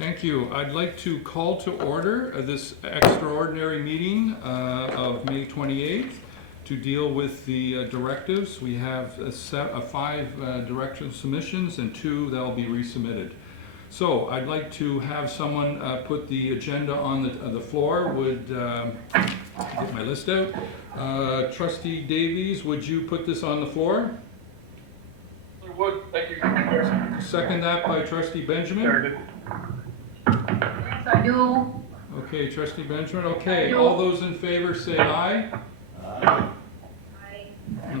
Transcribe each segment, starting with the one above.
Thank you. I'd like to call to order this extraordinary meeting of May 28th to deal with the directives. We have five directive submissions and 2 that will be resubmitted. So I'd like to have someone put the agenda on the floor. Would get my list out. Trustee Davies, would you put this on the floor? I would. Thank you. Second that by Trustee Benjamin. Very good. Yes, I do. Okay, Trustee Benjamin. Okay, all those in favor say aye. Aye.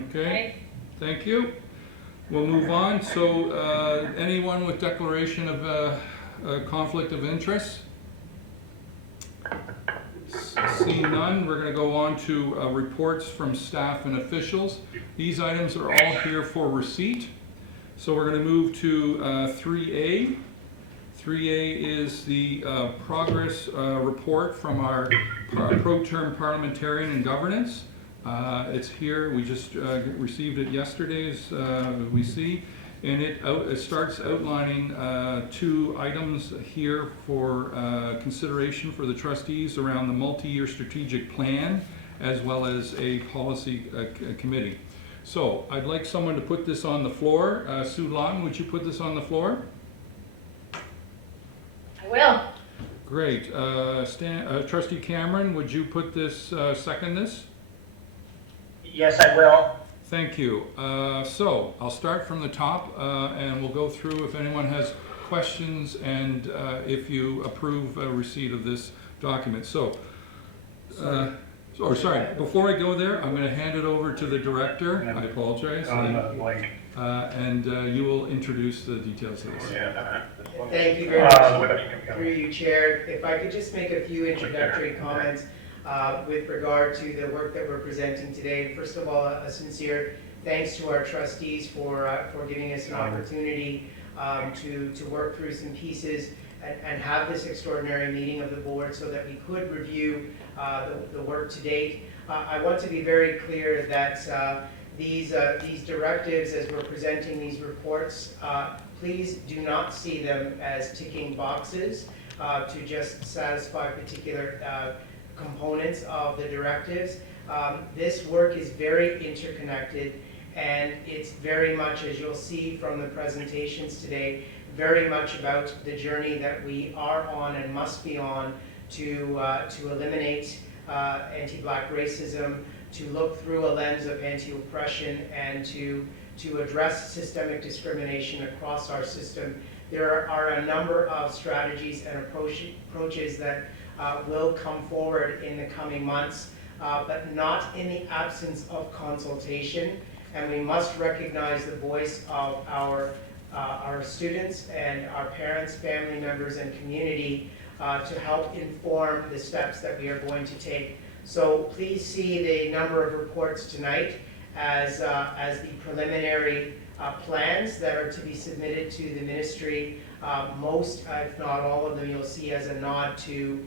Okay, thank you. We'll move on. So, anyone with declaration of a conflict of interest? Seeing none, we're going to go on to reports from staff and officials. These items are all here for receipt. So we're going to move to 3A. 3A is the progress report from our pro-term parliamentarian and governance. It's here. We just received it yesterday, as we see, and it starts outlining 2 items here for consideration for the trustees around the multi-year strategic plan, as well as a policy committee. So I'd like someone to put this on the floor. Sue Long, would you put this on the floor? I will. Great. Trustee Cameron, would you put this, second this? Yes, I will. Thank you. So I'll start from the top and we'll go through if anyone has questions and if you approve receipt of this document. So, before I go there, I'm going to hand it over to the director. I apologize. And you will introduce the details of this. Thank you very much, through you, Chair. If I could just make a few introductory comments with regard to the work that we're presenting today. First of all, a sincere thanks to our trustees for giving us an opportunity to work through some pieces and have this extraordinary meeting of the board so that we could review the work to date. I want to be very clear that these directives, as we're presenting these reports, please do not see them as ticking boxes to just satisfy particular components of the directives. This work is very interconnected, and it's very much, as you'll see from the presentations today, very much about the journey that we are on and must be on to eliminate anti-Black racism, to look through a lens of anti-oppression, and to address systemic discrimination across our system. There are a number of strategies and approaches that will come forward in the coming months, but not in the absence of consultation. And we must recognize the voice of our students and our parents, family members, and community to help inform the steps that we are going to take. So please see the number of reports tonight as the preliminary plans that are to be submitted to the ministry. Most, if not all of them, you'll see as a nod to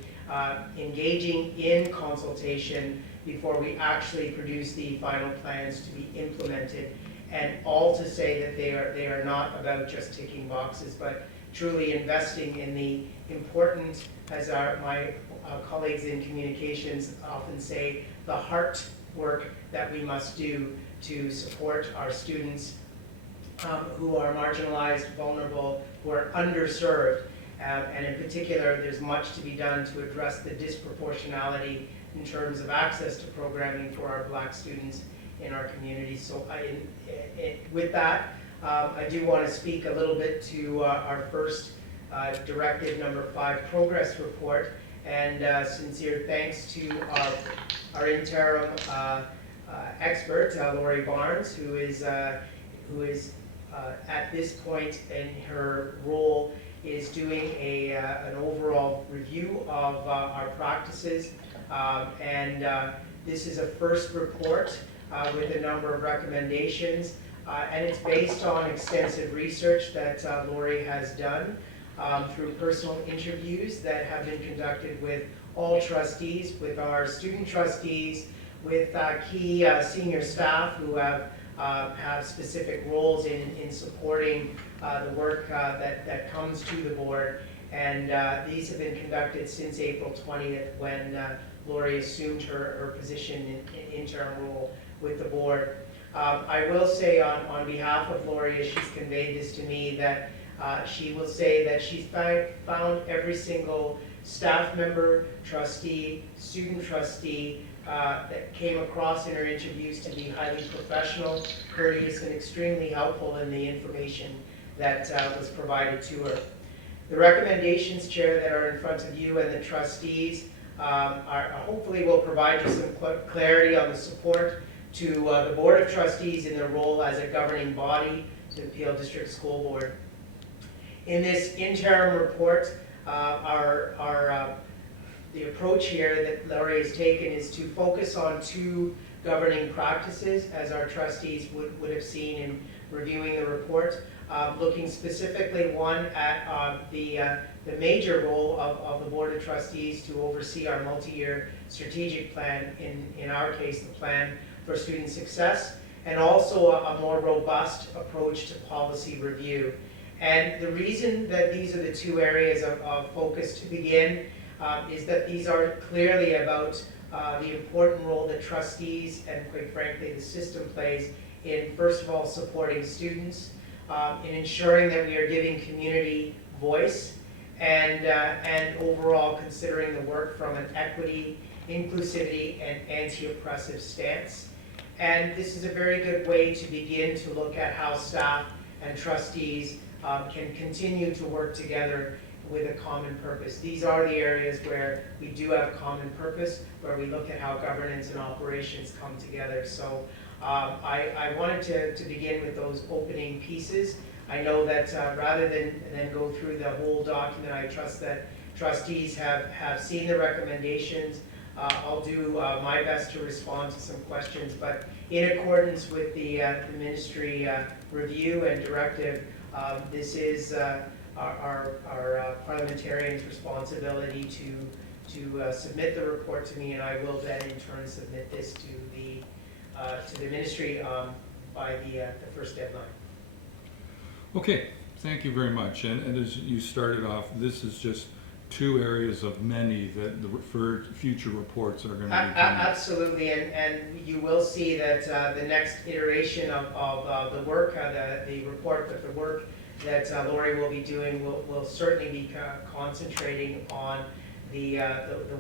engaging in consultation before we actually produce the final plans to be implemented. And all to say that they are not about just ticking boxes, but truly investing in the important, as my colleagues in communications often say, the heart work that we must do to support our students who are marginalized, vulnerable, who are underserved. And in particular, there's much to be done to address the disproportionality in terms of access to programming for our Black students in our community. So with that, I do want to speak a little bit to our first directive number 5 progress report, and sincere thanks to our interim expert, Lori Barnes, who is at this point in her role is doing an overall review of our practices, and this is a first report with a number of recommendations, and it's based on extensive research that Lori has done through personal interviews that have been conducted with all trustees, with our student trustees, with key senior staff who have specific roles in supporting the work that comes to the board, and these have been conducted since April 20th when Lori assumed her position in interim role with the board. I will say on behalf of Lori, as she's conveyed this to me, that she will say that she's found every single staff member, trustee, student trustee that came across in her interviews to be highly professional, courteous, and extremely helpful in the information that was provided to her. The recommendations, Chair, that are in front of you and the trustees hopefully will provide you some clarity on the support to the Board of Trustees in their role as a governing body to the Peel District School Board. In this interim report, the approach here that Lori has taken is to focus on two governing practices, as our trustees would have seen in reviewing the report, looking specifically, one, at the major role of the Board of Trustees to oversee our multi-year strategic plan, in our case, the plan for student success, and also a more robust approach to policy review. And the reason that these are the two areas of focus to begin is that these are clearly about the important role that trustees and, quite frankly, the system plays in, first of all, supporting students, in ensuring that we are giving community voice, and overall considering the work from an equity, inclusivity, and anti-oppressive stance. And this is a very good way to begin to look at how staff and trustees can continue to work together with a common purpose. These are the areas where we do have a common purpose, where we look at how governance and operations come together. So I wanted to begin with those opening pieces. I know that rather than go through the whole document, I trust that trustees have seen the recommendations. I'll do my best to respond to some questions, but in accordance with the ministry review and directive, this is our parliamentarian's responsibility to submit the report to me, and I will then in turn submit this to the ministry by the first deadline. Okay, thank you very much. And as you started off, this is just two areas of many that for future reports are going to be coming. Absolutely, and you will see that the next iteration of the work, the report, but the work that Lori will be doing will certainly be concentrating on the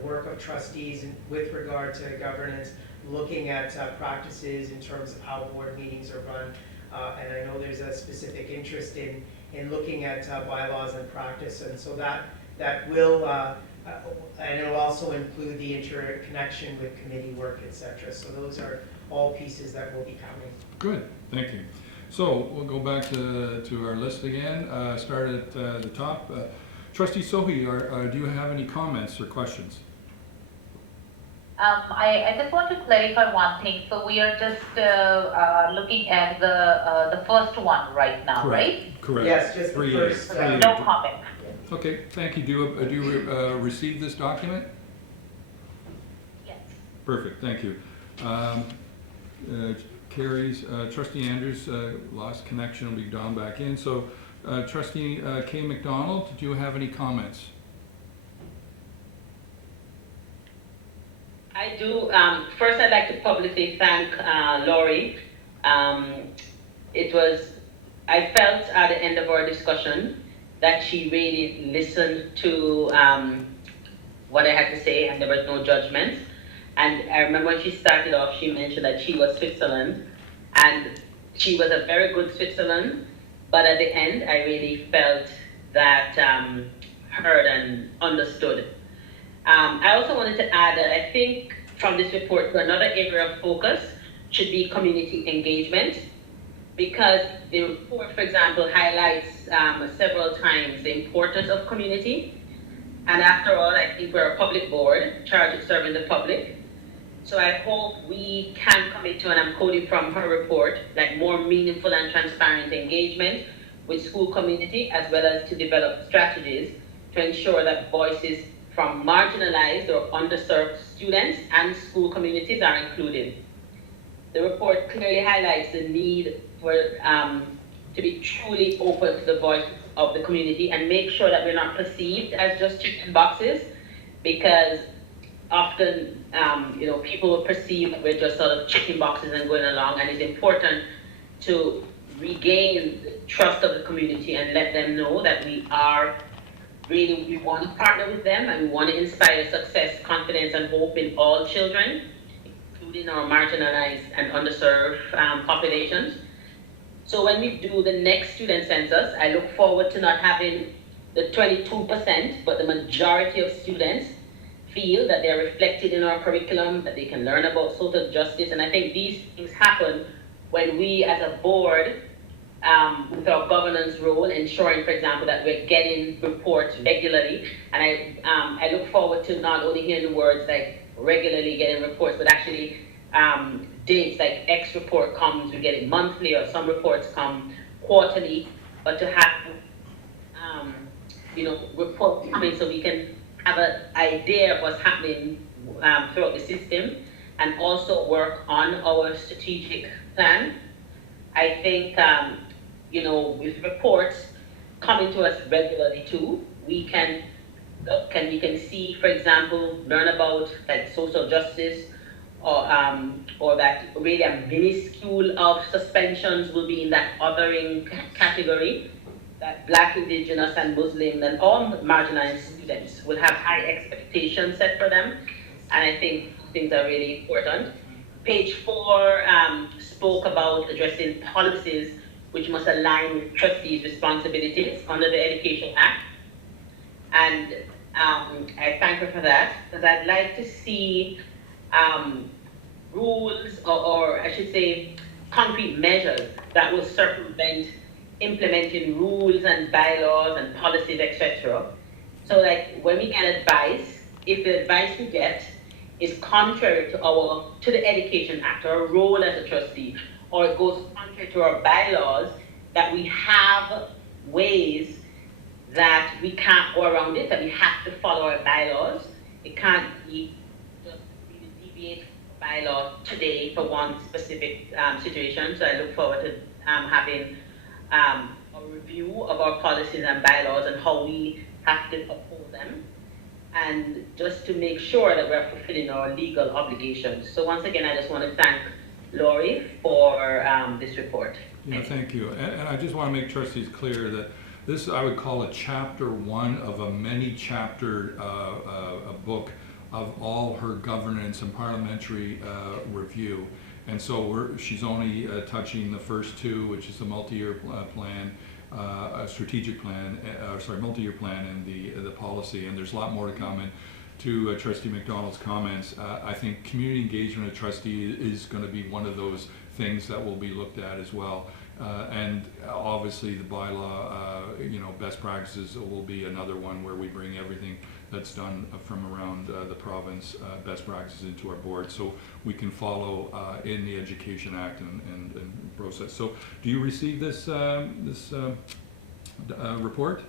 work of trustees with regard to governance, looking at practices in terms of how board meetings are run, and I know there's a specific interest in looking at bylaws and practice, and so that will, and it'll also include the interconnection with committee work, etc. So those are all pieces that will be coming. Good, thank you. So we'll go back to our list again, start at the top. Trustee Sohi, do you have any comments or questions? I just want to clarify one thing. So we are just looking at the first one right now, right? Correct. Yes, just the first. No comment. Okay, thank you. Do you receive this document? Yes. Perfect, thank you. Carries, Trustee Andrews lost connection, will be down back in. So Trustee Kay McDonald, do you have any comments? I do. First, I'd like to publicly thank Lori. I felt at the end of our discussion that she really listened to what I had to say, and there was no judgment. And I remember when she started off, she mentioned that she was Switzerland, and she was a very good Switzerland, but at the end, I really felt that heard and understood. I also wanted to add that I think from this report, another area of focus should be community engagement, because the report, for example, highlights several times the importance of community. And after all, I think we're a public board charged with serving the public. So I hope we can commit to, and I'm quoting from her report, like more meaningful and transparent engagement with school community, as well as to develop strategies to ensure that voices from marginalized or underserved students and school communities are included. The report clearly highlights the need for to be truly open to the voice of the community and make sure that we're not perceived as just chicken boxes, because often, people will perceive that we're just sort of checking boxes and going along, and it's important to regain the trust of the community and let them know that we want to partner with them, and we want to inspire success, confidence, and hope in all children, including our marginalized and underserved populations. So when we do the next student census, I look forward to not having the 22%, but the majority of students feel that they're reflected in our curriculum, that they can learn about social justice. And I think these things happen when we as a board, with our governance role, ensuring, for example, that we're getting reports regularly. And I look forward to not only hearing the words like regularly getting reports, but actually dates like X report comes, we get it monthly, or some reports come quarterly, but to have, reports coming so we can have an idea of what's happening throughout the system, and also work on our strategic plan. I think, with reports coming to us regularly too, we can look and we can see, for example, learn about like social justice, or that really a minuscule of suspensions will be in that othering category, that Black, Indigenous, and Muslim, and all marginalized students will have high expectations set for them. And I think things are really important. Page 4 spoke about addressing policies which must align with trustees' responsibilities under the Education Act. And I thank her for that, because I'd like to see rules, or I should say concrete measures that will circumvent implementing rules and bylaws and policies, etc. So like when we get advice, if the advice we get is contrary to the Education Act, or our role as a trustee, or it goes contrary to our bylaws, that we have ways that we can't go around it, that we have to follow our bylaws. It can't be just really deviate from bylaw today for one specific situation. So I look forward to having a review of our policies and bylaws and how we have to uphold them, and just to make sure that we're fulfilling our legal obligations. So once again, I just want to thank Lori for this report. Yeah, thank you. And I just want to make trustees clear that this I would call a chapter 1 of a many-chapter a book of all her governance and parliamentary review. And so she's only touching the first 2, which is the multi-year plan, a strategic plan, multi-year plan, and the policy. And there's a lot more to come. And to Trustee McDonald's comments, I think community engagement of trustee is going to be one of those things that will be looked at as well. And obviously the bylaw, best practices will be another one where we bring everything that's done from around the province, best practices into our board, so we can follow in the Education Act and process. So do you receive this report,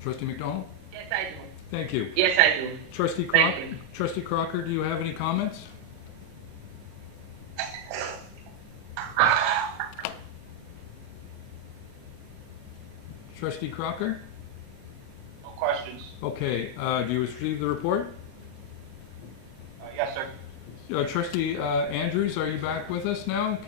Trustee McDonald? Yes, I do. Thank you. Yes, I do. Trustee Crocker, do you have any comments? Trustee Crocker? No questions. Okay, do you receive the report? Yes, sir. Trustee Andrews, are you back with us now?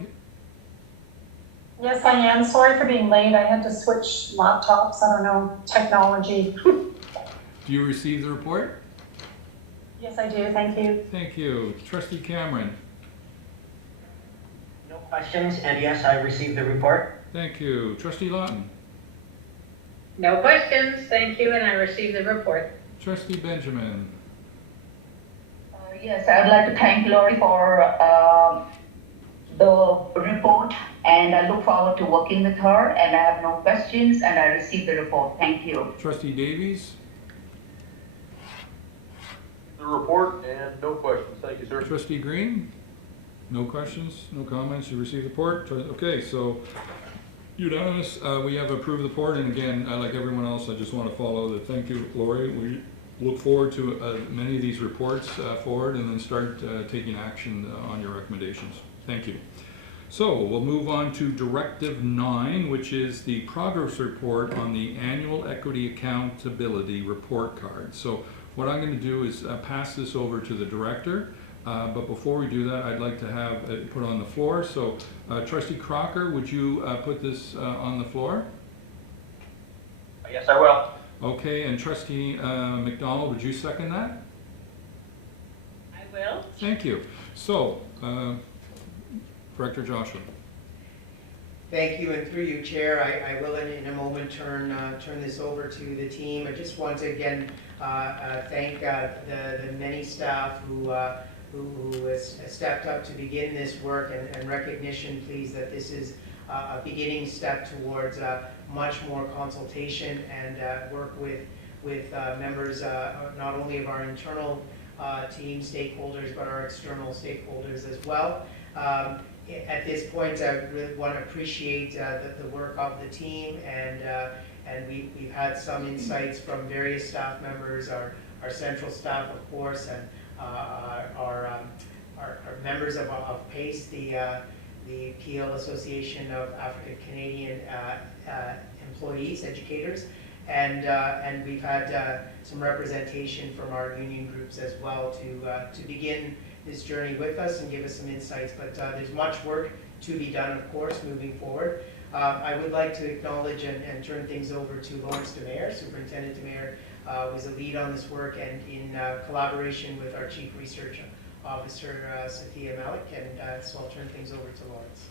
Yes, I am. Sorry for being late. I had to switch laptops. I don't know, technology. Do you receive the report? Yes, I do. Thank you. Thank you. Trustee Cameron? No questions, and yes, I received the report. Thank you. Trustee Lawton? No questions, thank you, and I received the report. Trustee Benjamin? Yes, I would like to thank Lori for the report, and I look forward to working with her, and I have no questions, and I received the report. Thank you. Trustee Davies? The report and no questions. Thank you, sir. Trustee Green? No questions, no comments, you received the report? Okay, so unanimous, we have approved the report, and again, like everyone else, I just want to follow the thank you, Lori. We look forward to many of these reports forward, and then start taking action on your recommendations. Thank you. So we'll move on to Directive 9, which is the progress report on the annual equity accountability report card. So what I'm going to do is pass this over to the director. But before we do that, I'd like to have it put on the floor. So Trustee Crocker, would you put this on the floor? Yes, I will. Okay, and Trustee McDonald, would you second that? I will. Thank you. So, Director Joshua. Thank you, and through you, Chair, I will in a moment turn this over to the team. I just want to again thank the many staff who has stepped up to begin this work, and recognition, please, that this is a beginning step towards much more consultation and work with members not only of our internal team stakeholders, but our external stakeholders as well. At this point, I really want to appreciate the work of the team, and we've had some insights from various staff members, our central staff, of course, and our members of PACE, the Peel Association of African Canadian Employees, Educators, and we've had some representation from our union groups as well to begin this journey with us and give us some insights. But there's much work to be done, of course, moving forward. I would like to acknowledge and turn things over to Lawrence DeMayer, Superintendent DeMayer, was a lead on this work, and in collaboration with our Chief Research Officer, Sophia Malik, and so I'll turn things over to Lawrence.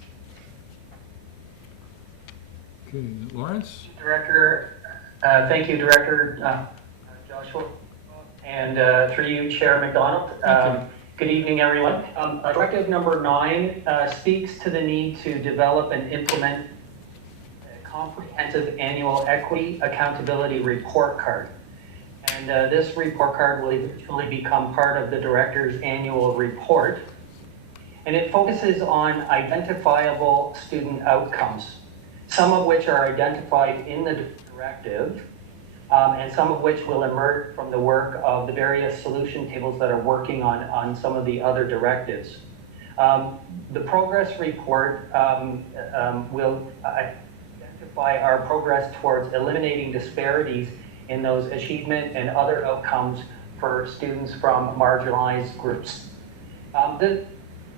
Okay, Lawrence? Director, thank you, Director Joshua, and through you, Chair McDonald. Good evening, everyone. Directive number 9 speaks to the need to develop and implement a comprehensive annual equity accountability report card. And this report card will eventually become part of the Director's annual report. And it focuses on identifiable student outcomes, some of which are identified in the directive, and some of which will emerge from the work of the various solution tables that are working on some of the other directives. The progress report will identify our progress towards eliminating disparities in those achievement and other outcomes for students from marginalized groups. The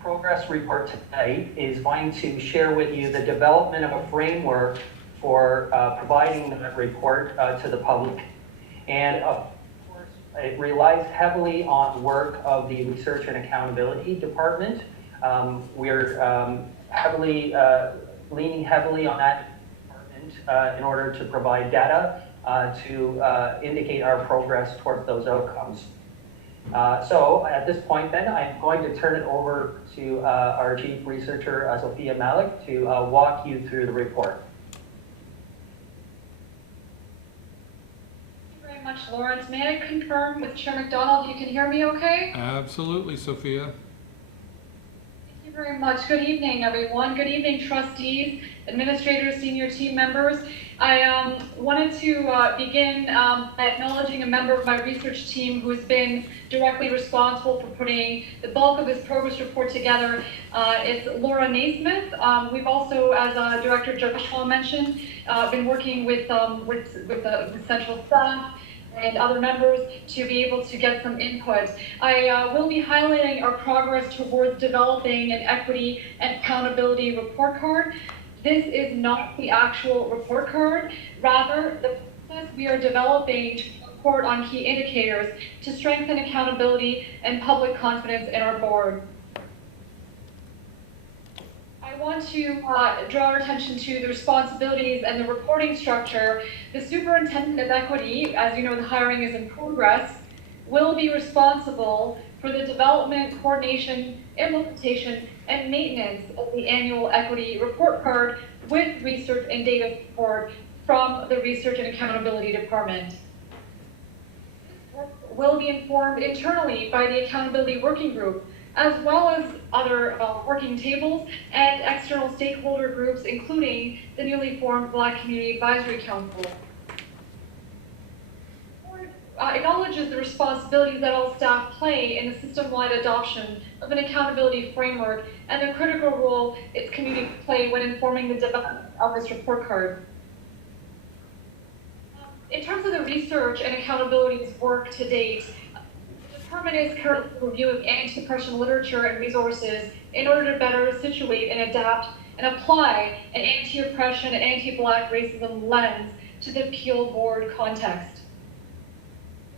progress report today is going to share with you the development of a framework for providing that report to the public. And of course, it relies heavily on work of the Research and Accountability Department. We're leaning heavily on that department in order to provide data to indicate our progress towards those outcomes. So at this point then, I'm going to turn it over to our Chief Researcher, Sophia Malik, to walk you through the report. Much, Lawrence. May I confirm with Chair McDonald you can hear me okay? Absolutely, Sophia. Thank you very much. Good evening, everyone. Good evening, trustees, administrators, senior team members. I wanted to begin by acknowledging a member of my research team who has been directly responsible for putting the bulk of this progress report together. It's Laura Naismith. We've also, as Director Joshua mentioned, been working with the central staff and other members to be able to get some input. I will be highlighting our progress towards developing an equity and accountability report card. This is not the actual report card. Rather, the process we are developing to report on key indicators to strengthen accountability and public confidence in our board. I want to draw our attention to the responsibilities and the reporting structure. The Superintendent of Equity, as you know, the hiring is in progress, will be responsible for the development, coordination, implementation, and maintenance of the annual equity report card with research and data support from the Research and Accountability Department. This will be informed internally by the Accountability Working Group, as well as other working tables and external stakeholder groups, including the newly formed Black Community Advisory Council. acknowledges the responsibilities that all staff play in the system-wide adoption of an accountability framework and the critical role its community play when informing the development of this report card. In terms of the research and accountability's work to date, the department is currently reviewing anti-oppression literature and resources in order to better situate and adapt and apply an anti-oppression and anti-Black racism lens to the Peel board context.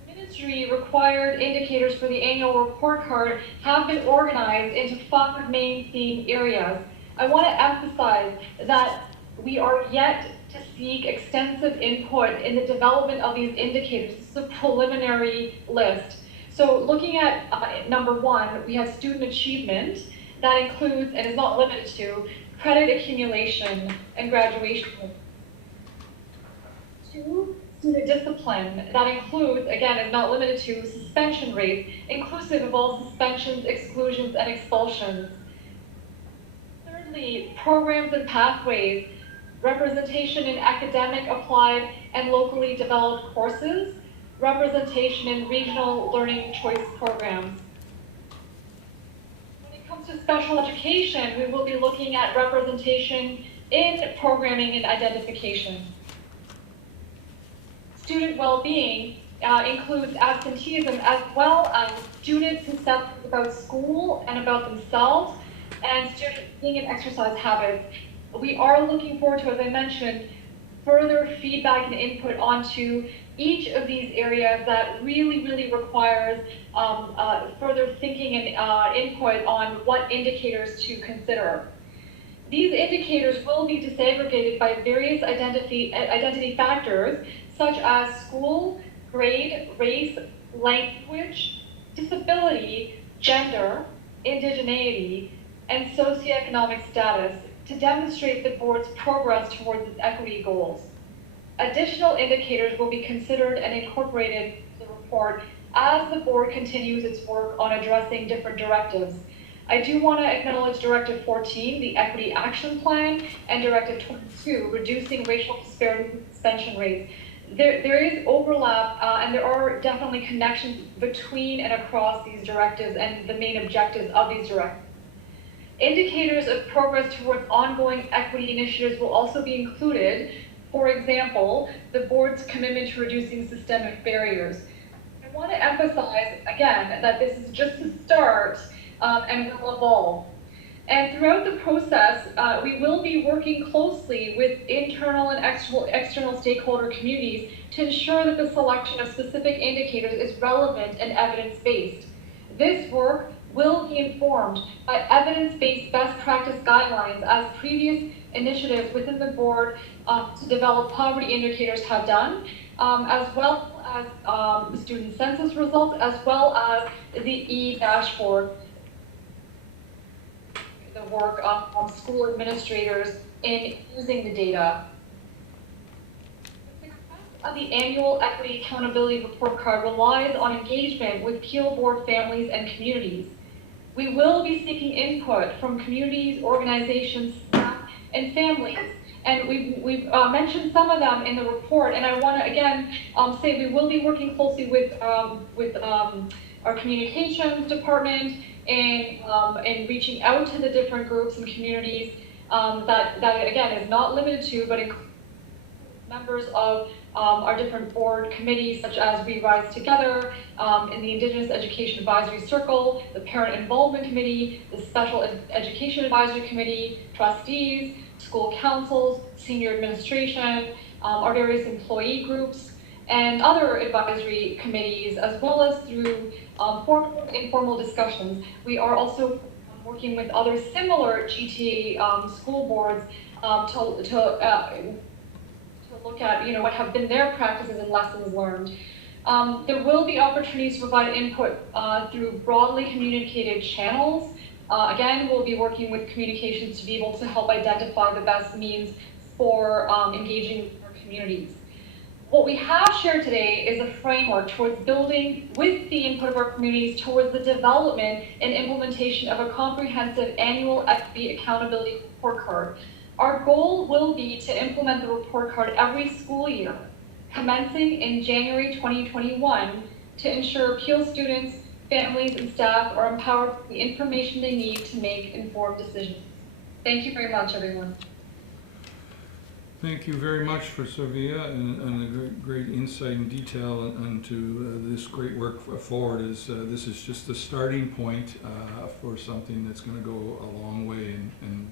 The ministry required indicators for the annual report card have been organized into 5 main theme areas. I want to emphasize that we are yet to seek extensive input in the development of these indicators. This is a preliminary list. So looking at number 1, we have student achievement. That includes, and is not limited to, credit accumulation and graduation. 2, student discipline. That includes, again, is not limited to, suspension rates, inclusive of all suspensions, exclusions, and expulsions. Thirdly, programs and pathways, representation in academic, applied, and locally developed courses, representation in regional learning choice programs. When it comes to special education, we will be looking at representation in programming and identification. Student well-being includes absenteeism as well as student conceptions about school and about themselves, and student eating and exercise habits. We are looking forward to, as I mentioned, further feedback and input onto each of these areas that really requires further thinking and input on what indicators to consider. These indicators will be disaggregated by various identity factors such as school, grade, race, language, disability, gender, indigeneity, and socioeconomic status to demonstrate the board's progress towards its equity goals. Additional indicators will be considered and incorporated in the report as the board continues its work on addressing different directives. I do want to acknowledge Directive 14, the Equity Action Plan, and Directive 22, reducing racial disparity suspension rates. There is overlap and there are definitely connections between and across these directives and the main objectives of these directives. Indicators of progress towards ongoing equity initiatives will also be included. For example, the board's commitment to reducing systemic barriers. I want to emphasize, again, that this is just a start and will evolve. And throughout the process, we will be working closely with internal and external stakeholder communities to ensure that the selection of specific indicators is relevant and evidence-based. This work will be informed by evidence-based best practice guidelines as previous initiatives within the board to develop poverty indicators have done, as well as the student census results, as well as the e-dashboard, the work of school administrators in using the data. The success of the annual Equity Accountability Report Card relies on engagement with Peel board families and communities. We will be seeking input from communities, organizations, staff, and families. And we've mentioned some of them in the report, and I want to again say we will be working closely with our communications department in reaching out to the different groups and communities that again is not limited to, but includes members of our different board committees, such as We Rise Together, in the Indigenous Education Advisory Circle, the Parent Involvement Committee, the Special Education Advisory Committee, trustees, school councils, senior administration, our various employee groups, and other advisory committees, as well as through formal and informal discussions. We are also working with other similar GTA school boards to look at what have been their practices and lessons learned. There will be opportunities to provide input through broadly communicated channels. Again, we'll be working with communications to be able to help identify the best means for engaging with our communities. What we have shared today is a framework towards building, with the input of our communities, towards the development and implementation of a comprehensive annual equity accountability report card. Our goal will be to implement the report card every school year, commencing in January 2021 to ensure Peel students, families, and staff are empowered with the information they need to make informed decisions. Thank you very much, everyone. Thank you very much for Sylvia and the great insight and detail into this great work forward. This is just the starting point for something that's going to go a long way in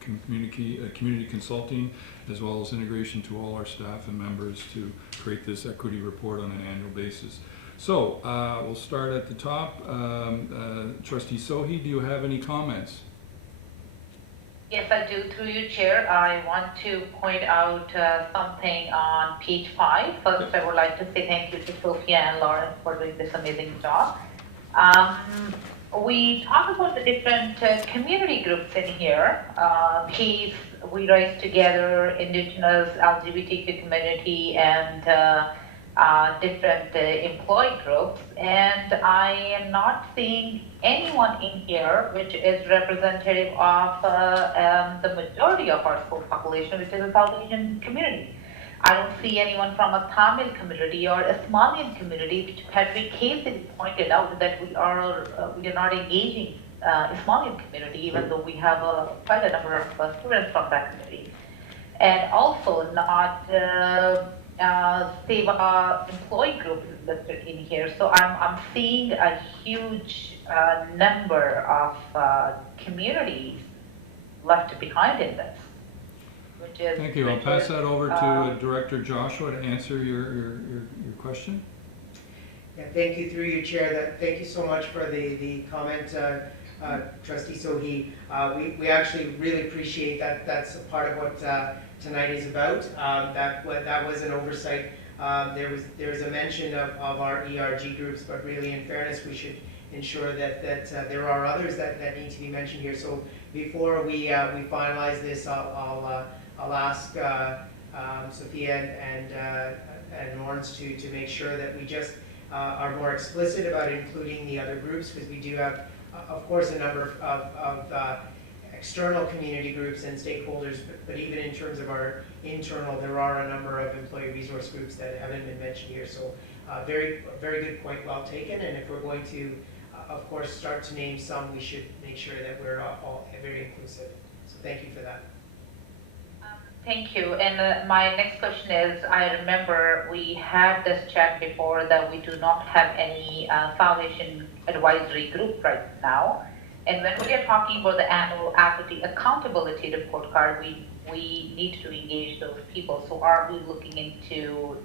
community consulting, as well as integration to all our staff and members to create this equity report on an annual basis. So we'll start at the top. Trustee Sohi, do you have any comments? Yes, I do. Through you, Chair, I want to point out something on page 5. First, I would like to say thank you to Sophia and Lauren for doing this amazing job. We talk about the different community groups in here. Peace, We Rise Together, Indigenous, LGBTQ community, and different employee groups. And I am not seeing anyone in here which is representative of the majority of our school population, which is the South Asian community. I don't see anyone from a Tamil community or a Somalian community, which Patrick Casey pointed out that we are not engaging Somalian community, even though we have quite a number of students from that community. And also not Seva employee group is listed in here. So I'm seeing a huge number of communities left behind in this. Thank you. I'll pass that over to Director Joshua to answer your question. Yeah, thank you through you, Chair. Thank you so much for the comment, Trustee Sohi. We actually really appreciate that. That's a part of what tonight is about. That was an oversight. There was a mention of our ERG groups, but really, in fairness, we should ensure that there are others that need to be mentioned here. So before we finalize this, I'll ask Sophia and Lawrence to make sure that we just are more explicit about including the other groups, because we do have, of course, a number of external community groups and stakeholders, but even in terms of our internal, there are a number of employee resource groups that haven't been mentioned here. So very good point, well taken. And if we're going to, of course, start to name some, we should make sure that we're all very inclusive. So thank you for that. Thank you. And my next question is, I remember we had this chat before that we do not have any foundation advisory group right now. And when we are talking about the annual equity accountability report card, we need to engage those people. So are we looking into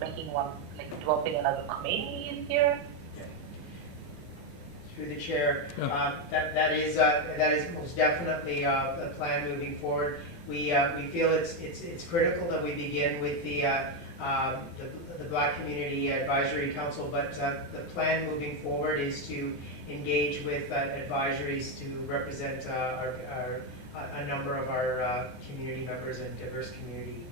making one, like developing another committee here? Through the Chair, Yeah. that is most definitely the plan moving forward. We feel it's critical that we begin with the Black Community Advisory Council, but the plan moving forward is to engage with advisories to represent a number of our community members and diverse community.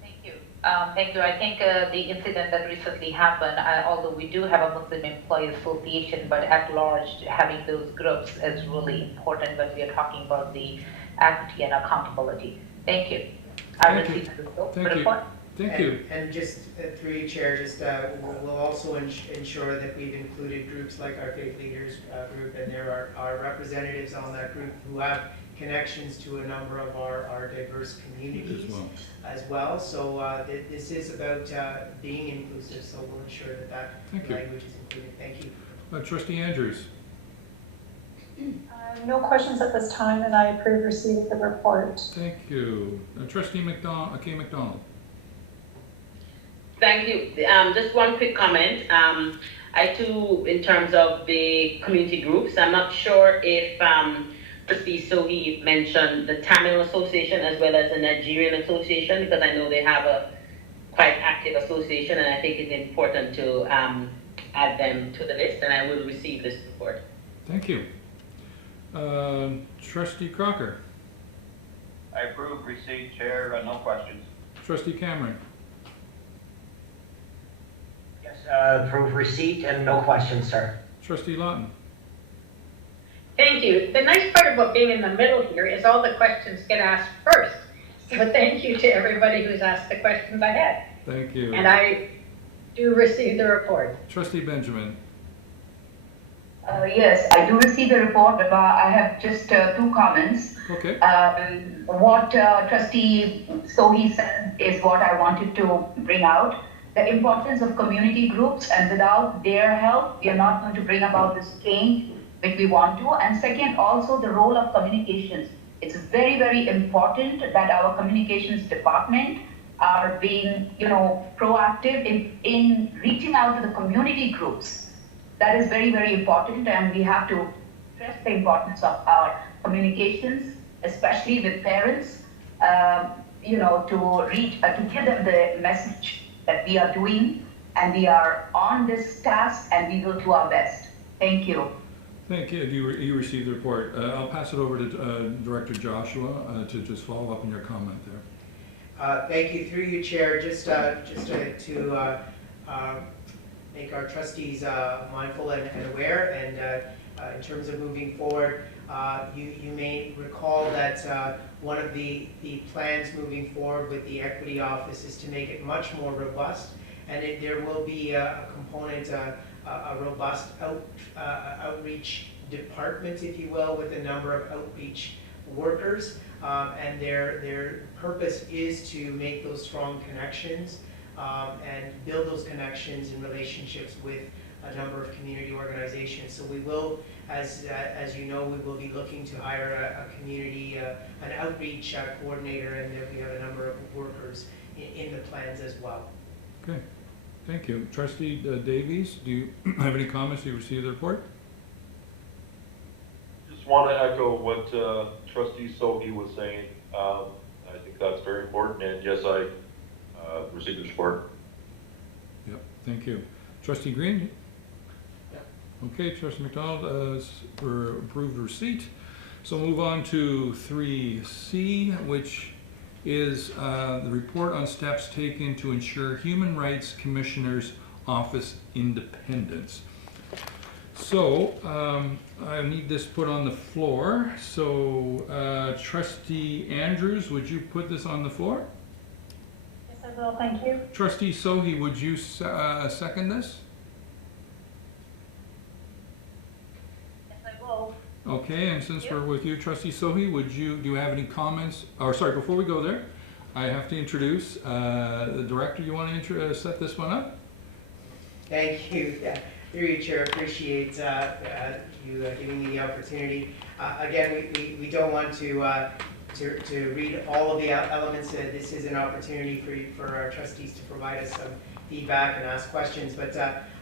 Thank you. I think the incident that recently happened, although we do have a Muslim Employees Association, but at large, having those groups is really important when we are talking about the equity and accountability. Thank you. Thank you. And just through you, Chair, just we'll also ensure that we've included groups like our Faith Leaders group, and there are representatives on that group who have connections to a number of our diverse communities as well. So this is about being inclusive, so we'll ensure that language is included. Thank you. Trustee Andrews. No questions at this time, and I approve receipt of the report. Thank you. Trustee McDonald. Thank you. Just one quick comment. I too, in terms of the community groups, I'm not sure if Trustee Sohi mentioned the Tamil Association as well as the Nigerian Association, because I know they have a quite active association, and I think it's important to add them to the list, and I will receive this report. Thank you. Trustee Crocker. I approve receipt, Chair, no questions. Trustee Cameron. Yes, approve receipt and no questions, sir. Trustee Lawton. Thank you. The nice part about being in the middle here is all the questions get asked first. So thank you to everybody who's asked the questions I had. Thank you. And I do receive the report. Trustee Benjamin. Yes, I do receive the report, but I have just two comments. Okay. What Trustee Sohi said is what I wanted to bring out. The importance of community groups, and without their help, we are not going to bring about this change which we want to. And second, also the role of communications. It's very, very important that our communications department are being, proactive in reaching out to the community groups. That is very, very important, and we have to stress the importance of our communications, especially with parents, to give them the message that we are doing, and we are on this task, and we will do our best. Thank you. Thank you. You received the report. I'll pass it over to Director Joshua to just follow up on your comment there. Thank you. Through you, Chair, just to make our trustees mindful and aware, and in terms of moving forward, you may recall that one of the plans moving forward with the Equity Office is to make it much more robust, and there will be a component, a robust outreach department, if you will, with a number of outreach workers, and their purpose is to make those strong connections and build those connections and relationships with a number of community organizations. So we will, as you know, we will be looking to hire a community, an outreach coordinator, and we have a number of workers in the plans as well. Okay. Thank you. Trustee Davies, do you have any comments? You received the report? Just want to echo what Trustee Sohi was saying. I think that's very important, and yes, I received the report. Yep. Thank you. Trustee Green? Okay, Trustee McDonald has approved receipt. So move on to 3C, which is the report on steps taken to ensure Human Rights Commissioner's Office independence. So I need this put on the floor. So Trustee Andrews, would you put this on the floor? Yes, I will. Thank you. Trustee Sohi, would you second this? Okay, and since we're with you, Trustee Sohi, do you have any comments? Or sorry, before we go there, I have to introduce the director. You want to set this one up? Thank you. Yeah. Through you, Chair, appreciate you giving me the opportunity. Again, we don't want to read all of the elements. This is an opportunity for our trustees to provide us some feedback and ask questions, but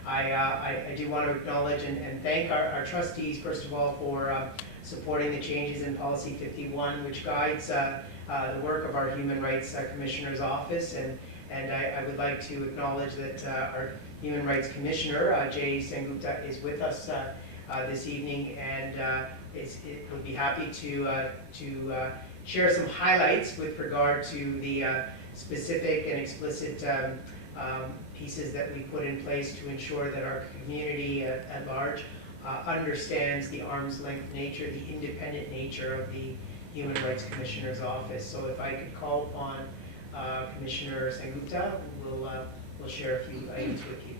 I do want to acknowledge and thank our trustees, first of all, for supporting the changes in Policy 51, which guides the work of our Human Rights Commissioner's Office. And I would like to acknowledge that our Human Rights Commissioner, Jay Sengupta, is with us this evening, and would be happy to share some highlights with regard to the specific and explicit pieces that we put in place to ensure that our community at large understands the arm's length nature, the independent nature of the Human Rights Commissioner's Office. So if I could call upon Commissioner Sengupta, we'll share a few items with you.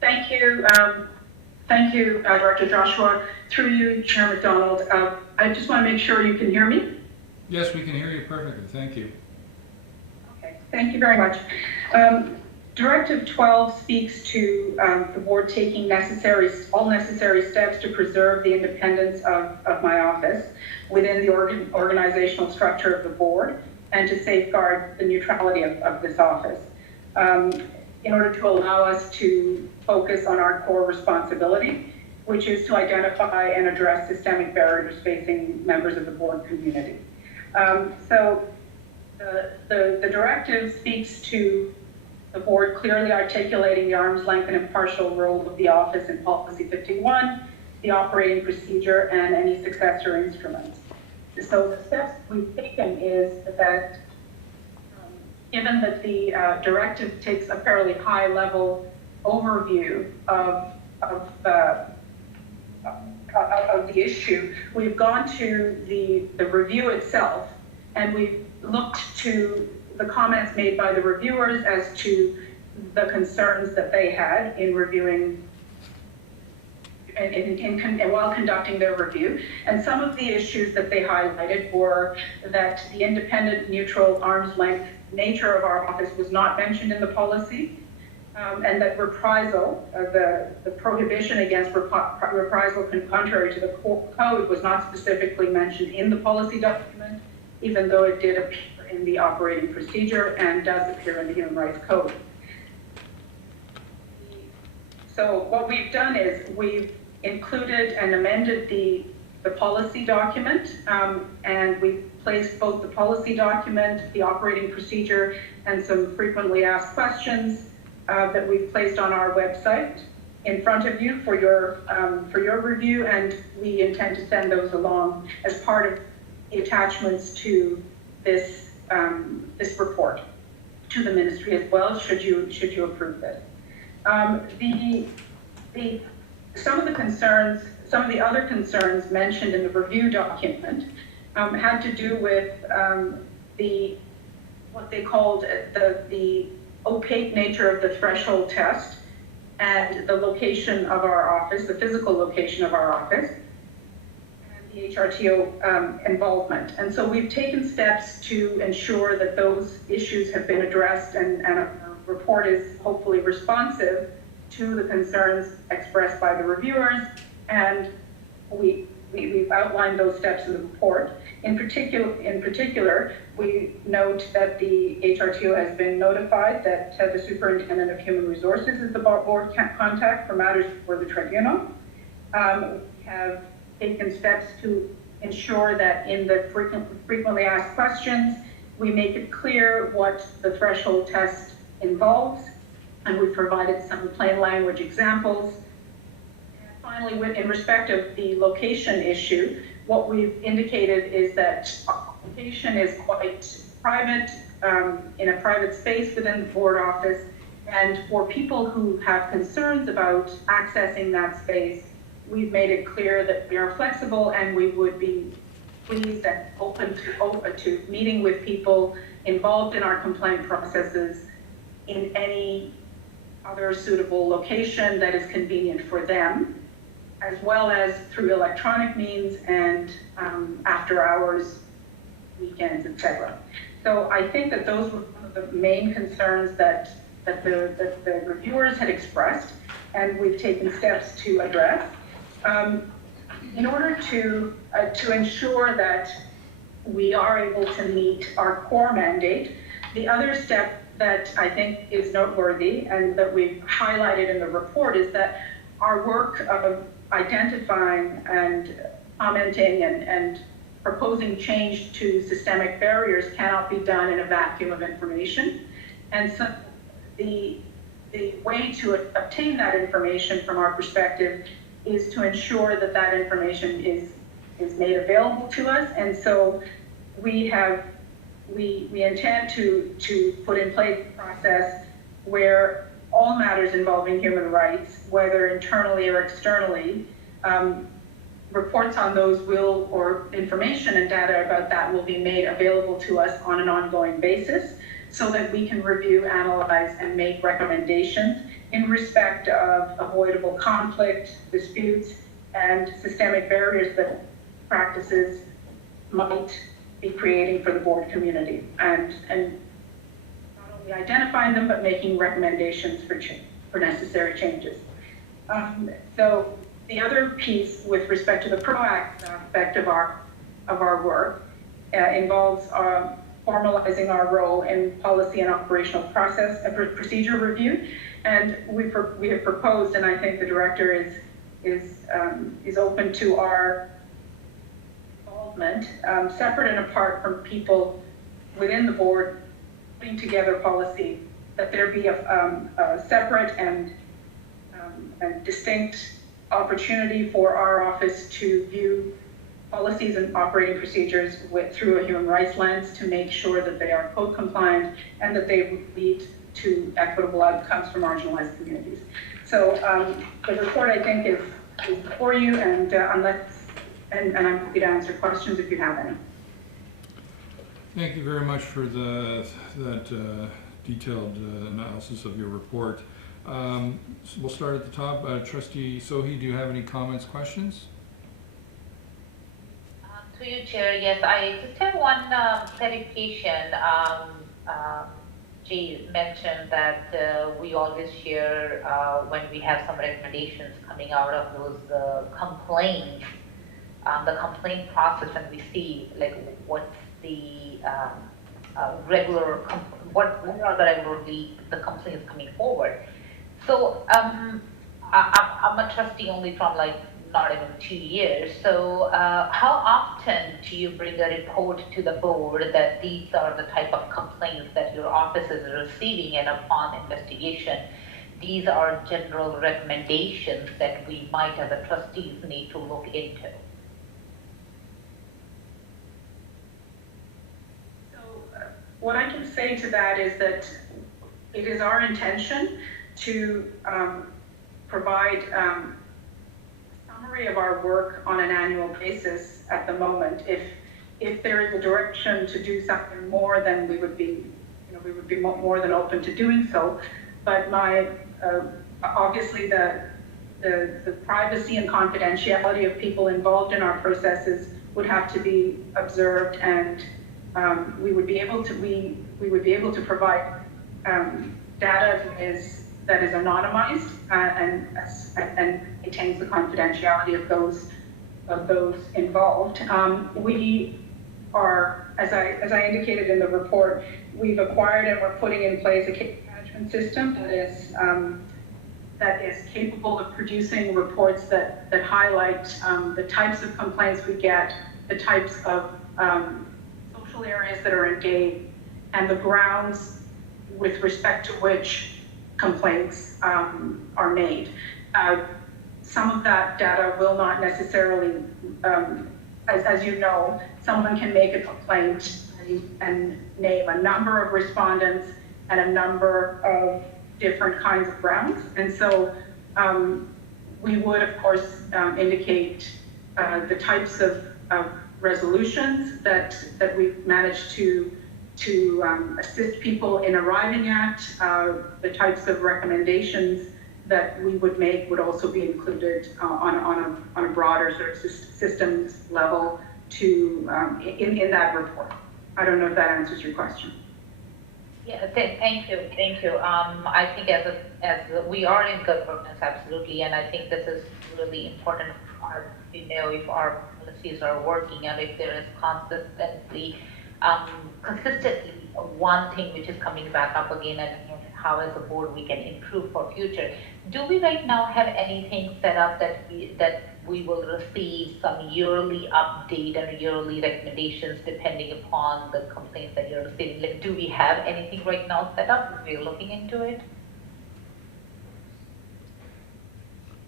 Thank you. Thank you, Director Joshua. Through you, Chair McDonald. I just want to make sure you can hear me. Yes, we can hear you perfectly. Thank you. Okay, thank you very much. Directive 12 speaks to the board taking all necessary steps to preserve the independence of my office within the organizational structure of the board and to safeguard the neutrality of this office in order to allow us to focus on our core responsibility, which is to identify and address systemic barriers facing members of the board community. So the directive speaks to the board clearly articulating the arm's length and impartial role of the office in Policy 51, the operating procedure, and any successor instruments. So the steps we've taken is that given that the directive takes a fairly high level overview of of the issue, we've gone to the review itself, and we've looked to the comments made by the reviewers as to the concerns that they had in reviewing and while conducting their review. And some of the issues that they highlighted were that the independent, neutral, arm's length nature of our office was not mentioned in the policy, and that reprisal, the prohibition against reprisal contrary to the code was not specifically mentioned in the policy document, even though it did appear in the operating procedure and does appear in the Human Rights Code. So what we've done is we've included and amended the policy document, and we've placed both the policy document, the operating procedure, and some frequently asked questions that we've placed on our website in front of you for your review, and we intend to send those along as part of the attachments to this this report to the ministry as well, should you approve this. Some of the other concerns mentioned in the review document had to do with what they called the opaque nature of the threshold test and the location of our office, the physical location of our office, and the HRTO involvement. And so we've taken steps to ensure that those issues have been addressed, and a report is hopefully responsive to the concerns expressed by the reviewers, and we've outlined those steps in the report. In particular, we note that the HRTO has been notified that the Superintendent of Human Resources is the board contact for matters before the tribunal. We have taken steps to ensure that in the frequently asked questions, we make it clear what the threshold test involves, and we've provided some plain language examples. And finally, in respect of the location issue, what we've indicated is that our location is quite private, in a private space within the board office, and for people who have concerns about accessing that space, we've made it clear that we are flexible and we would be pleased and open to meeting with people involved in our complaint processes in any other suitable location that is convenient for them, as well as through electronic means and after hours, weekends, etc. So I think that those were one of the main concerns that the reviewers had expressed, and we've taken steps to address. In order to ensure that we are able to meet our core mandate, the other step that I think is noteworthy and that we've highlighted in the report is that our work of identifying and commenting and proposing change to systemic barriers cannot be done in a vacuum of information. And so the way to obtain that information from our perspective is to ensure that that information is made available to us. And so we intend to put in place a process where all matters involving human rights, whether internally or externally, reports on those or information and data about that will be made available to us on an ongoing basis so that we can review, analyze, and make recommendations in respect of avoidable conflict, disputes, and systemic barriers that practices might be creating for the board community, and not only identifying them, but making recommendations for necessary changes. So the other piece with respect to the proactive aspect of our work involves formalizing our role in policy and operational procedure review, and we have proposed, and I think the director is open to our involvement, separate and apart from people within the board putting together policy, that there be a separate and distinct opportunity for our office to view policies and operating procedures through a human rights lens to make sure that they are code compliant and that they lead to equitable outcomes for marginalized communities. So the report, I think, is before you, and and I'm happy to answer questions if you have any. Thank you very much for that detailed analysis of your report. So we'll start at the top. Trustee Sohi, do you have any comments, questions? To you, Chair, yes, I just have one clarification. Jay mentioned that we always share when we have some recommendations coming out of those complaints, the complaint process, and we see like what's the what are the regularly the complaints coming forward. So I'm a trustee only from like not even 2 years. So how often do you bring a report to the board that these are the type of complaints that your office is receiving, and upon investigation, these are general recommendations that we might as a trustees need to look into? So what I can say to that is that it is our intention to provide summary of our work on an annual basis at the moment. If there is a direction to do something more, then we would be, more than open to doing so. But obviously the privacy and confidentiality of people involved in our processes would have to be observed, and we would be able to provide data that is anonymized and maintains the confidentiality of those involved. We are, as I indicated in the report, we've acquired and we're putting in place a case management system that is capable of producing reports that highlight the types of complaints we get, the types of social areas that are engaged, and the grounds with respect to which complaints are made. Some of that data will not necessarily, as you know, someone can make a complaint and name a number of respondents and a number of different kinds of grounds. And so we would, of course, indicate the types of resolutions that we've managed to assist people in arriving at. The types of recommendations that we would make would also be included on a broader sort of systems level in that report. I don't know if that answers your question. Yeah, thank you. I think as we are in governance, absolutely, and I think this is really important to know if our policies are working, and if there is consistently one thing which is coming back up again, and how as a board we can improve for future. Do we right now have anything set up that we will receive some yearly update and yearly recommendations depending upon the complaints that you're receiving? Like, do we have anything right now set up? We're looking into it.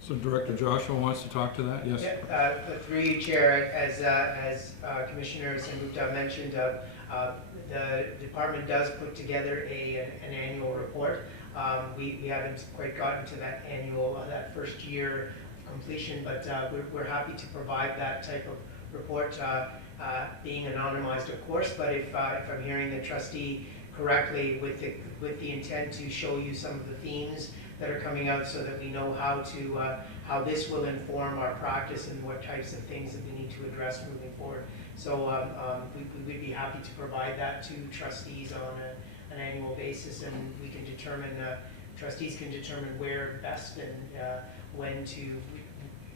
So Director Joshua wants to talk to that. Yes. Yeah, through you, Chair, as Commissioner Sambupta mentioned, the department does put together an annual report. We haven't quite gotten to that first year of completion, but we're happy to provide that type of report, being anonymized, of course. But if I'm hearing the trustee correctly, with the intent to show you some of the themes that are coming out, so that we know how this will inform our practice and what types of things that we need to address moving forward. So we'd be happy to provide that to trustees on an annual basis, and we can determine, trustees can determine where best and when to,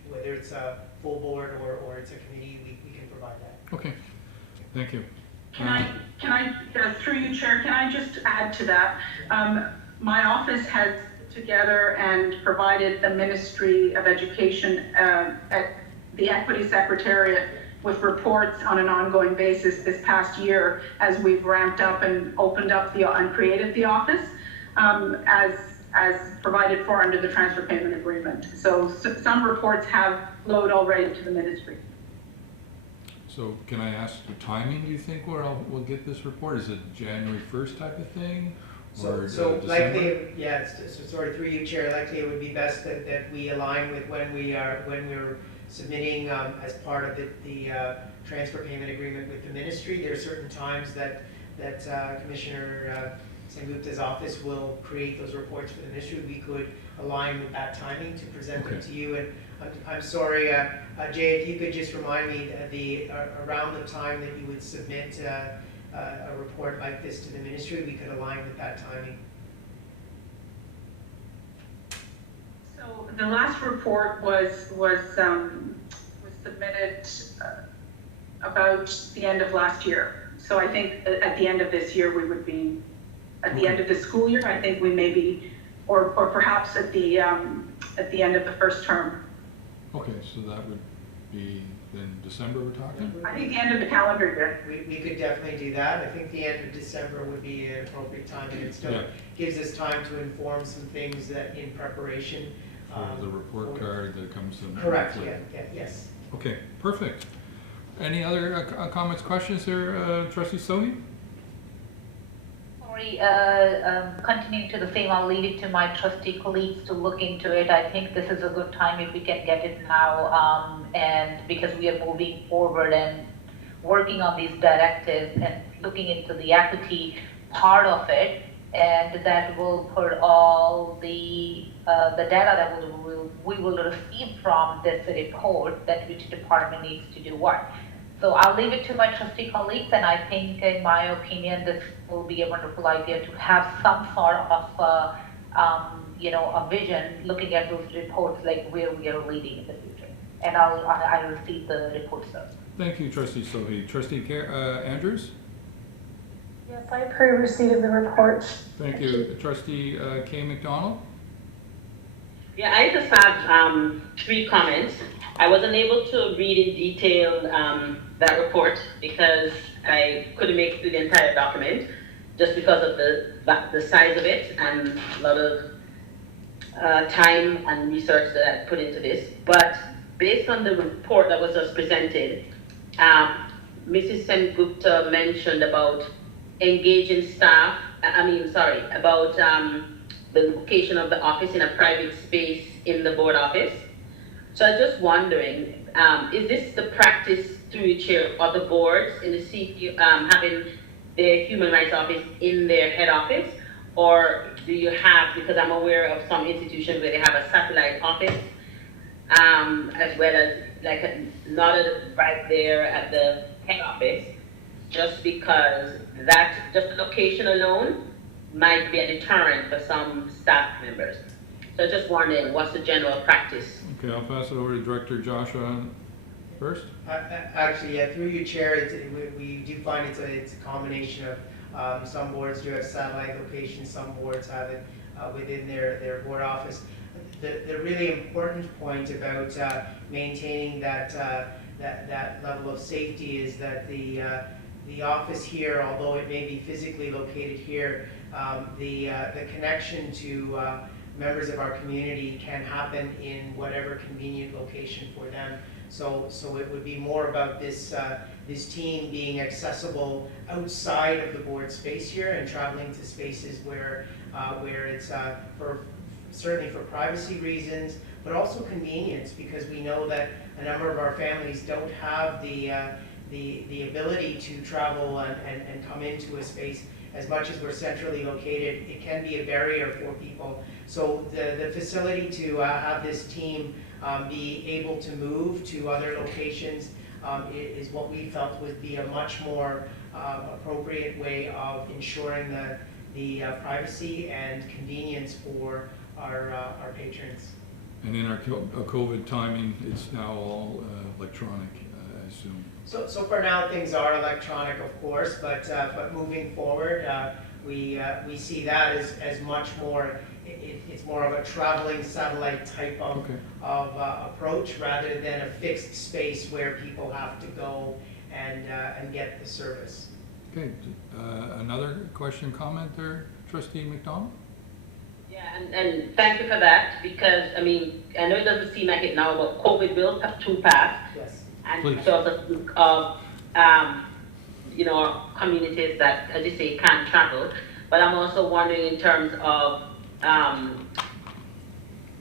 whether it's a full board or it's a committee, we can provide that. Okay, thank you. Can I, through you, Chair, can I just add to that? My office has put together and provided the Ministry of Education at the Equity Secretariat with reports on an ongoing basis this past year as we've ramped up and opened up and created the office, as provided for under the transfer payment agreement. So some reports have flowed already to the ministry. So can I ask the timing, do you think, where we'll get this report? Is it January 1st type of thing? or So December? likely, yeah, so sorry, through you, Chair, likely it would be best that we align with when we're submitting as part of the transfer payment agreement with the ministry. There are certain times that Commissioner Sengupta's office will create those reports for the ministry. We could align with that timing to present them to you. And I'm sorry, Jay, if you could just remind me around the time that you would submit a report like this to the ministry, we could align with that timing. So the last report was submitted about the end of last year. So I think at the end of this year, we would be, at the end of the school year, I think we may be, or perhaps at the end of the first term. Okay, so that would be then December we're talking? I think the end of the calendar year. We could definitely do that. I think the end of December would be an appropriate time, and it still gives us time to inform some things that in preparation. For the report card that comes in. Correct, yes. Okay, perfect. Any other comments, questions there, Trustee Sohi? Sorry, continuing to the same, I'll leave it to my trustee colleagues to look into it. I think this is a good time if we can get it now, and because we are moving forward and working on these directives and looking into the equity part of it, and that will put all the data that we will receive from this report, that which department needs to do what. So I'll leave it to my trustee colleagues, and I think, in my opinion, this will be a wonderful idea to have some sort of, a vision looking at those reports, like where we are leading in the future. And I'll receive the reports, sir. Thank you, Trustee Sohi. Trustee Andrews? Yes, I approve receipt of the report. Thank you. Trustee K. McDonald? Yeah, I just have 3 comments. I wasn't able to read in detail that report because I couldn't make it through the entire document just because of the size of it and a lot of time and research that I put into this. But based on the report that was just presented, Mrs. Sengupta mentioned about engaging staff, about the location of the office in a private space in the board office. So I'm just wondering, is this the practice through the chair of the boards in the city having their human rights office in their head office? Or do you have, because I'm aware of some institutions where they have a satellite office, as well as not right there at the head office, just because just the location alone might be a deterrent for some staff members. So just wondering, what's the general practice? Okay, I'll pass it over to Director Joshua first. Actually, yeah, through you, Chair, we do find it's a combination of some boards do have satellite locations, some boards have it within their board office. The really important point about maintaining that level of safety is that the office here, although it may be physically located here, the connection to members of our community can happen in whatever convenient location for them. So it would be more about this team being accessible outside of the board space here and traveling to spaces where it's certainly for privacy reasons, but also convenience, because we know that a number of our families don't have the ability to travel and come into a space. As much as we're centrally located, it can be a barrier for people. So the facility to have this team be able to move to other locations is what we felt would be a much more appropriate way of ensuring the privacy and convenience for our patrons. And in our COVID timing, it's now all electronic, I assume. So for now, things are electronic, of course, but moving forward, we see that as much more. It's more of a traveling satellite type of approach rather than a fixed space where people have to go and get the service. Okay, another question, comment there, Trustee McDonald? Yeah, and thank you for that, because I know it doesn't seem like it now, but COVID will have to pass. Yes. And Please. because of communities that, as you say, can't travel. but I'm also wondering in terms of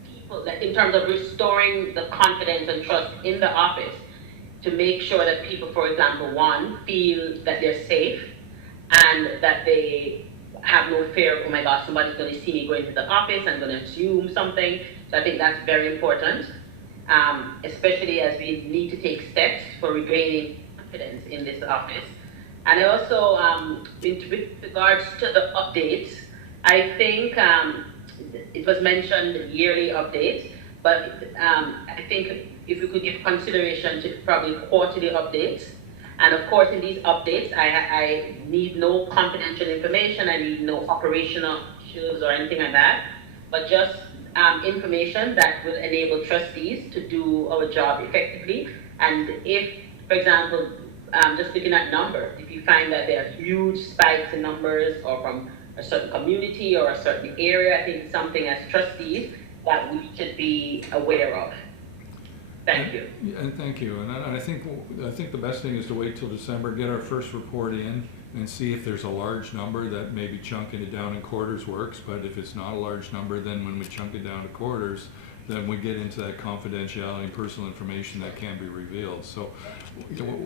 people, that in terms of restoring the confidence and trust in the office, to make sure that people, for example, one, feel that they're safe and that they have no fear, oh my gosh, somebody's going to see me going to the office, I'm going to assume something. So I think that's very important, especially as we need to take steps for regaining confidence in this office. And I also, with regards to the updates, I think it was mentioned yearly updates, but I think if we could give consideration to probably quarterly updates. And of course, in these updates, I need no confidential information, I need no operational issues or anything like that, but just information that will enable trustees to do our job effectively. And if, for example, just looking at numbers, if you find that there are huge spikes in numbers or from a certain community or a certain area, I think it's something as trustees that we should be aware of. Thank you. And thank you. And I think the best thing is to wait till December, get our first report in, and see if there's a large number that maybe chunking it down in quarters works. But if it's not a large number, then when we chunk it down to quarters, then we get into that confidentiality and personal information that can be revealed. So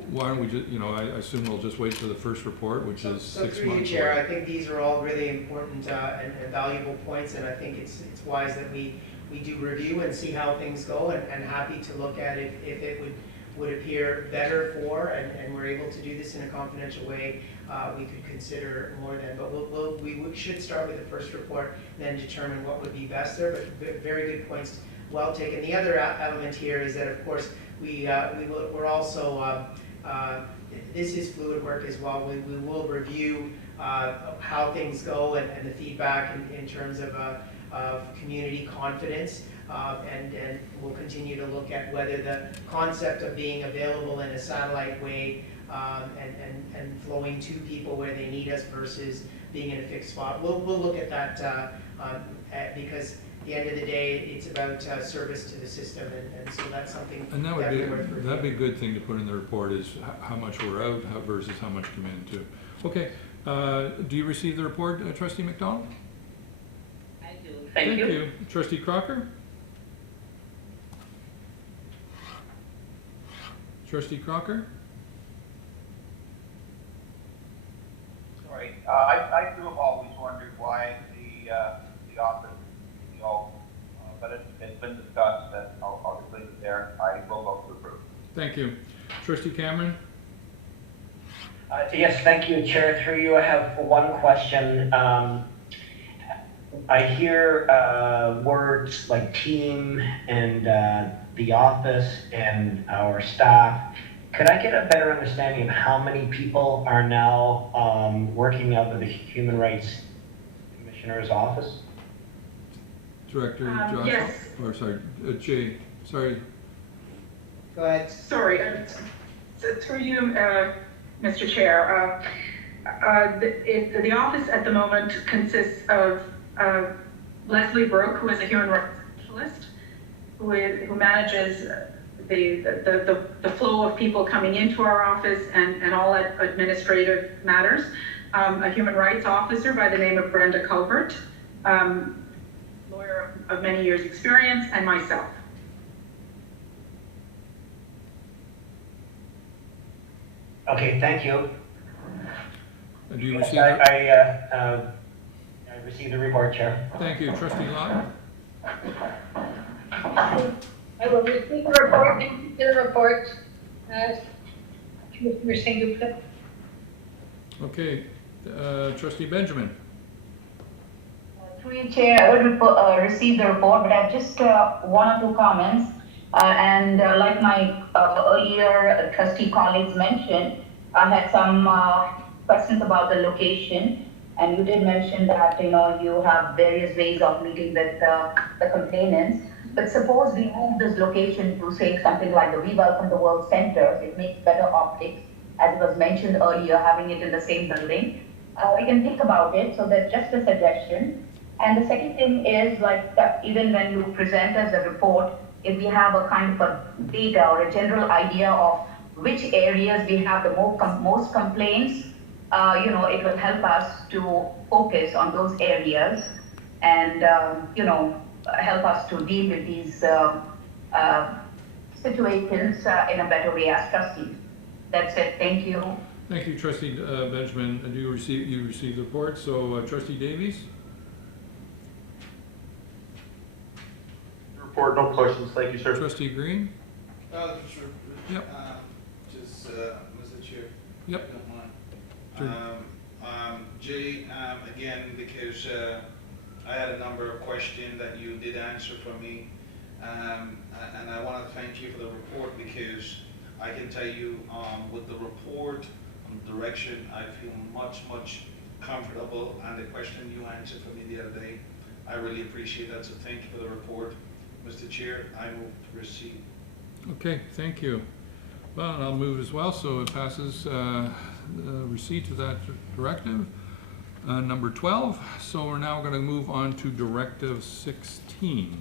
why don't we just, I assume we'll just wait for the first report, which is 6 through you, months Chair, away. I think these are all really important and valuable points, and I think it's wise that we do review and see how things go, and happy to look at it if it would appear better for, and we're able to do this in a confidential way, we could consider more then. But we should start with the first report, then determine what would be best there. But very good points, well taken. The other element here is that, of course, we're also this is fluid work as well. We will review how things go and the feedback in terms of community confidence, and we'll continue to look at whether the concept of being available in a satellite way and flowing to people where they need us versus being in a fixed spot. We'll look at that because at the end of the day, it's about service to the system, and so that's something And that'd be a good thing to put in the report, is how much we're out versus how much come in too. Okay, do you receive the report, Trustee McDonald? I do. Thank you. Trustee Crocker? Trustee Crocker? Sorry, I too have always wondered why the office, but it's been discussed, and I'll just leave it there. I will vote to approve. Thank you. Trustee Cameron? Yes, thank you, Chair. Through you, I have one question. I hear words like team and the office and our staff. Could I get a better understanding of how many people are now working out of the Human Rights Commissioner's office? Director Joshua? Yes. Or sorry, Jay, sorry. Go ahead. Sorry, through you, Mr. Chair. The office at the moment consists of Leslie Brooke, who is a human rights specialist, who manages the flow of people coming into our office and all administrative matters. A human rights officer by the name of Brenda Culbert, lawyer of many years' experience, and myself. Okay, thank you. Do you Yes, receive I received the report, Chair. Thank you. Trustee Lott? I will receive the report. Thank you for the report, Commissioner Singh. Okay. Trustee Benjamin? Through you, Chair, I will receive the report, but I have just one or two comments. Like my earlier trustee colleagues mentioned, I had some questions about the location, and you did mention that you have various ways of meeting with the complainants. But suppose we move this location to, say, something like the We Welcome the World Center. It makes better optics, as it was mentioned earlier, having it in the same building. We can think about it, so that's just a suggestion. And the second thing is, even when you present us the report, if we have a kind of a data or a general idea of which areas we have the most complaints, it will help us to focus on those areas and, help us to deal with these situations in a better way as trustees. That's it. Thank you. Thank you, Trustee Benjamin. And you received the report. So Trustee Davies? Report, no questions. Thank you, sir. Trustee Green? Sure. Yep. Just, Mr. Chair. Yep. Don't mind. Jay, again, because I had a number of questions that you did answer for me. And I want to thank you for the report, because I can tell you with the report and direction, I feel much comfortable. And the question you answered for me the other day, I really appreciate that. So thank you for the report. Mr. Chair, I move to receive. Okay, thank you. Well, and I'll move as well, so it passes receipt of that directive. Number 12, so we're now going to move on to Directive 16.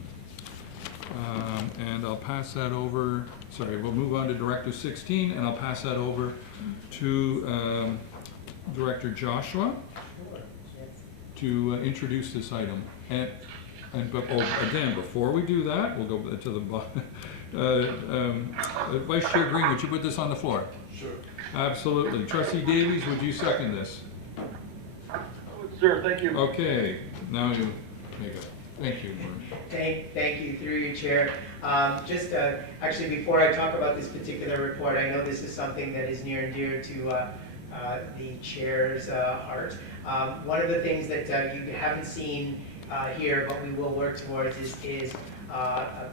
And I'll pass that over, we'll move on to Directive 16, and I'll pass that over to Director Joshua to introduce this item. Again, before we do that, we'll go to the Vice Chair Green, would you put this on the floor? Sure. Absolutely. Trustee Davies, would you second this? Sir, thank you. Okay, now you make it. Thank you. Thank you, through you, Chair. Actually, before I talk about this particular report, I know this is something that is near and dear to the Chair's heart. One of the things that you haven't seen here, but we will work towards, is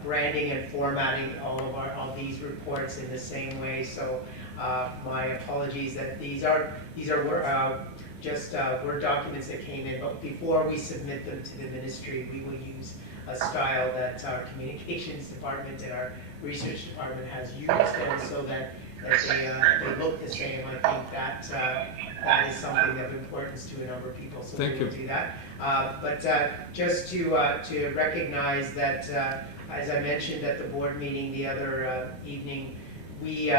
branding and formatting all of these reports in the same way. So my apologies that these are just Word documents that came in, but before we submit them to the ministry, we will use a style that our communications department and our research department has used, and so that they look the same. I think that is something of importance to a number of people, so we will do that. But just to recognize that, as I mentioned at the board meeting the other evening, we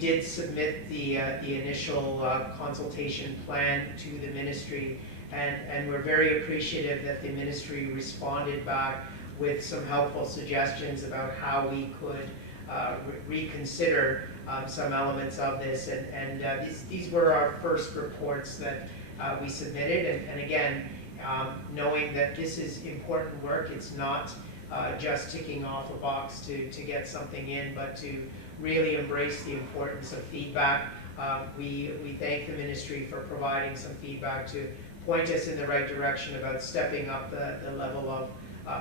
did submit the initial consultation plan to the ministry, and we're very appreciative that the ministry responded back with some helpful suggestions about how we could reconsider some elements of this. And these were our first reports that we submitted. And again, knowing that this is important work, it's not just ticking off a box to get something in, but to really embrace the importance of feedback. We thank the ministry for providing some feedback to point us in the right direction about stepping up the level of,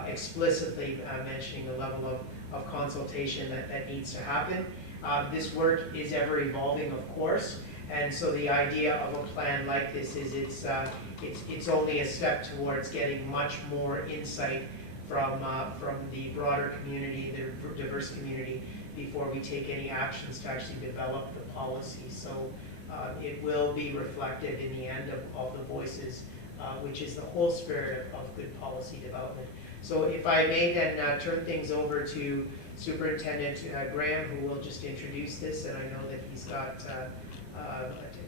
explicitly mentioning the level of consultation that needs to happen. This work is ever evolving, of course, and so the idea of a plan like this is it's only a step towards getting much more insight from the broader community, the diverse community, before we take any actions to actually develop the policy. So it will be reflective in the end of the voices, which is the whole spirit of good policy development. So if I may then turn things over to Superintendent Graham, who will just introduce this, and I know that he's got a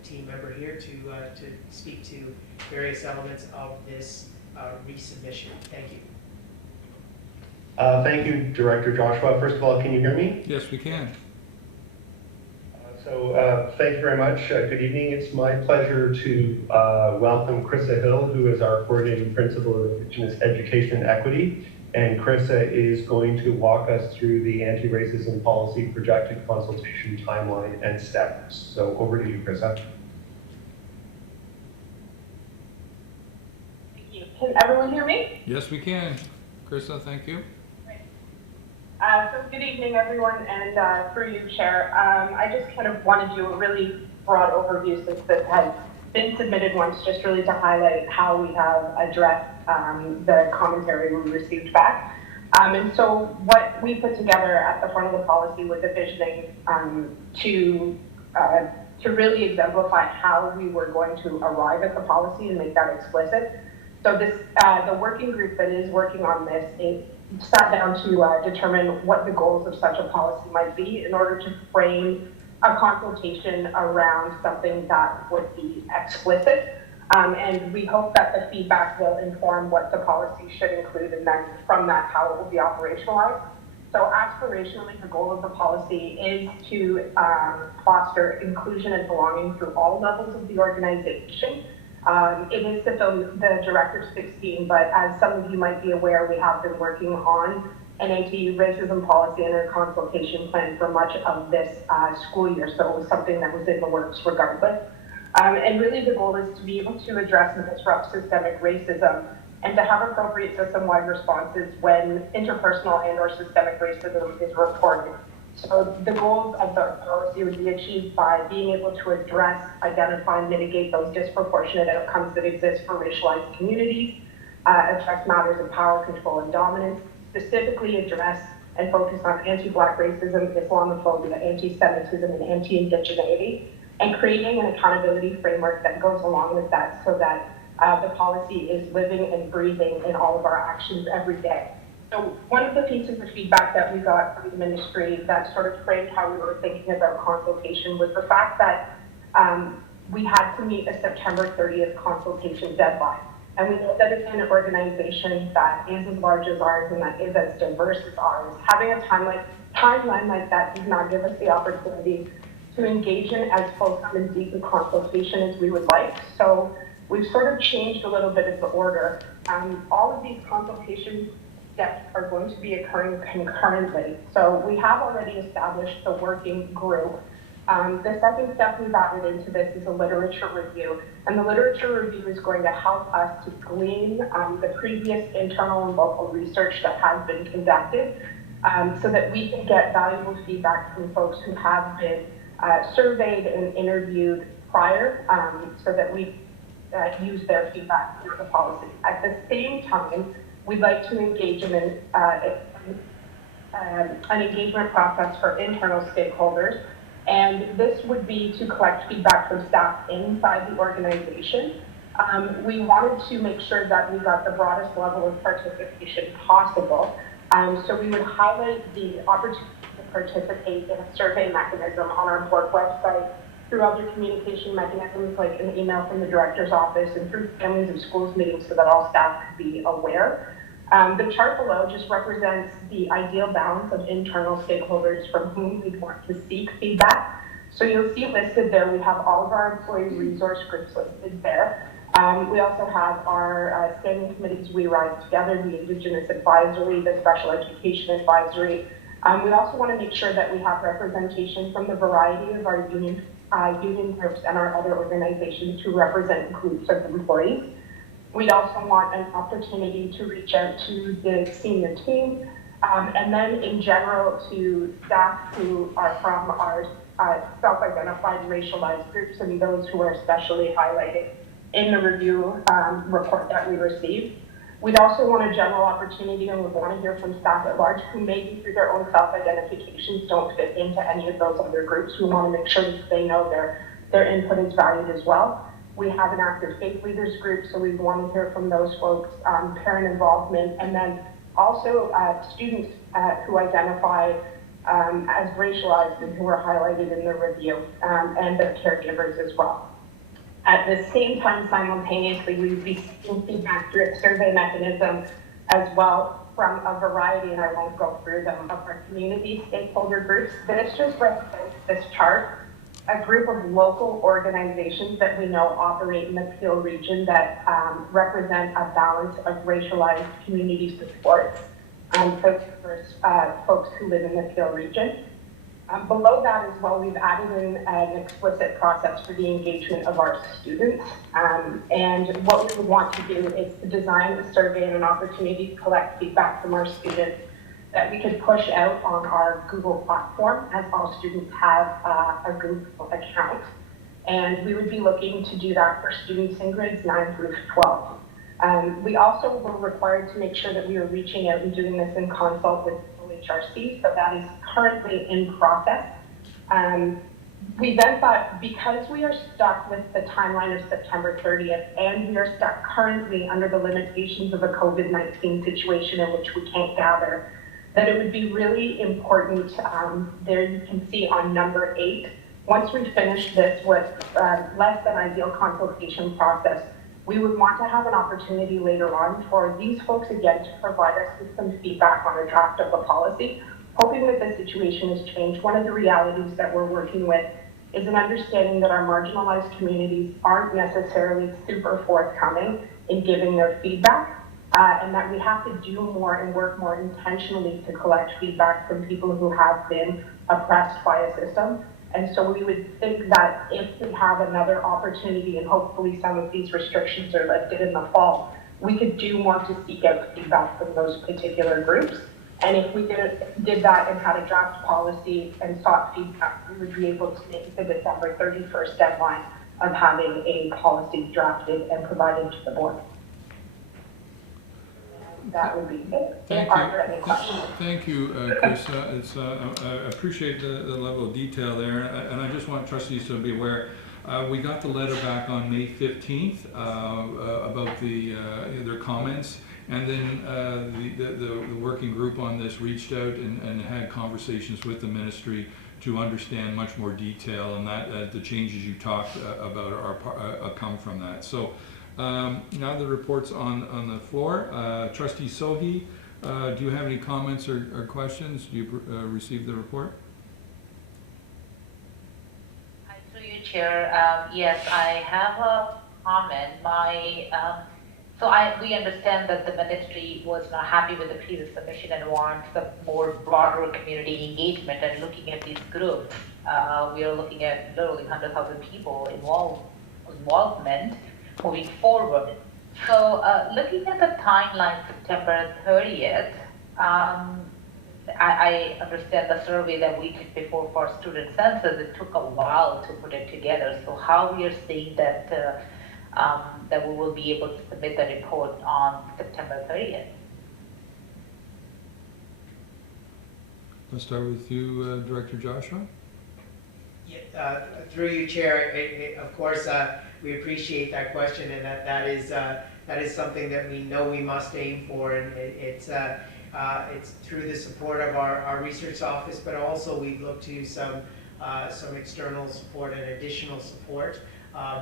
team member here to speak to various elements of this resubmission. Thank you. Thank you, Director Joshua. First of all, can you hear me? Yes, we can. Thank you very much. Good evening. It's my pleasure to welcome Krista Hill, who is our coordinating principal of Indigenous Education and Equity. And Krista is going to walk us through the anti-racism policy projected consultation timeline and steps. So over to you, Krista. Thank you. Can everyone hear me? Yes, we can. Krista, thank you. So good evening, everyone, and through you, Chair. I just kind of want to do a really broad overview since this has been submitted once, just really to highlight how we have addressed the commentary we received back. And so what we put together at the front of the policy was a visioning to really exemplify how we were going to arrive at the policy and make that explicit. So this, the working group that is working on this sat down to determine what the goals of such a policy might be in order to frame a consultation around something that would be explicit. And we hope that the feedback will inform what the policy should include, and then from that, how it will be operationalized. So aspirationally, the goal of the policy is to foster inclusion and belonging through all levels of the organization. It is to fill the Director 16, but as some of you might be aware, we have been working on an anti-racism policy and a consultation plan for much of this school year, so it was something that was in the works regardless. And really the goal is to be able to address and disrupt systemic racism and to have appropriate system-wide responses when interpersonal and or systemic racism is reported. So the goals of the policy would be achieved by being able to address, identify, and mitigate those disproportionate outcomes that exist for racialized communities, address matters of power, control, and dominance, specifically address and focus on anti-Black racism, Islamophobia, anti-Semitism, and anti-Indigeneity, and creating an accountability framework that goes along with that so that the policy is living and breathing in all of our actions every day. So one of the pieces of feedback that we got from the ministry that sort of framed how we were thinking about consultation was the fact that we had to meet a September 30th consultation deadline. And we know that as an organization that is as large as ours and that is as diverse as ours, having a timeline like that does not give us the opportunity to engage in as fulsome and deep a consultation as we would like. So we've sort of changed a little bit of the order. All of these consultation steps are going to be occurring concurrently. So we have already established the working group. The second step we've added into this is a literature review. And the literature review is going to help us to glean the previous internal and local research that has been conducted so that we can get valuable feedback from folks who have been surveyed and interviewed prior so that we use their feedback for the policy. At the same time, we'd like to engage in an engagement process for internal stakeholders. And this would be to collect feedback from staff inside the organization. We wanted to make sure that we got the broadest level of participation possible. So we would highlight the opportunity to participate in a survey mechanism on our board website, through other communication mechanisms like an email from the director's office, and through families of schools meetings so that all staff could be aware. The chart below just represents the ideal balance of internal stakeholders from whom we'd want to seek feedback. So you'll see listed there, we have all of our employee resource groups listed there. We also have our standing committees we rise together, the Indigenous Advisory, the Special Education Advisory. We also want to make sure that we have representation from the variety of our union groups and our other organizations who represent groups of employees. We'd also want an opportunity to reach out to the senior team, and then in general to staff who are from our self-identified racialized groups and those who are especially highlighted in the review report that we received. We'd also want a general opportunity, and we want to hear from staff at large who maybe through their own self-identifications don't fit into any of those other groups. We want to make sure that they know their input is valued as well. We have an active faith leaders group, so we want to hear from those folks, parent involvement, and then also students who identify as racialized and who are highlighted in the review, and their caregivers as well. At the same time, simultaneously, we would be seeking feedback through a survey mechanism as well from a variety, and I won't go through them, of our community stakeholder groups. This just represents this chart, a group of local organizations that we know operate in the Peel region that represent a balance of racialized community supports for folks who live in the Peel region. Below that as well, we've added in an explicit process for the engagement of our students. And what we would want to do is to design a survey and an opportunity to collect feedback from our students that we could push out on our Google platform, as all students have a Google account. And we would be looking to do that for students in grades 9 through 12. We also were required to make sure that we were reaching out and doing this in consult with HRC, so that is currently in process. We then thought, because we are stuck with the timeline of September 30th, and we are stuck currently under the limitations of a COVID-19 situation in which we can't gather, that it would be really important, there you can see on number 8, once we finish this with less than ideal consultation process, we would want to have an opportunity later on for these folks again to provide us with some feedback on a draft of the policy. Hoping that the situation has changed, one of the realities that we're working with is an understanding that our marginalized communities aren't necessarily super forthcoming in giving their feedback, and that we have to do more and work more intentionally to collect feedback from people who have been oppressed by a system. And so we would think that if we have another opportunity, and hopefully some of these restrictions are lifted in the fall, we could do more to seek out feedback from those particular groups. And if we did that and had a draft policy and sought feedback, we would be able to make the December 31st deadline of having a policy drafted and provided to the board. That would be it. Thank Are there any questions? Thank you, Chris. I appreciate the level of detail there, and I just want trustees to be aware. We got the letter back on May 15th about their comments, and then the working group on this reached out and had conversations with the ministry to understand much more detail, and that the changes you talked about are come from that. So. Now the report's on the floor. Trustee Sohi, do you have any comments or questions? Do you receive the report? Through you, Chair. Yes, I have a comment. We understand that the ministry was not happy with the previous submission and wants a more broader community engagement and looking at these groups. We are looking at literally 100,000 people involvement moving forward. So looking at the timeline, September 30th, I understand the survey that we did before for student census, it took a while to put it together. So how we are seeing that that we will be able to submit the report on September 30th? Let's start with you, Director Joshua. Yeah, through you, Chair. Of course, we appreciate that question, and that is something that we know we must aim for, and it's through the support of our research office, but also we've looked to some external support and additional support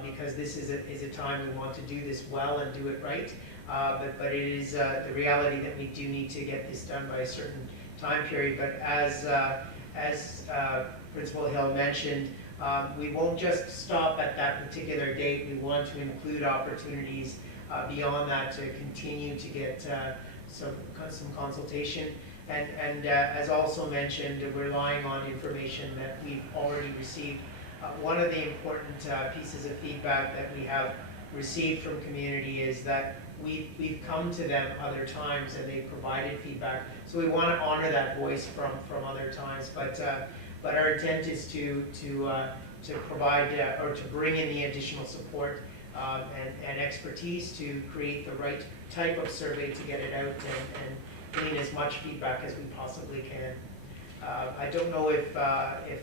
because this is a time we want to do this well and do it right. But it is the reality that we do need to get this done by a certain time period. But as Principal Hill mentioned, we won't just stop at that particular date. We want to include opportunities beyond that to continue to get some consultation. And as also mentioned, we're relying on information that we've already received. One of the important pieces of feedback that we have received from community is that we've come to them other times and they've provided feedback. So we want to honor that voice from other times. But our intent is to provide or to bring in the additional support and expertise to create the right type of survey to get it out and glean as much feedback as we possibly can. I don't know if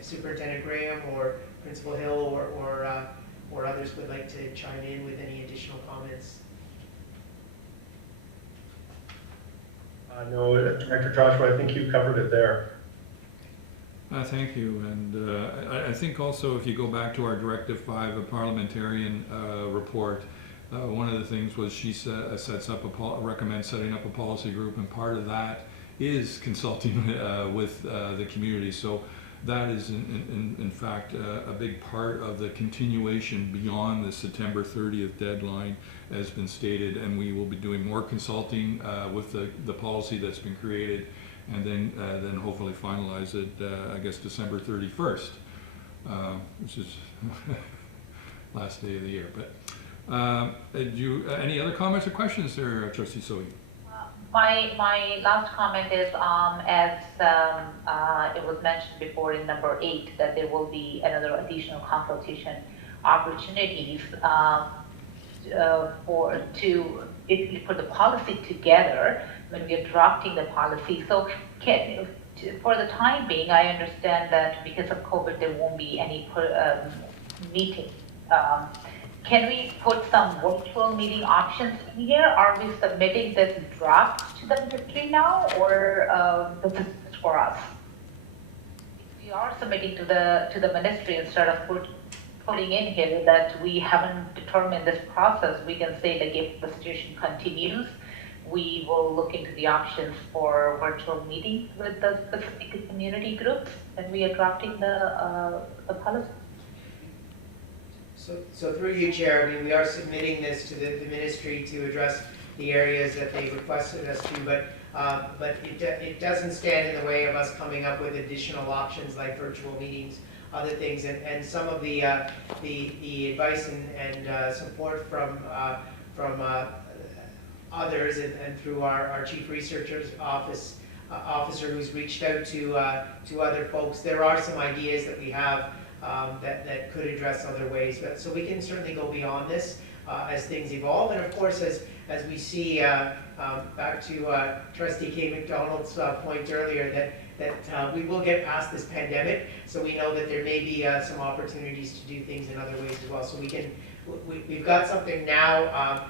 Superintendent Graham or Principal Hill or others would like to chime in with any additional comments. No, Director Joshua, I think you covered it there. Thank you, and I think also if you go back to our Directive 5, a parliamentarian report, one of the things was she recommends setting up a policy group, and part of that is consulting with the community. So that is in fact a big part of the continuation beyond the September 30th deadline, as been stated, and we will be doing more consulting with the policy that's been created, and then hopefully finalize it, I guess, December 31st, which is last day of the year. But any other comments or questions there, Trustee Sohi? My last comment is, as it was mentioned before in number 8, that there will be another additional consultation opportunities for the policy together when we are drafting the policy. So for the time being, I understand that because of COVID, there won't be any meeting. Can we put some virtual meeting options in here? Are we submitting this draft to the ministry now, or this is for us? we are submitting to the ministry instead of putting in here that we haven't determined this process, we can say like if the situation continues, we will look into the options for virtual meetings with the specific community groups, and we are drafting the policy. So through you, Chair, I mean, we are submitting this to the ministry to address the areas that they requested us to, but it doesn't stand in the way of us coming up with additional options like virtual meetings, other things, and some of the advice and support from others and through our chief researcher's officer who's reached out to other folks. There are some ideas that we have that could address other ways, but so we can certainly go beyond this as things evolve, and of course as we see back to Trustee K. McDonald's point earlier that we will get past this pandemic, so we know that there may be some opportunities to do things in other ways as well. So we've got something now,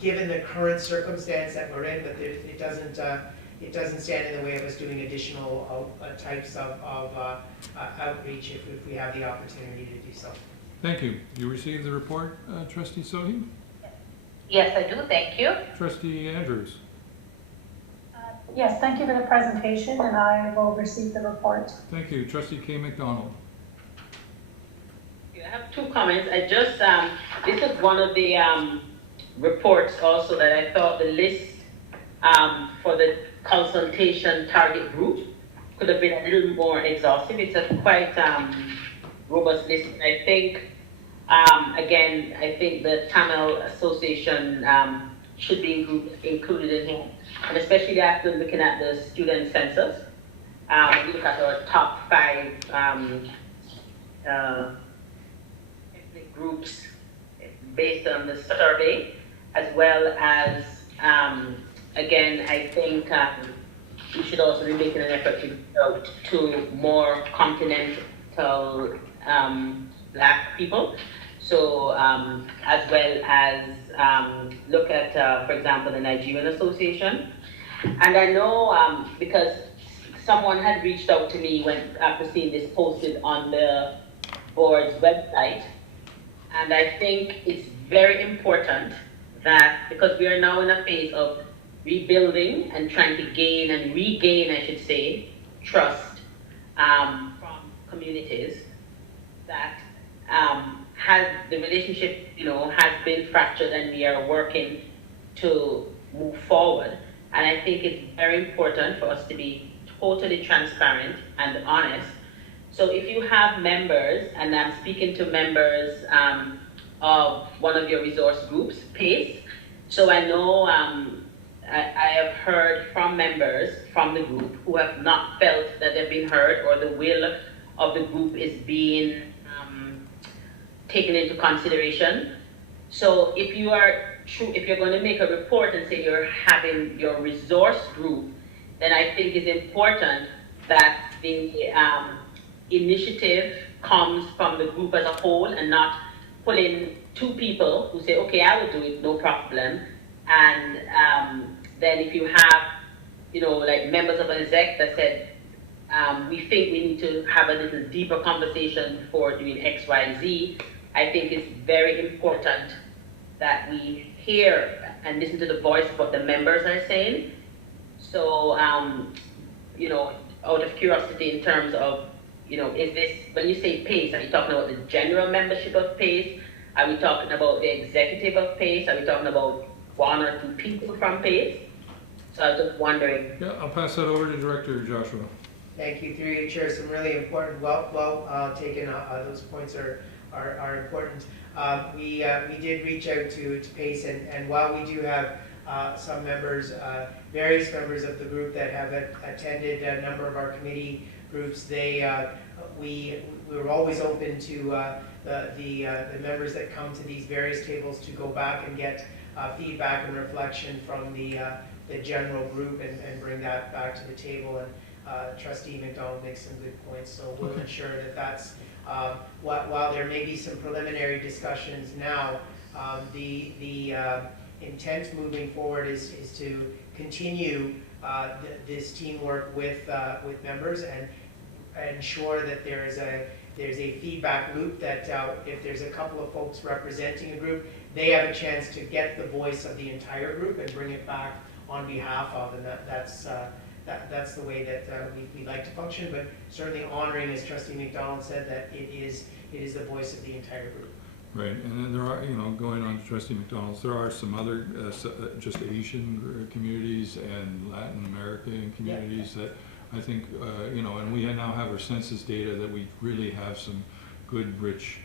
given the current circumstance that we're in, but it doesn't stand in the way of us doing additional types of outreach if we have the opportunity to do so. Thank you. You received the report, Trustee Sohi? Yes, I do. Thank you. Trustee Andrews? Yes, thank you for the presentation, and I will receive the report. Thank you. Trustee K. McDonald? I have two comments. I just, this is one of the reports also that I thought the list for the consultation target group could have been a little more exhaustive. It's a quite robust list. And I think, again, I think the Tamil Association should be included in here. And especially after looking at the student census, we look at our top 5 ethnic groups based on the survey, as well as, again, I think we should also be making an effort to go to more continental Black people. So, as well as look at, for example, the Nigerian Association. And I know because someone had reached out to me after seeing this posted on the board's website, and I think it's very important that, because we are now in a phase of rebuilding and trying to gain and regain, I should say, trust from communities, that has the relationship, has been fractured, and we are working to move forward. And I think it's very important for us to be totally transparent and honest. So if you have members, and I'm speaking to members of one of your resource groups, PACE, so I know I have heard from members from the group who have not felt that they've been heard or the will of the group is being taken into consideration. So if you're going to make a report and say you're having your resource group, then I think it's important that the initiative comes from the group as a whole and not pull in 2 people who say, okay, I will do it, no problem. And then if you have, like members of an exec that said, we think we need to have a little deeper conversation before doing X, Y, Z, I think it's very important that we hear and listen to the voice of what the members are saying. So, out of curiosity in terms of, is this, when you say PACE, are you talking about the general membership of PACE? Are we talking about the executive of PACE? Are we talking about 1 or 2 people from PACE? So I was just wondering. Yeah, I'll pass that over to Director Joshua. Thank you, through you, Chair. Some really important, well taken. Those points are important. We did reach out to PACE, and while we do have some members, various members of the group that have attended a number of our committee groups, we were always open to the members that come to these various tables to go back and get feedback and reflection from the general group and bring that back to the table. And Trustee McDonald makes some good points, so we'll ensure that that's, while there may be some preliminary discussions now, the intent moving forward is to continue this teamwork with members, and ensure that there's a feedback loop, that if there's a couple of folks representing a group, they have a chance to get the voice of the entire group and bring it back on behalf of, and that's the way that we like to function, but certainly honoring, as Trustee McDonald said, that it is the voice of the entire group. Right, and then there are, going on to Trustee McDonald's, there are some other just Asian communities and Latin American communities that I think, and we now have our census data that we really have some good, rich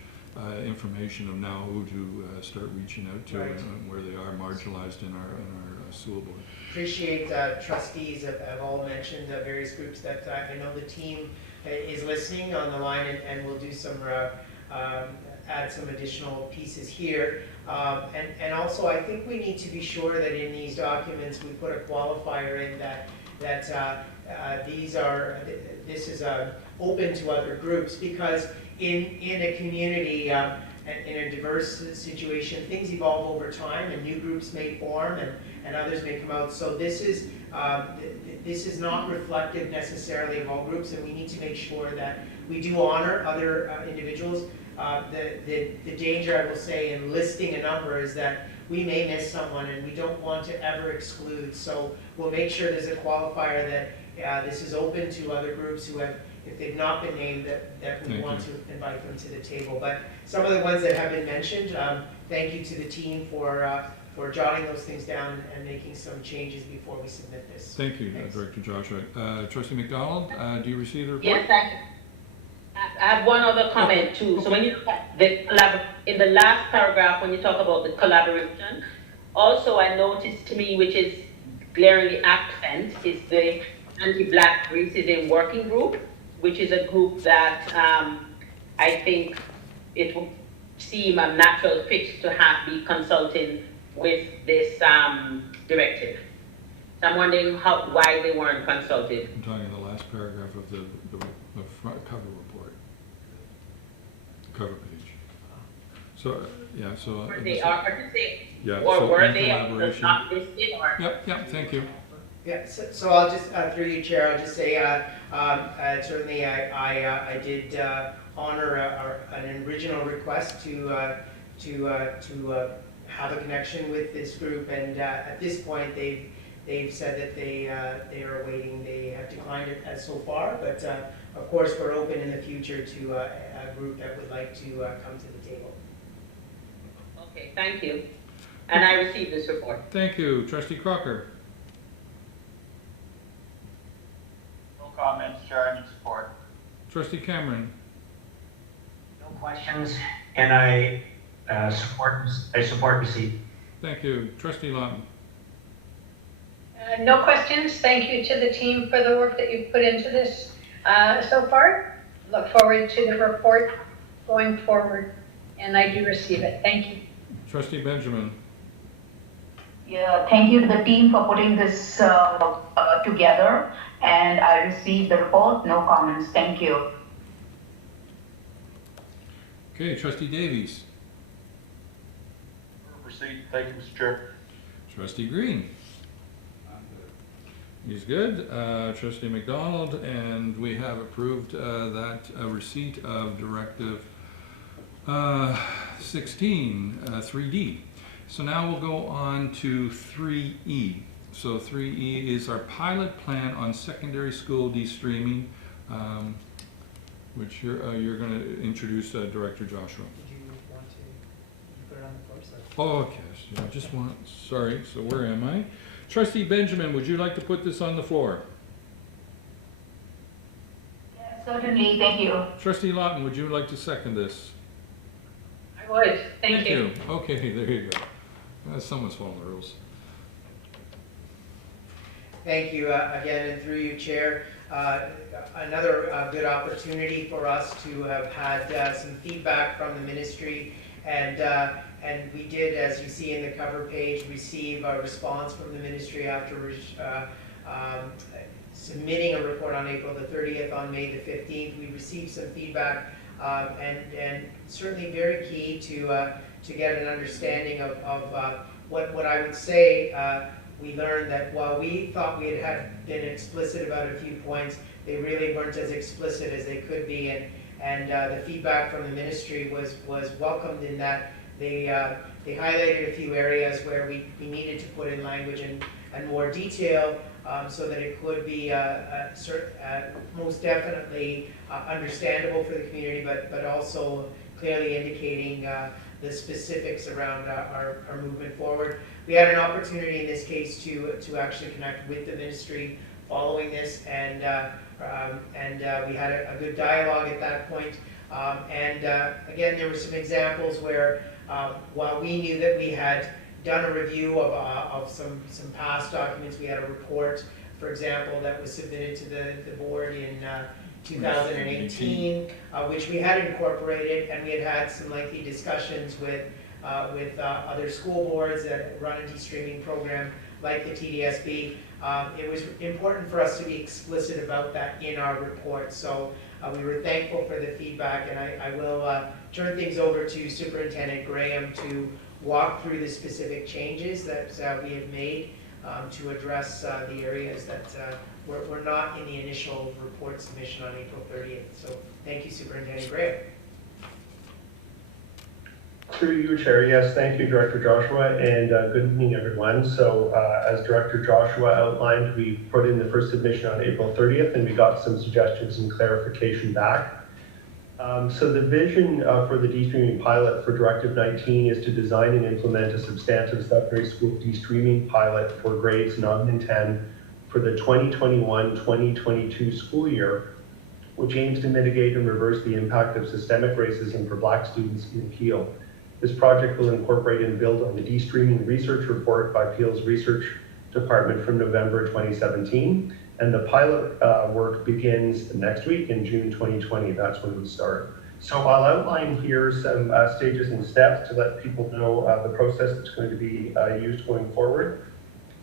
information of now who to start reaching out to, right, and where they are marginalized in our school board. Appreciate trustees have all mentioned various groups that I know the team is listening on the line, and we'll do some add some additional pieces here. And also, I think we need to be sure that in these documents we put a qualifier in that this is open to other groups, because in a community, in a diverse situation, things evolve over time, and new groups may form, and others may come out. So this is not reflective necessarily of all groups, and we need to make sure that we do honor other individuals. The danger, I will say, in listing a number is that we may miss someone, and we don't want to ever exclude. So we'll make sure there's a qualifier that this is open to other groups who have, if they've not been named, that we want to invite them to the table. But some of the ones that have been mentioned, thank you to the team for jotting those things down and making some changes before we submit this. Thank you, Director Joshua. Trustee McDonald, do you receive the report? Yes, thank you. I have one other comment too. So when you look at in the last paragraph, when you talk about the collaboration, also I noticed to me, which is glaringly absent, is the Anti-Black Racism Working Group, which is a group that I think it would seem a natural fit to be consulting with this directive. So I'm wondering why they weren't consulted. I'm talking the last paragraph of the front cover report, cover page. So yeah, so were they participating? Yeah. Or so were they not listed? Or Yep. Thank you. Yeah. So I'll just through you, Chair, I'll just say certainly I did honor an original request to have a connection with this group, and at this point they've said that they are waiting. They have declined it as so far, but of course we're open in the future to a group that would like to come to the table. Okay, thank you. And I received this report. Thank you, Trustee Crocker. No comments, Chair, in support. Trustee Cameron. No questions, and I support receipt. Thank you, Trustee Lawton. No questions. Thank you to the team for the work that you've put into this so far. Look forward to the report going forward, and I do receive it. Thank you. Trustee Benjamin. Yeah, thank you to the team for putting this together, and I received the report. No comments. Thank you. Okay, Trustee Davies. Proceed. Thank you, Mr. Chair. Trustee Green. He's good. Trustee McDonald, and we have approved that receipt of Directive 16, 3D. So now we'll go on to 3E. So 3E is our pilot plan on secondary school de-streaming, which you're going to introduce Director Joshua. Did you want to put it on the floor? Oh, okay. So I just want, sorry, so where am I? Trustee Benjamin, would you like to put this on the floor? Yes, certainly, thank you. Trustee Lawton, would you like to second this? I would. Thank you. Okay, there you go. Someone's following the rules. Thank you again, and through you, Chair. Another good opportunity for us to have had some feedback from the ministry, and we did, as you see in the cover page, receive a response from the ministry after submitting a report on April the 30th. On May the 15th, we received some feedback, and certainly very key to get an understanding of what I would say we learned that while we thought we had been explicit about a few points, they really weren't as explicit as they could be, and the feedback from the ministry was welcomed in that they highlighted a few areas where we needed to put in language and more detail so that it could be most definitely understandable for the community, but also clearly indicating the specifics around our movement forward. We had an opportunity in this case to actually connect with the ministry following this, and we had a good dialogue at that point. Again, there were some examples where while we knew that we had done a review of some past documents, we had a report, for example, that was submitted to the board in 2018, which we had incorporated, and we had some lengthy discussions with other school boards that run a de-streaming program like the TDSB. It was important for us to be explicit about that in our report. So we were thankful for the feedback, and I will turn things over to Superintendent Graham to walk through the specific changes that we have made to address the areas that were not in the initial report submission on April 30th. So thank you, Superintendent Graham. Through you, Chair. Yes, thank you, Director Joshua, and good evening, everyone. So as Director Joshua outlined, we put in the first submission on April 30th, and we got some suggestions and clarification back. So the vision for the de-streaming pilot for Directive 19 is to design and implement a substantive secondary school de-streaming pilot for grades 9 and 10 for the 2021-2022 school year, which aims to mitigate and reverse the impact of systemic racism for Black students in Peel. This project will incorporate and build on the de-streaming research report by Peel's research department from November 2017. And the pilot work begins next week in June 2020. That's when we start. So I'll outline here some stages and steps to let people know the process that's going to be used going forward.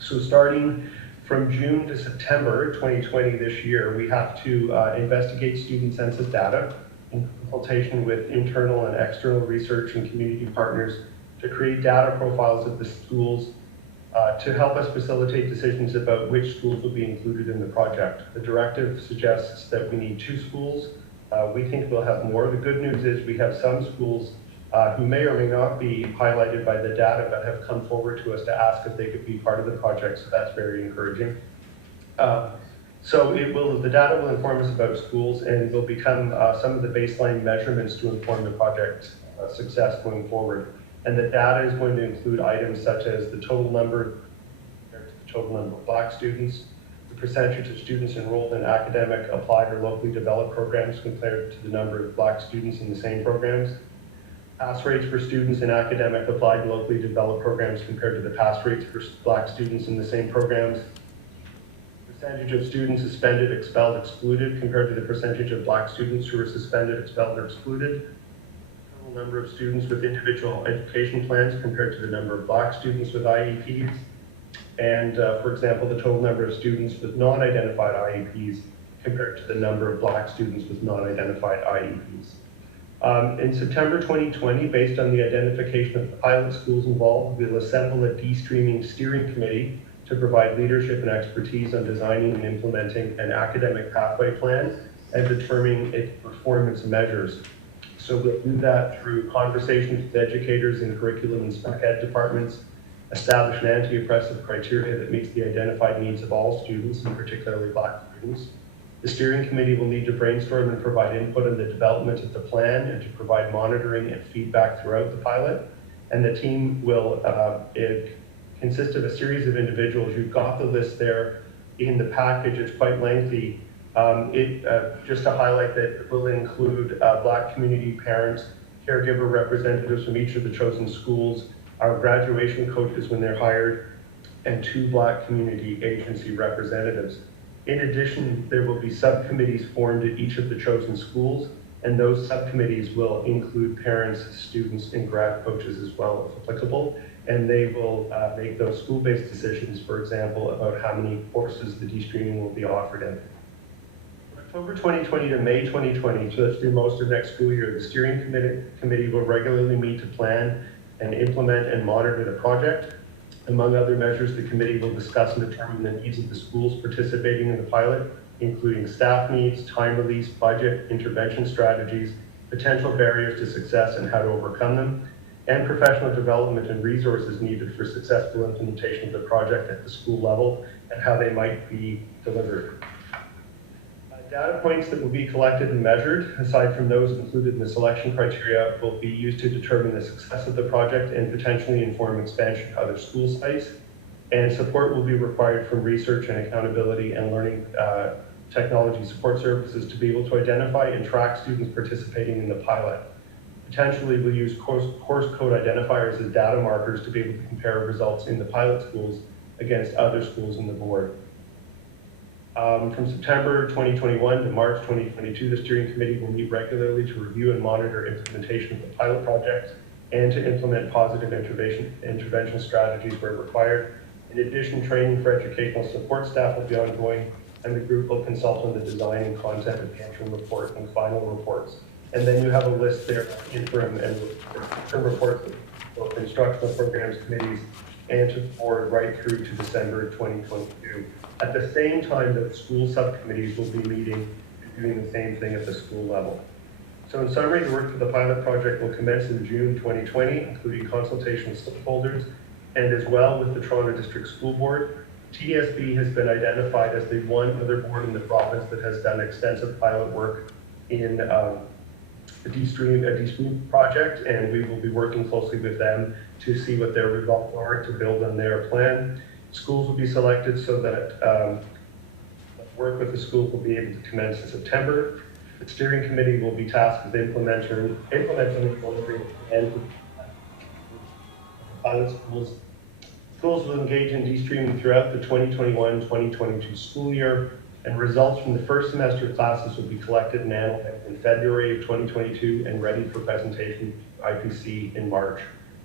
So starting from June to September 2020 this year, we have to investigate student census data in consultation with internal and external research and community partners to create data profiles of the schools to help us facilitate decisions about which schools will be included in the project. The directive suggests that we need 2 schools. We think we'll have more. The good news is we have some schools who may or may not be highlighted by the data but have come forward to us to ask if they could be part of the project, so that's very encouraging. So the data will inform us about schools and will become some of the baseline measurements to inform the project's success going forward. And the data is going to include items such as the total number of Black students, the percentage of students enrolled in academic, applied, or locally developed programs compared to the number of Black students in the same programs, pass rates for students in academic, applied, and locally developed programs compared to the pass rates for Black students in the same programs, percentage of students suspended, expelled, excluded compared to the percentage of Black students who were suspended, expelled, or excluded, total number of students with individual education plans compared to the number of Black students with IEPs, and for example, the total number of students with non-identified IEPs compared to the number of Black students with non-identified IEPs. In September 2020, based on the identification of the pilot schools involved, we'll assemble a de-streaming steering committee to provide leadership and expertise on designing and implementing an academic pathway plan and determining its performance measures. So we'll do that through conversations with educators in curriculum and spec ed departments, establish an anti-oppressive criteria that meets the identified needs of all students, and particularly Black students. The steering committee will need to brainstorm and provide input on the development of the plan and to provide monitoring and feedback throughout the pilot. And the team will consist of a series of individuals. You've got the list there in the package. It's quite lengthy. Just to highlight that it will include Black community parents, caregiver representatives from each of the chosen schools, our graduation coaches when they're hired, and 2 Black community agency representatives. In addition, there will be subcommittees formed at each of the chosen schools, and those subcommittees will include parents, students, and grad coaches as well, if applicable. And they will make those school-based decisions, for example, about how many courses the de-streaming will be offered in. October 2020 to May 2020, so that's through most of next school year, the steering committee will regularly meet to plan and implement and monitor the project. Among other measures, the committee will discuss and determine the needs of the schools participating in the pilot, including staff needs, time release, budget, intervention strategies, potential barriers to success and how to overcome them, and professional development and resources needed for successful implementation of the project at the school level and how they might be delivered. Data points that will be collected and measured, aside from those included in the selection criteria, will be used to determine the success of the project and potentially inform expansion to other school sites. And support will be required from research and accountability and learning technology support services to be able to identify and track students participating in the pilot. Potentially, we'll use course code identifiers as data markers to be able to compare results in the pilot schools against other schools in the board. From September 2021 to March 2022, the steering committee will meet regularly to review and monitor implementation of the pilot project and to implement positive intervention strategies where required. In addition, training for educational support staff will be ongoing, and the group will consult on the design and content of the interim report and final reports. And then you have a list there of interim and interim reports of both instructional programs committees and to the board right through to December 2022. At the same time that school subcommittees will be meeting and doing the same thing at the school level. So in summary, the work for the pilot project will commence in June 2020, including consultation with stakeholders and as well with the Toronto District School Board. TDSB has been identified as the one other board in the province that has done extensive pilot work in a de-stream project, and we will be working closely with them to see what their results are to build on their plan. Schools will be selected so that work with the schools will be able to commence in September. The steering committee will be tasked with implementing and pilot schools. Schools will engage in de-streaming throughout the 2021-2022 school year, and results from the first semester classes will be collected and analyzed in February of 2022 and ready for presentation to IPC in March.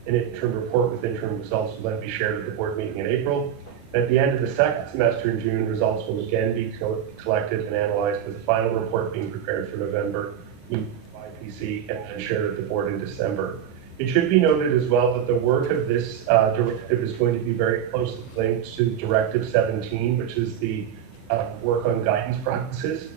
An interim report with interim results will then be shared at the board meeting in April. At the end of the second semester in June, results will again be collected and analyzed, with the final report being prepared for November IPC and then shared at the board in December. It should be noted as well that the work of this directive is going to be very closely linked to Directive 17, which is the work on guidance practices.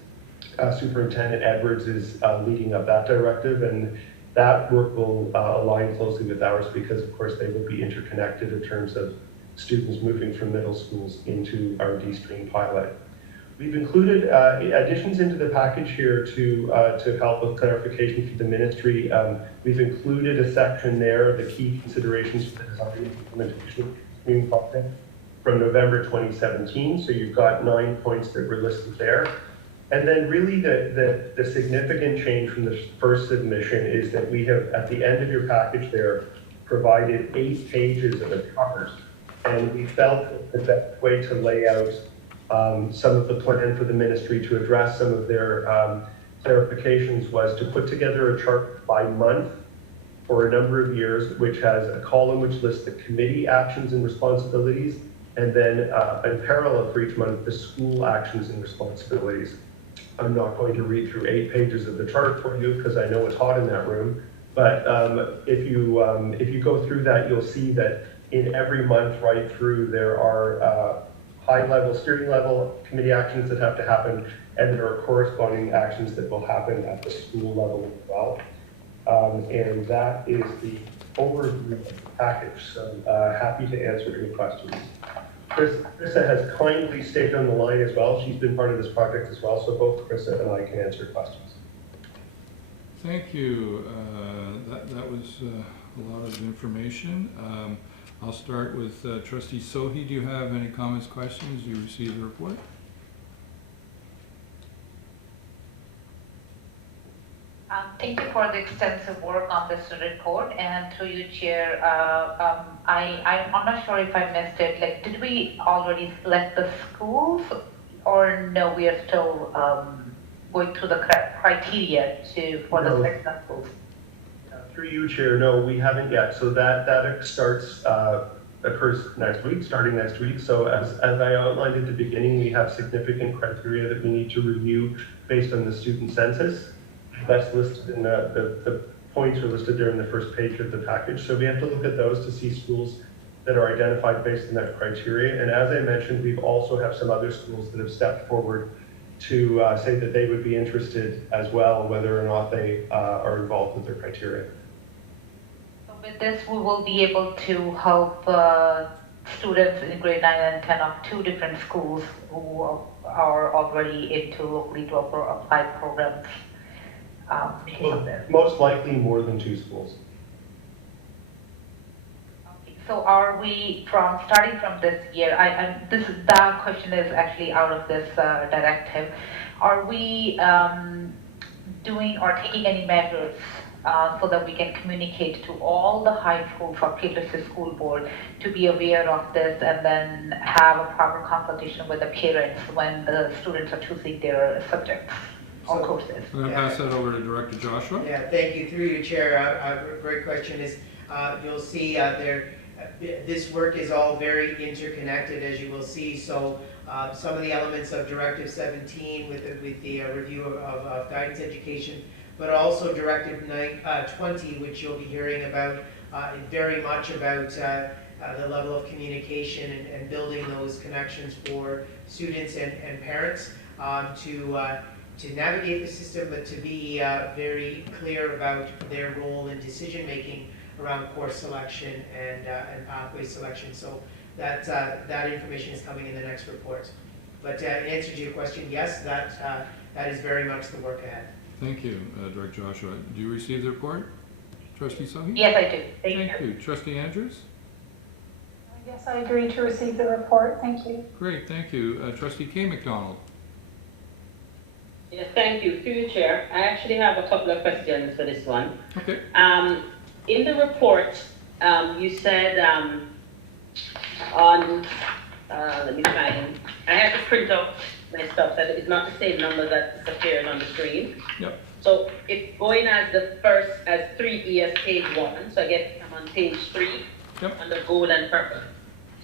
Superintendent Edwards is leading up that directive, and that work will align closely with ours because, of course, they will be interconnected in terms of students moving from middle schools into our de-stream pilot. We've included additions into the package here to help with clarification for the ministry. We've included a section there, the key considerations for the design and implementation of the de-stream project from November 2017. So you've got 9 points that were listed there. And then really the significant change from the first submission is that we have, at the end of your package there, provided 8 pages of the covers. And we felt that the best way to lay out some of the plan for the ministry to address some of their clarifications was to put together a chart by month for a number of years, which has a column which lists the committee actions and responsibilities, and then in parallel for each month, the school actions and responsibilities. I'm not going to read through 8 pages of the chart for you because I know it's hot in that room, but if you go through that, you'll see that in every month right through there are high-level, steering level committee actions that have to happen, and there are corresponding actions that will happen at the school level as well. And that is the overview of the package, so happy to answer any questions. Krista has kindly stayed on the line as well. She's been part of this project as well, so both Krista and I can answer questions. Thank you. That was a lot of information. I'll start with Trustee Sohi. Do you have any comments, questions? You received the report? Thank you for the extensive work on this report, and through you, Chair, I'm not sure if I missed it. Like, did we already select the schools, or no? We are still going through the criteria for the selection of schools. Through you, Chair, no, we haven't yet. So that occurs next week, starting next week. So as I outlined at the beginning, we have significant criteria that we need to review based on the student census. That's listed in the points are listed there in the first page of the package. So we have to look at those to see schools that are identified based on that criteria. And as I mentioned, we also have some other schools that have stepped forward to say that they would be interested as well, whether or not they are involved with their criteria. So with this, we will be able to help students in grade 9 and 10 of 2 different schools who are already into locally to applied programs because of this. Most likely more than 2 schools. So are we starting from this year, that question is actually out of this directive. Are we doing or taking any measures so that we can communicate to all the high schools or Peelschools school board to be aware of this and then have a proper consultation with the parents when the students are choosing their subjects or courses? I'm going to pass that over to Director Joshua. Yeah, thank you. Through you, Chair. A great question is, you'll see this work is all very interconnected, as you will see. So some of the elements of Directive 17 with the review of guidance education, but also Directive 20, which you'll be hearing about, very much about the level of communication and building those connections for students and parents to navigate the system, but to be very clear about their role in decision making around course selection and pathway selection. So that information is coming in the next report. But in answer to your question, yes, that is very much the work ahead. Thank you, Director Joshua. Do you receive the report, Trustee Sohi? Yes, I do. Thank you. Trustee Andrews? Yes, I agree to receive the report. Thank you. Great, thank you. Trustee K. McDonald? Yes, thank you. Through the chair, I actually have a couple of questions for this one. Okay. In the report, you said let me find, I have to print out my stuff that it's not the same number that appears on the screen. Yep. So if going as 3E as page 1, so I guess I'm on page 3, yep, under goal and purpose.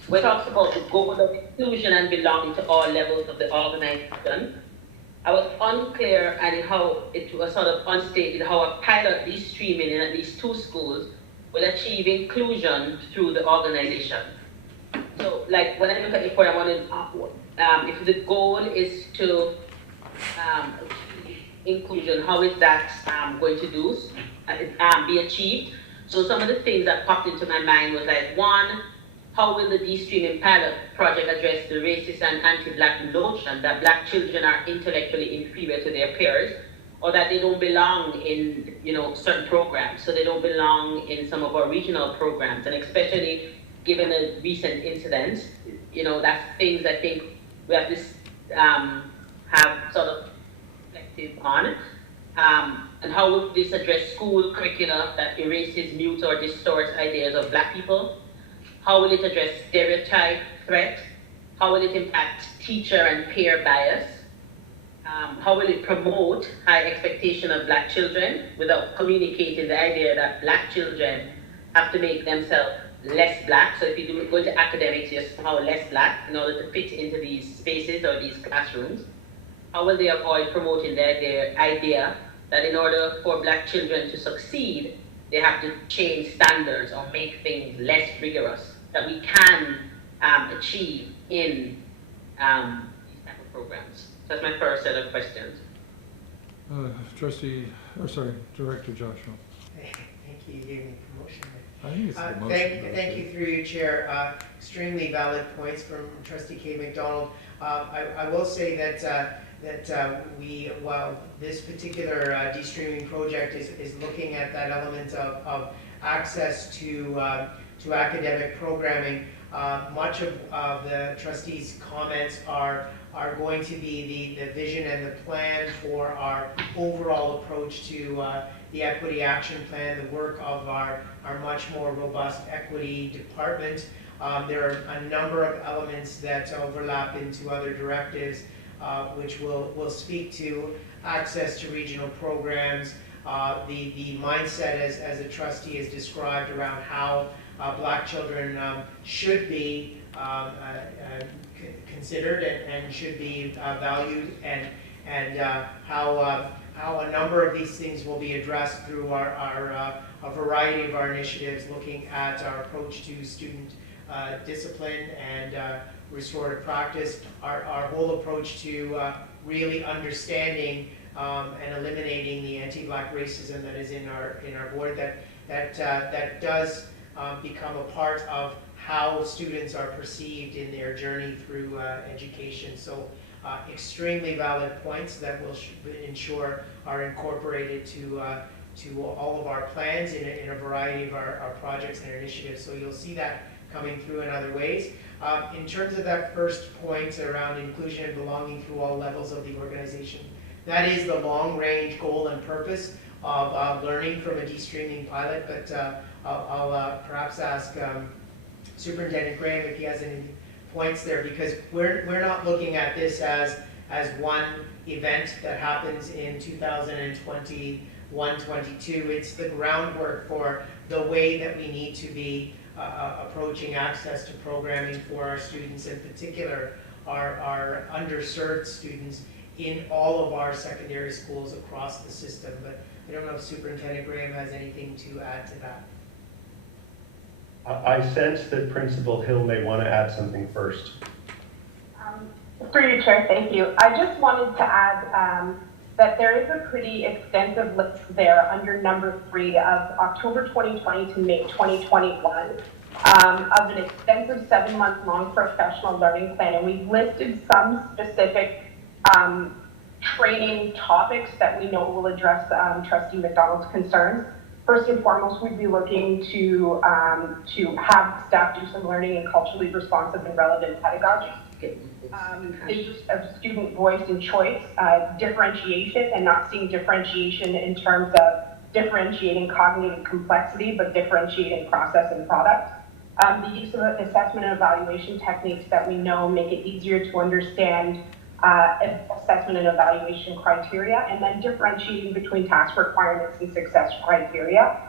We talks about the goal of inclusion and belonging to all levels of the organization. I was unclear and how it was sort of unstated how a pilot this streaming in at least 2 schools will achieve inclusion through the organization. So, like when I look at the report, I wanted if the goal is to inclusion, how is that going to be achieved? So some of the things that popped into my mind was like, 1, how will the de-streaming pilot project address the racist and anti-black notion that black children are intellectually inferior to their peers, or that they don't belong in certain programs, so they don't belong in some of our regional programs, and especially given the recent incidents, that's things I think we have to have sort of reflective on. And how will this address school curricula that erases, mutes, or distorts ideas of black people? How will it address stereotype, threat? How will it impact teacher and peer bias? How will it promote high expectation of black children without communicating the idea that black children have to make themselves less black? So if you go into academics, you're somehow less black in order to fit into these spaces or these classrooms. How will they avoid promoting their idea that in order for black children to succeed, they have to change standards or make things less rigorous that we can achieve in these type of programs? So that's my first set of questions. Director Joshua. Thank you. You gave me promotion. I think it's the motion. Thank you through you, Chair. Extremely valid points from Trustee K. McDonald. I will say that while this particular de-streaming project is looking at that element of access to academic programming, much of the trustees' comments are going to be the vision and the plan for our overall approach to the Equity Action Plan, the work of our much more robust equity department. There are a number of elements that overlap into other directives, which will speak to access to regional programs, the mindset as a trustee is described around how black children should be considered and should be valued, and how a number of these things will be addressed through a variety of our initiatives, looking at our approach to student discipline and restorative practice. Our whole approach to really understanding and eliminating the anti-Black racism that is in our board, that does become a part of how students are perceived in their journey through education. So extremely valid points that will ensure are incorporated to all of our plans in a variety of our projects and our initiatives. So you'll see that coming through in other ways. In terms of that first point around inclusion and belonging through all levels of the organization, that is the long-range goal and purpose of learning from a de-streaming pilot, but I'll perhaps ask Superintendent Graham if he has any points there, because we're not looking at this as one event that happens in 2021-22. It's the groundwork for the way that we need to be approaching access to programming for our students, in particular our underserved students in all of our secondary schools across the system. But I don't know if Superintendent Graham has anything to add to that. I sense that Principal Hill may want to add something first. Through you, Chair, thank you. I just wanted to add that there is a pretty extensive list there under number 3 of October 2020 to May 2021 of an extensive 7-month-long professional learning plan, and we've listed some specific training topics that we know will address Trustee McDonald's concerns. First and foremost, we'd be looking to have staff do some learning in culturally responsive and relevant pedagogy. The use of student voice and choice, differentiation, and not seeing differentiation in terms of differentiating cognitive complexity, but differentiating process and product. The use of assessment and evaluation techniques that we know make it easier to understand assessment and evaluation criteria, and then differentiating between task requirements and success criteria.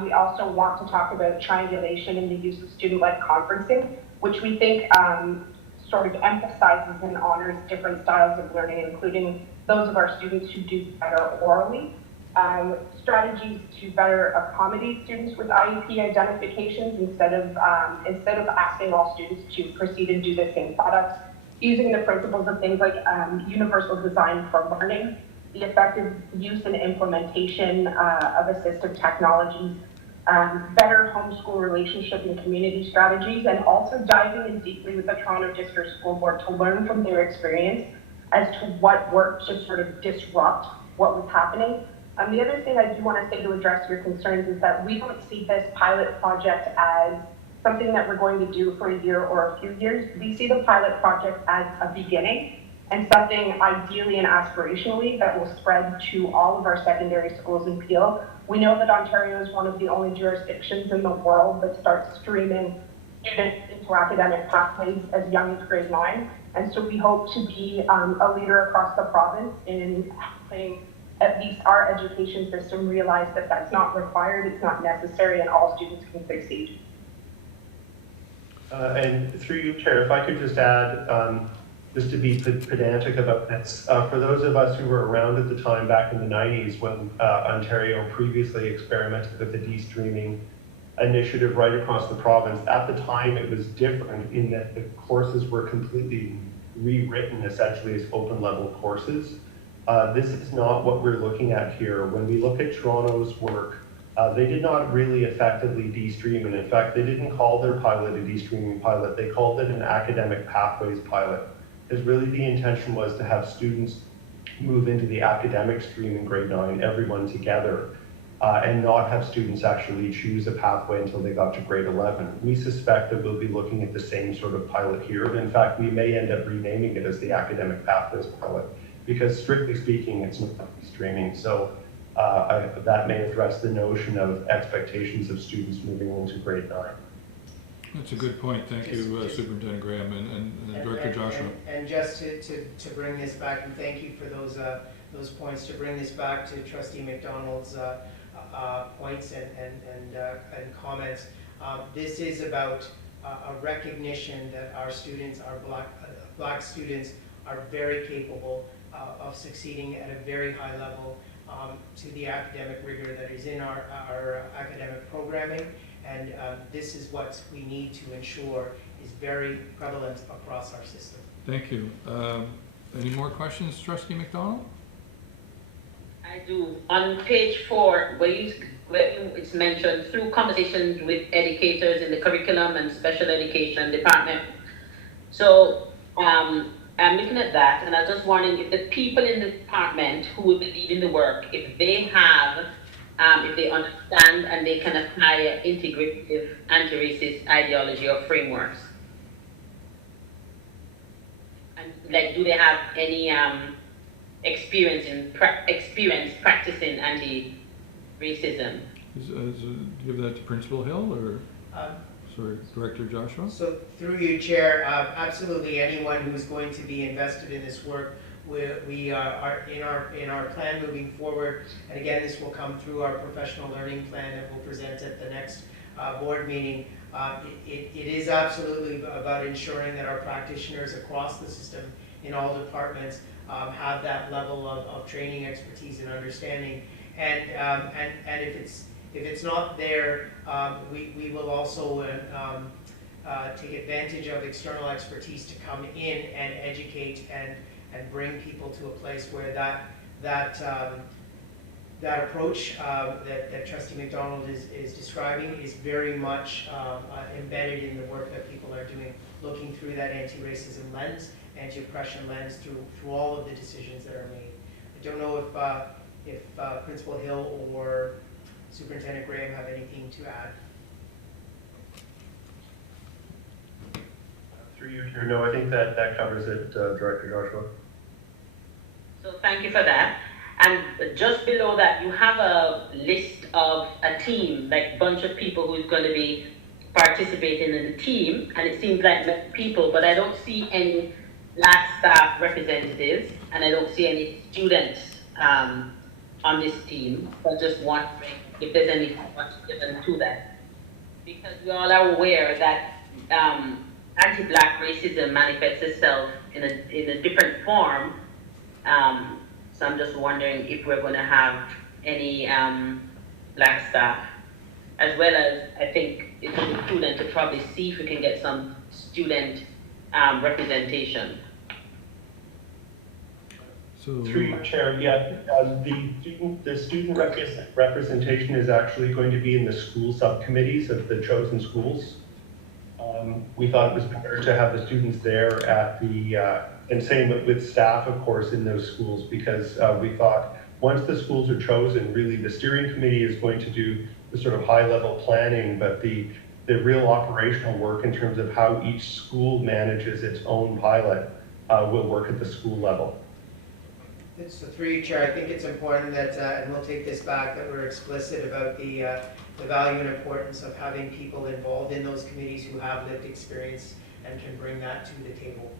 We also want to talk about triangulation and the use of student-led conferencing, which we think sort of emphasizes and honors different styles of learning, including those of our students who do better orally. Strategies to better accommodate students with IEP identifications instead of asking all students to proceed and do the same products, using the principles of things like universal design for learning, the effective use and implementation of assistive technologies, better homeschool relationship and community strategies, and also diving in deeply with the Toronto District School Board to learn from their experience as to what worked to sort of disrupt what was happening. The other thing I do want to say to address your concerns is that we don't see this pilot project as something that we're going to do for a year or a few years. We see the pilot project as a beginning and something ideally and aspirationally that will spread to all of our secondary schools in Peel. We know that Ontario is one of the only jurisdictions in the world that starts streaming students into academic pathways as young as grade 9. And so we hope to be a leader across the province in helping at least our education system realize that that's not required, it's not necessary, and all students can succeed. And through you, Chair, if I could just add, just to be pedantic about this, for those of us who were around at the time back in the 90s when Ontario previously experimented with the de-streaming initiative right across the province, at the time it was different in that the courses were completely rewritten essentially as open level courses. This is not what we're looking at here. When we look at Toronto's work, they did not really effectively de-stream, and in fact, they didn't call their pilot a de-streaming pilot. They called it an academic pathways pilot, because really the intention was to have students move into the academic stream in grade 9, everyone together, and not have students actually choose a pathway until they got to grade 11. We suspect that we'll be looking at the same sort of pilot here, and in fact, we may end up renaming it as the academic pathways pilot, because strictly speaking, it's not streaming. So that may address the notion of expectations of students moving into grade 9. That's a good point. Thank you, Superintendent Graham and Director Joshua. And just to bring this back, and thank you for those points, to bring this back to Trustee McDonald's points and comments. This is about a recognition that our students, our black students, are very capable of succeeding at a very high level to the academic rigor that is in our academic programming. And this is what we need to ensure is very prevalent across our system. Thank you. Any more questions, Trustee McDonald? I do. On page 4, where it's mentioned through conversations with educators in the curriculum and special education department. So I'm looking at that, and I was just wondering if the people in the department who will be leading the work, if they have, if they understand and they can apply an integrative anti-racist ideology or frameworks. And like, do they have any experience practicing anti-racism? Give that to Principal Hill or, sorry, Director Joshua? So through you, Chair, absolutely anyone who's going to be invested in this work, we are in our plan moving forward, and again, this will come through our professional learning plan that we'll present at the next board meeting. It is absolutely about ensuring that our practitioners across the system in all departments have that level of training, expertise, and understanding. And if it's not there, we will also take advantage of external expertise to come in and educate and bring people to a place where that approach that Trustee McDonald is describing is very much embedded in the work that people are doing, looking through that anti-racism lens, anti-oppression lens, through all of the decisions that are made. I don't know if Principal Hill or Superintendent Graham have anything to add. Through you, Chair. No, I think that covers it, Director Joshua. So thank you for that. And just below that, you have a list of a team, like bunch of people who's going to be participating in the team, and it seems like many people, but I don't see any Black staff representatives, and I don't see any students on this team. So just wondering if there's any thought given to that, because we all are aware that anti-Black racism manifests itself in a different form. So I'm just wondering if we're going to have any Black staff, as well as I think it would be prudent to probably see if we can get some student representation. So, through your Chair, yeah, the student representation is actually going to be in the school subcommittees of the chosen schools. We thought it was better to have the students there at the, and same with staff, of course, in those schools, because we thought once the schools are chosen, really the steering committee is going to do the sort of high-level planning, but the real operational work in terms of how each school manages its own pilot will work at the school level. So through you, Chair, I think it's important that, and we'll take this back, that we're explicit about the value and importance of having people involved in those committees who have lived experience and can bring that to the table.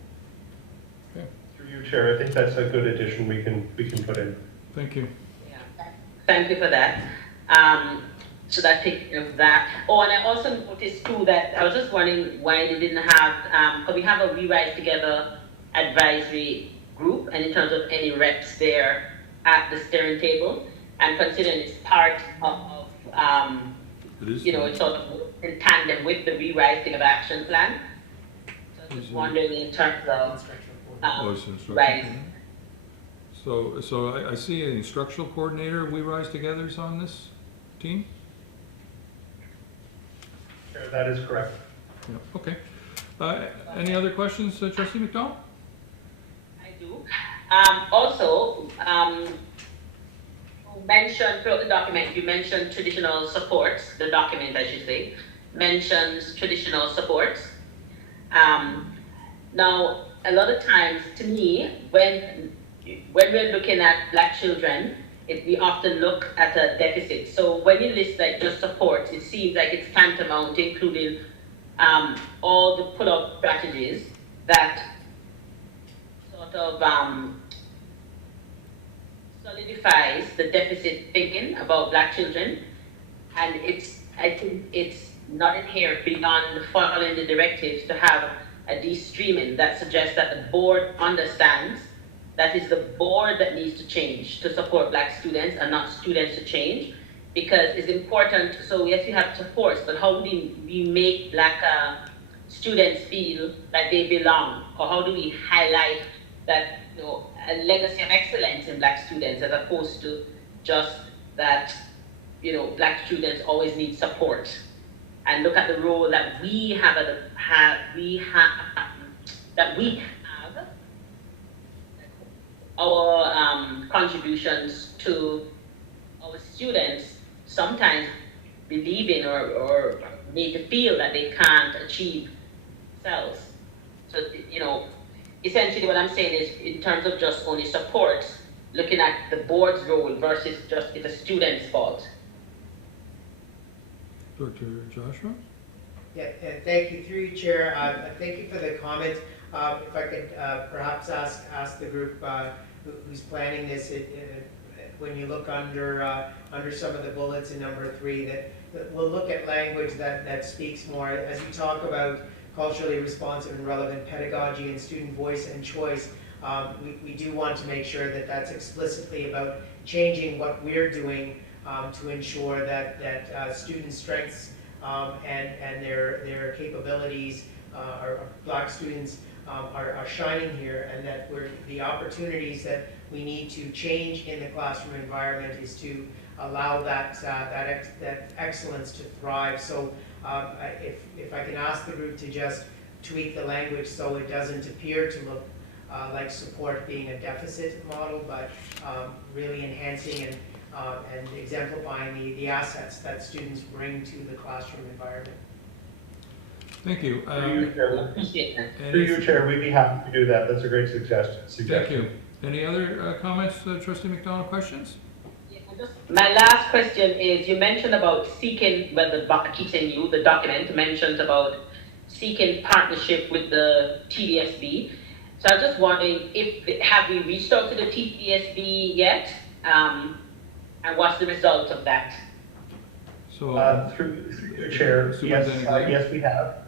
okay. Through you, Chair, I think that's a good addition we can put in. Thank you. Yeah. Thank you for that. So that take care of that. Oh, and I also noticed too that I was just wondering why they didn't have, because we have a We Rise Together advisory group, and in terms of any reps there at the steering table, and considering it's part of you know, it's sort of in tandem with the We Rise Together action plan. So I was just wondering in terms of right. So I see an instructional coordinator, We Rise Together's on this team? Chair, that is correct. Yeah, okay. Any other questions, Trustee McDonald? I do. Also, you mentioned throughout the document, you mentioned traditional supports, the document I should say, mentions traditional supports. Now, a lot of times to me, when we're looking at Black children, we often look at a deficit. So when you list like just supports, it seems like it's tantamount to including all the pull-up strategies that sort of solidifies the deficit thinking about Black children, and I think it's not inherent beyond following the directives to have a de-streaming that suggests that the board understands that is the board that needs to change to support Black students and not students to change. because it's important. So yes, we have supports, but how do we make Black students feel that they belong, or how do we highlight that, you know, a legacy of excellence in Black students, as opposed to just that, you know, Black students always need support, and look at the role that we have our contributions to our students sometimes believing or made to feel that they can't achieve themselves. So, you know, essentially what I'm saying is, in terms of just only support, looking at the board's role versus just it's a student's fault. Dr. Joshua? Yeah, thank you, through you, Chair. Thank you for the comment. If I could perhaps ask the group who's planning this, when you look under some of the bullets in number 3, that we'll look at language that speaks more. As we talk about culturally responsive and relevant pedagogy and student voice and choice, we do want to make sure that that's explicitly about changing what we're doing to ensure that student strengths and their capabilities, our Black students, are shining here, and that the opportunities that we need to change in the classroom environment is to allow that excellence to thrive. So if I can ask the group to just tweak the language so it doesn't appear to look like support being a deficit model, but really enhancing and exemplifying the assets that students bring to the classroom environment. Thank you. Through you, Chair, we'd be happy to do that. That's a great suggestion. Thank you. Any other comments, Trustee McDonald, questions? My last question is, you mentioned about seeking, well, the document mentions about seeking partnership with the TDSB. So I was just wondering, have we reached out to the TDSB yet? And what's the result of that? So, through the Chair, yes, we have.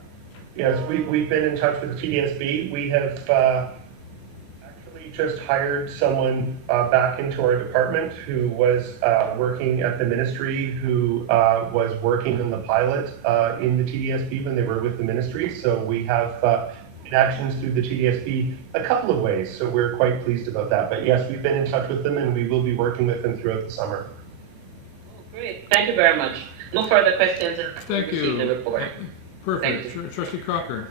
Yes, we've been in touch with the TDSB. We have actually just hired someone back into our department who was working at the ministry, who was working on the pilot in the TDSB when they were with the ministry. So we have actions through the TDSB a couple of ways. So we're quite pleased about that. But yes, we've been in touch with them, and we will be working with them throughout the summer. Great, thank you very much. No further questions. Thank you. The report. Perfect. Trustee Crocker.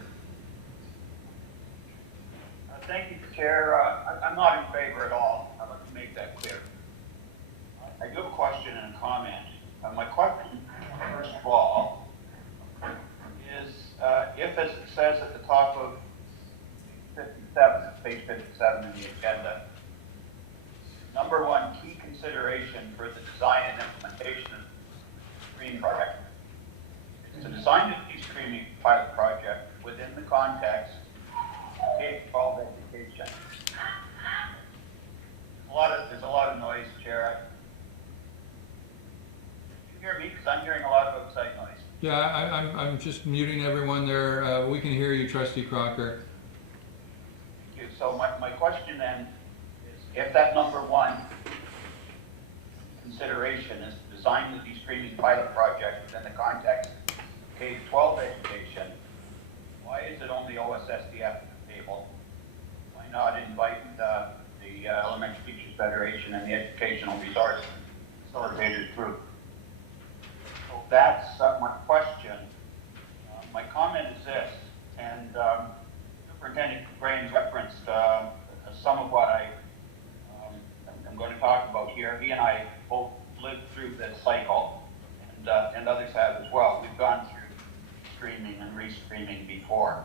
Thank you, Chair. I'm not in favor at all. I'd like to make that clear. I do have a question and a comment. My question, first of all, is if, as it says at the top of page 57 in the agenda, number 1 key consideration for the design and implementation of the Green Project is to design the streaming pilot project within the context of K-12 education. There's a lot of noise, Chair. Can you hear me? Because I'm hearing a lot of outside noise. Yeah, I'm just muting everyone there. We can hear you, Trustee Crocker. Thank you. So my question then is, if that number 1 consideration is to design the streaming pilot project within the context of K-12 education, why is it only OSSDF at the table? Why not invite the Elementary Teachers Federation and the Educational Resource Facilitated Group? So that's my question. My comment is this, and Superintendent Graham's referenced some of what I'm going to talk about here. He and I both lived through this cycle, and others have as well. We've gone through streaming and restreaming before.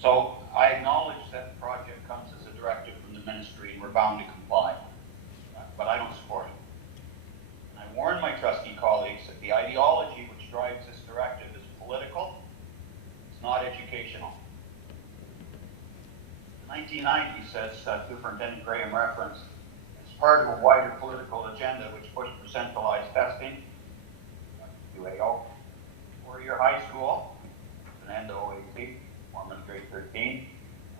So I acknowledge that the project comes as a directive from the ministry, and we're bound to comply, but I don't support it. And I warn my trustee colleagues that the ideology which drives this directive is political, it's not educational. The 1990s, as Superintendent Graham referenced, it's part of a wider political agenda which pushed for centralized testing, UAO, four-year high school, an end to OAC, Mormon grade 13,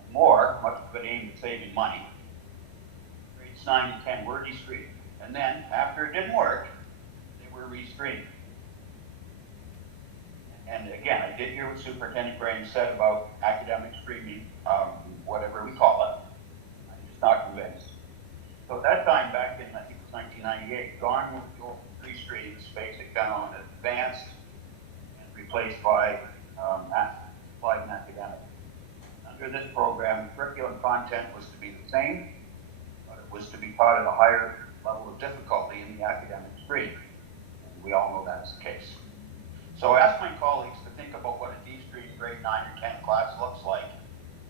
and more, much of it aimed at saving money. Grades 9 and 10 were discrete. And then, after it didn't work, they were restreamed. And again, I did hear what Superintendent Graham said about academic streaming, whatever we call it. I'm just not convinced. So at that time, back in, I think it was 1998, gone with the old three streams, basic, down, advanced, and replaced by applied and academic. Under this program, curriculum content was to be the same, but it was to be taught at a higher level of difficulty in the academic stream. And we all know that's the case. So I asked my colleagues to think about what a D-stream grade 9 or 10 class looks like.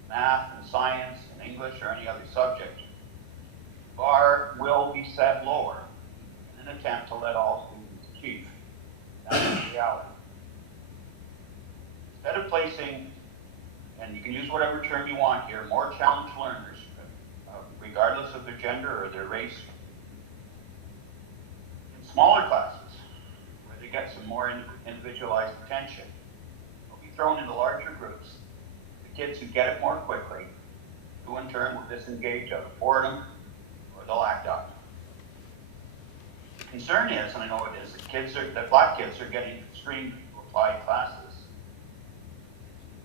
Math and science and English or any other subject. The bar will be set lower in an attempt to let all students achieve. That's the reality. Instead of placing, and you can use whatever term you want here, more challenged learners, regardless of their gender or their race, in smaller classes, where they get some more individualized attention, will be thrown into larger groups. The kids who get it more quickly, who in turn will disengage out of boredom or they'll act up. The concern is, and I know it is, that black kids are getting streamed to applied classes.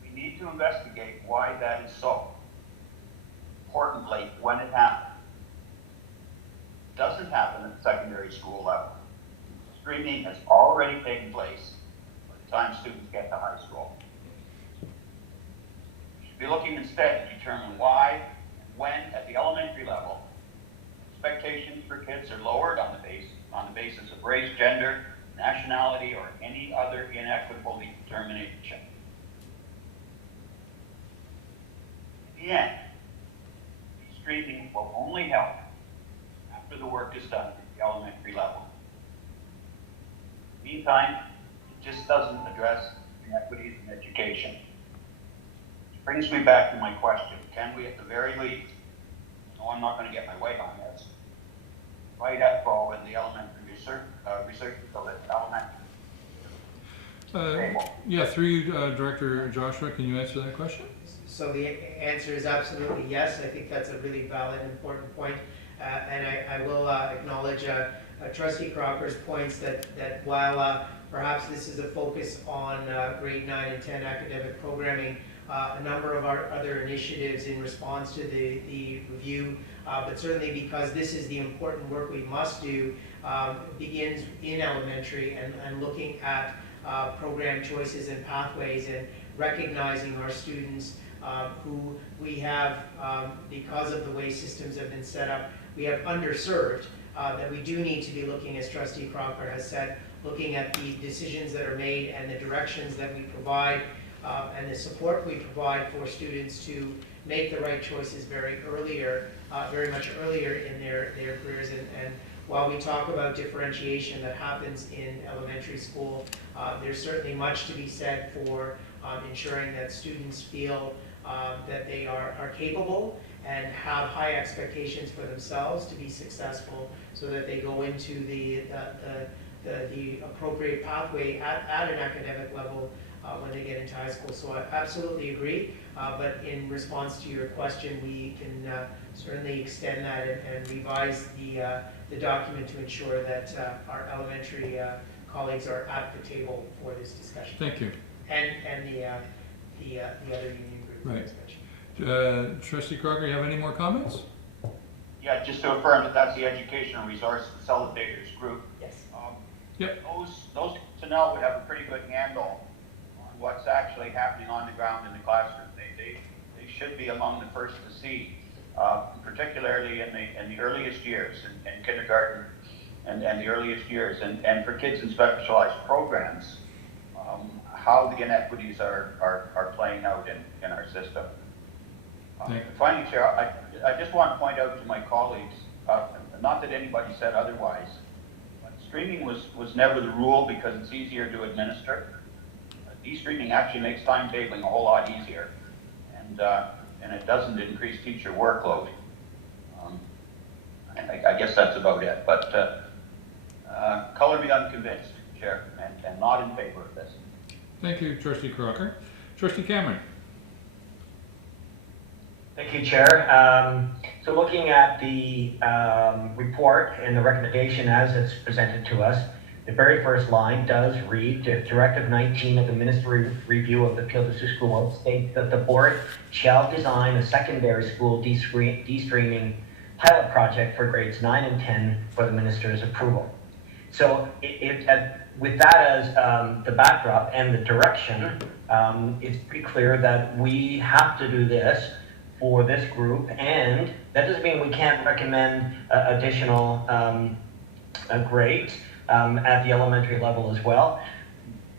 We need to investigate why that is so. Importantly, when it happens. It doesn't happen at the secondary school level. Streaming has already taken place by the time students get to high school. We should be looking instead to determine why and when at the elementary level expectations for kids are lowered on the basis of race, gender, nationality, or any other inequitable determination. In the end, streaming will only help after the work is done at the elementary level. Meantime, it just doesn't address inequities in education. Which brings me back to my question. Can we, at the very least, no, I'm not going to get my way on this, write FO in the elementary research elementary table? Yeah, through you, Director Joshua, can you answer that question? So the answer is absolutely yes. I think that's a really valid and important point. And I will acknowledge Trustee Crocker's points that while perhaps this is a focus on grade 9 and 10 academic programming, a number of our other initiatives in response to the review, but certainly because this is the important work we must do, begins in elementary and looking at program choices and pathways and recognizing our students who we have, because of the way systems have been set up, we have underserved, that we do need to be looking, as Trustee Crocker has said, looking at the decisions that are made and the directions that we provide and the support we provide for students to make the right choices very much earlier in their careers. And while we talk about differentiation that happens in elementary school, there's certainly much to be said for ensuring that students feel that they are capable and have high expectations for themselves to be successful, so that they go into the appropriate pathway at an academic level when they get into high school. So I absolutely agree, but in response to your question, we can certainly extend that and revise the document to ensure that our elementary colleagues are at the table for this discussion. Thank you. And the other union group Right. discussion. Trustee Crocker, you have any more comments? Yeah, just to affirm that that's the Educational Resource Facilitators Group. Yes. Yep. Those personnel would have a pretty good handle on what's actually happening on the ground in the classroom. They should be among the first to see, particularly in the earliest years, in kindergarten and the earliest years, and for kids in specialized programs, how the inequities are playing out in our system. Finally, Chair, I just want to point out to my colleagues, not that anybody said otherwise, but streaming was never the rule because it's easier to administer. De-streaming actually makes timetabling a whole lot easier, and it doesn't increase teacher workload. I guess that's about it, but color me unconvinced, Chair, and not in favor of this. Thank you, Trustee Crocker. Trustee Cameron. Thank you, Chair. So looking at the report and the recommendation as it's presented to us, the very first line does read, Directive 19 of the Ministry Review of the Peelschools states that the board shall design a secondary school de-streaming pilot project for grades 9 and 10 for the minister's approval. So with that as the backdrop and the direction, it's pretty clear that we have to do this for this group, and that doesn't mean we can't recommend additional grades at the elementary level as well.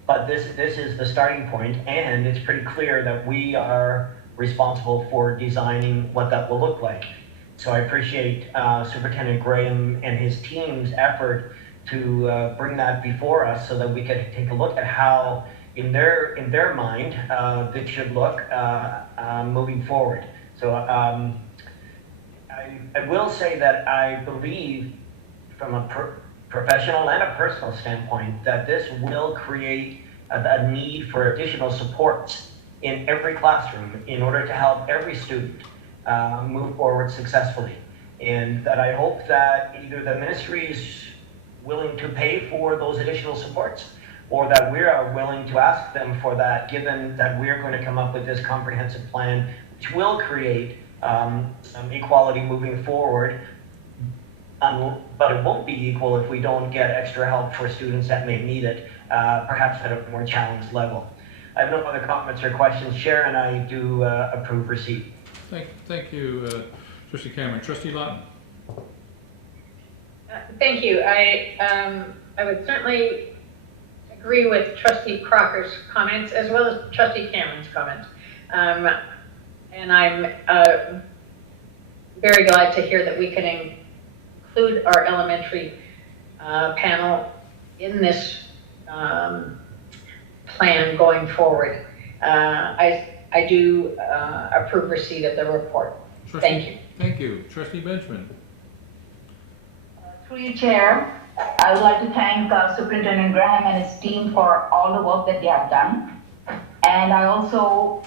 But this is the starting point, and it's pretty clear that we are responsible for designing what that will look like. So I appreciate Superintendent Graham and his team's effort to bring that before us so that we can take a look at how, in their mind, this should look moving forward. So I will say that I believe, from a professional and a personal standpoint, that this will create a need for additional supports in every classroom in order to help every student move forward successfully. And that I hope that either the ministry is willing to pay for those additional supports, or that we are willing to ask them for that, given that we're going to come up with this comprehensive plan, which will create some equality moving forward. But it won't be equal if we don't get extra help for students that may need it, perhaps at a more challenged level. I have no other comments or questions. Chair, and I do approve receipt. Thank you, Trustee Cameron. Trustee Lawton. Thank you. I would certainly agree with Trustee Crocker's comments as well as Trustee Cameron's comments. And I'm very glad to hear that we can include our elementary panel in this plan going forward. I do approve receipt of the report. Thank you. Thank you. Trustee Benjamin. Through you, Chair, I would like to thank Superintendent Graham and his team for all the work that they have done. And I also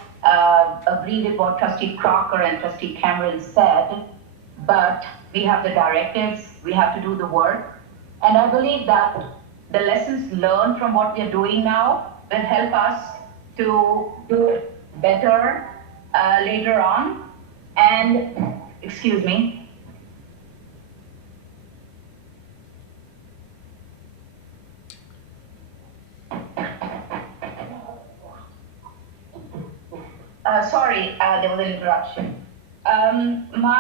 agree with what Trustee Crocker and Trustee Cameron said, but we have the directives, we have to do the work. And I believe that the lessons learned from what we are doing now will help us to do it better later on. And, excuse me. Sorry, there was an interruption. What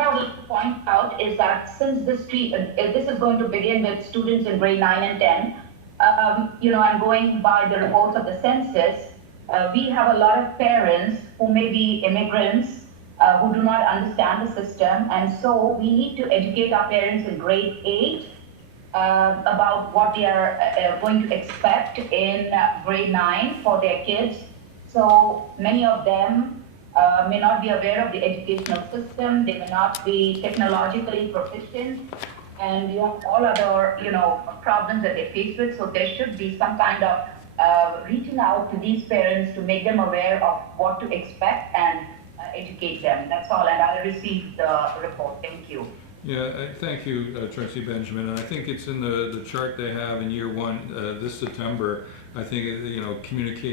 I would like to point out is that since this is going to begin with students in grade 9 and 10, I'm going by the reports of the census. We have a lot of parents who may be immigrants who do not understand the system, and so we need to educate our parents in grade 8 about what they are going to expect in grade 9 for their kids. So many of them may not be aware of the educational system, they may not be technologically proficient, and you have all other, problems that they face with. So there should be some kind of reaching out to these parents to make them aware of what to expect and educate them. That's all, and I'll receive the report. Thank you. Yeah, thank you, Trustee Benjamin. And I think it's in the chart they have in year 1 this September. I think,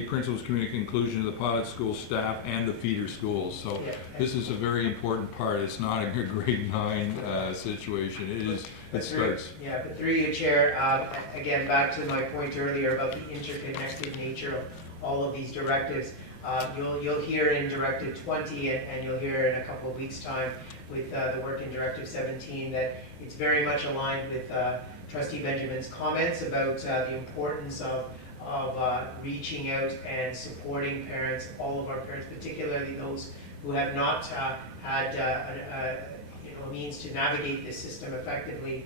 principals communicate inclusion to the pilot school staff and the feeder schools. So yeah, this is a very important part. It's not a grade 9 situation. It starts. Yeah, but through you, Chair, again, back to my point earlier about the interconnected nature of all of these directives. You'll hear in Directive 20, and you'll hear in a couple of weeks' time with the work in Directive 17 that it's very much aligned with Trustee Benjamin's comments about the importance of reaching out and supporting parents, all of our parents, particularly those who have not had a means to navigate this system effectively.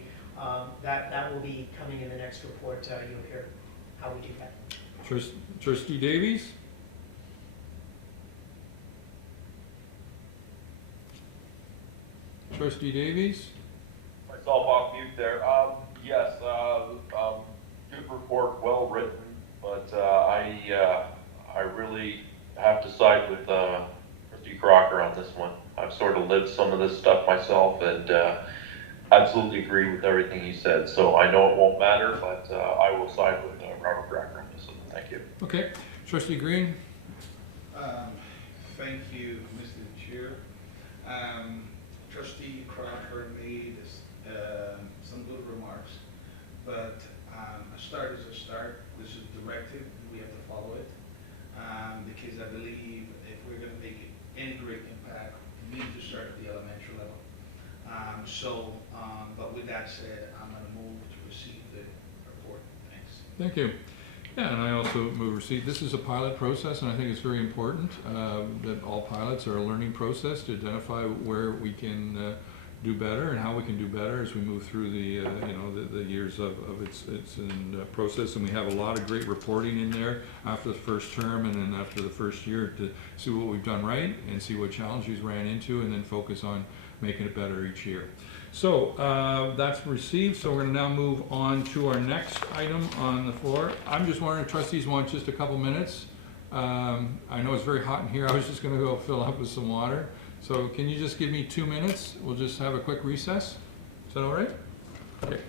That will be coming in the next report. You'll hear how we do that. Trustee Davies? Trustee Davies? Myself off mute there. Yes, good report, well written, but I really have to side with Trustee Crocker on this one. I've sort of lived some of this stuff myself, and absolutely agree with everything you said. So I know it won't matter, but I will side with Robert Bracker on this. So thank you. Okay, Trustee Green? Thank you, Mr. Chair. Trustee Crawford made some good remarks, but a start is a start. This is directive, and we have to follow it. Because I believe if we're going to make any great impact, we need to start at the elementary level. But with that said, I'm going to move to receive the report. Thanks. Thank you. Yeah, and I also move receipt. This is a pilot process, and I think it's very important that all pilots are a learning process to identify where we can do better and how we can do better as we move through the the years of its process. And we have a lot of great reporting in there after the first term and then after the first year to see what we've done right and see what challenges we ran into, and then focus on making it better each year. So that's received. So we're going to now move on to our next item on the floor. I'm just wondering if trustees want just a couple minutes. I know it's very hot in here. I was just going to go fill up with some water. So can you just give me 2 minutes? We'll just have a quick recess. Is that all right? Okay.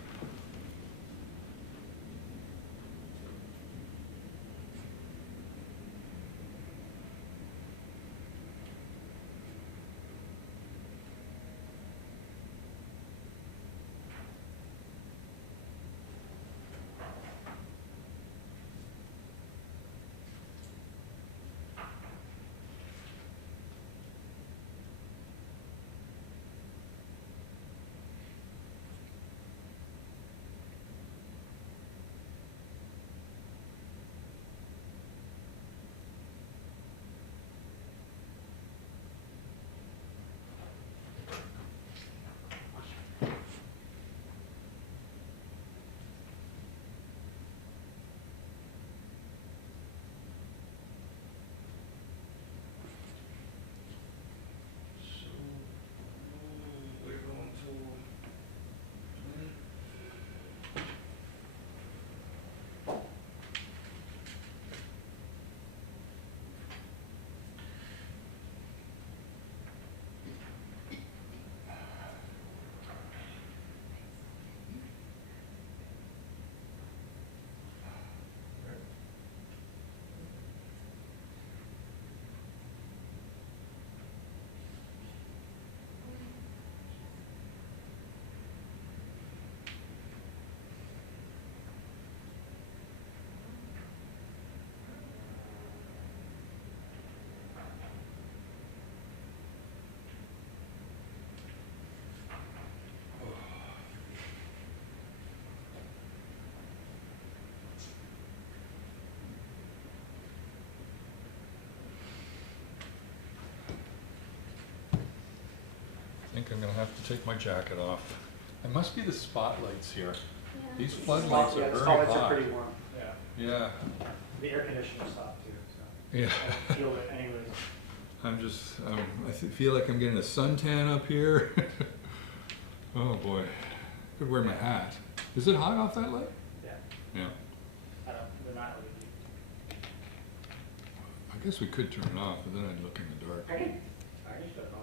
I think I'm going to have to take my jacket off. It must be the spotlights here. Yeah. These floodlights are very hot. The spotlights are pretty warm. Yeah. Yeah. The air conditioner stopped too. So yeah. I feel it anyways. I'm just, I feel like I'm getting a suntan up here. Oh boy. Could wear my hat. Is it hot off that light? Yeah. Yeah. They're not LED. I guess we could turn it off, but then I'd look in the dark. I can shut it off.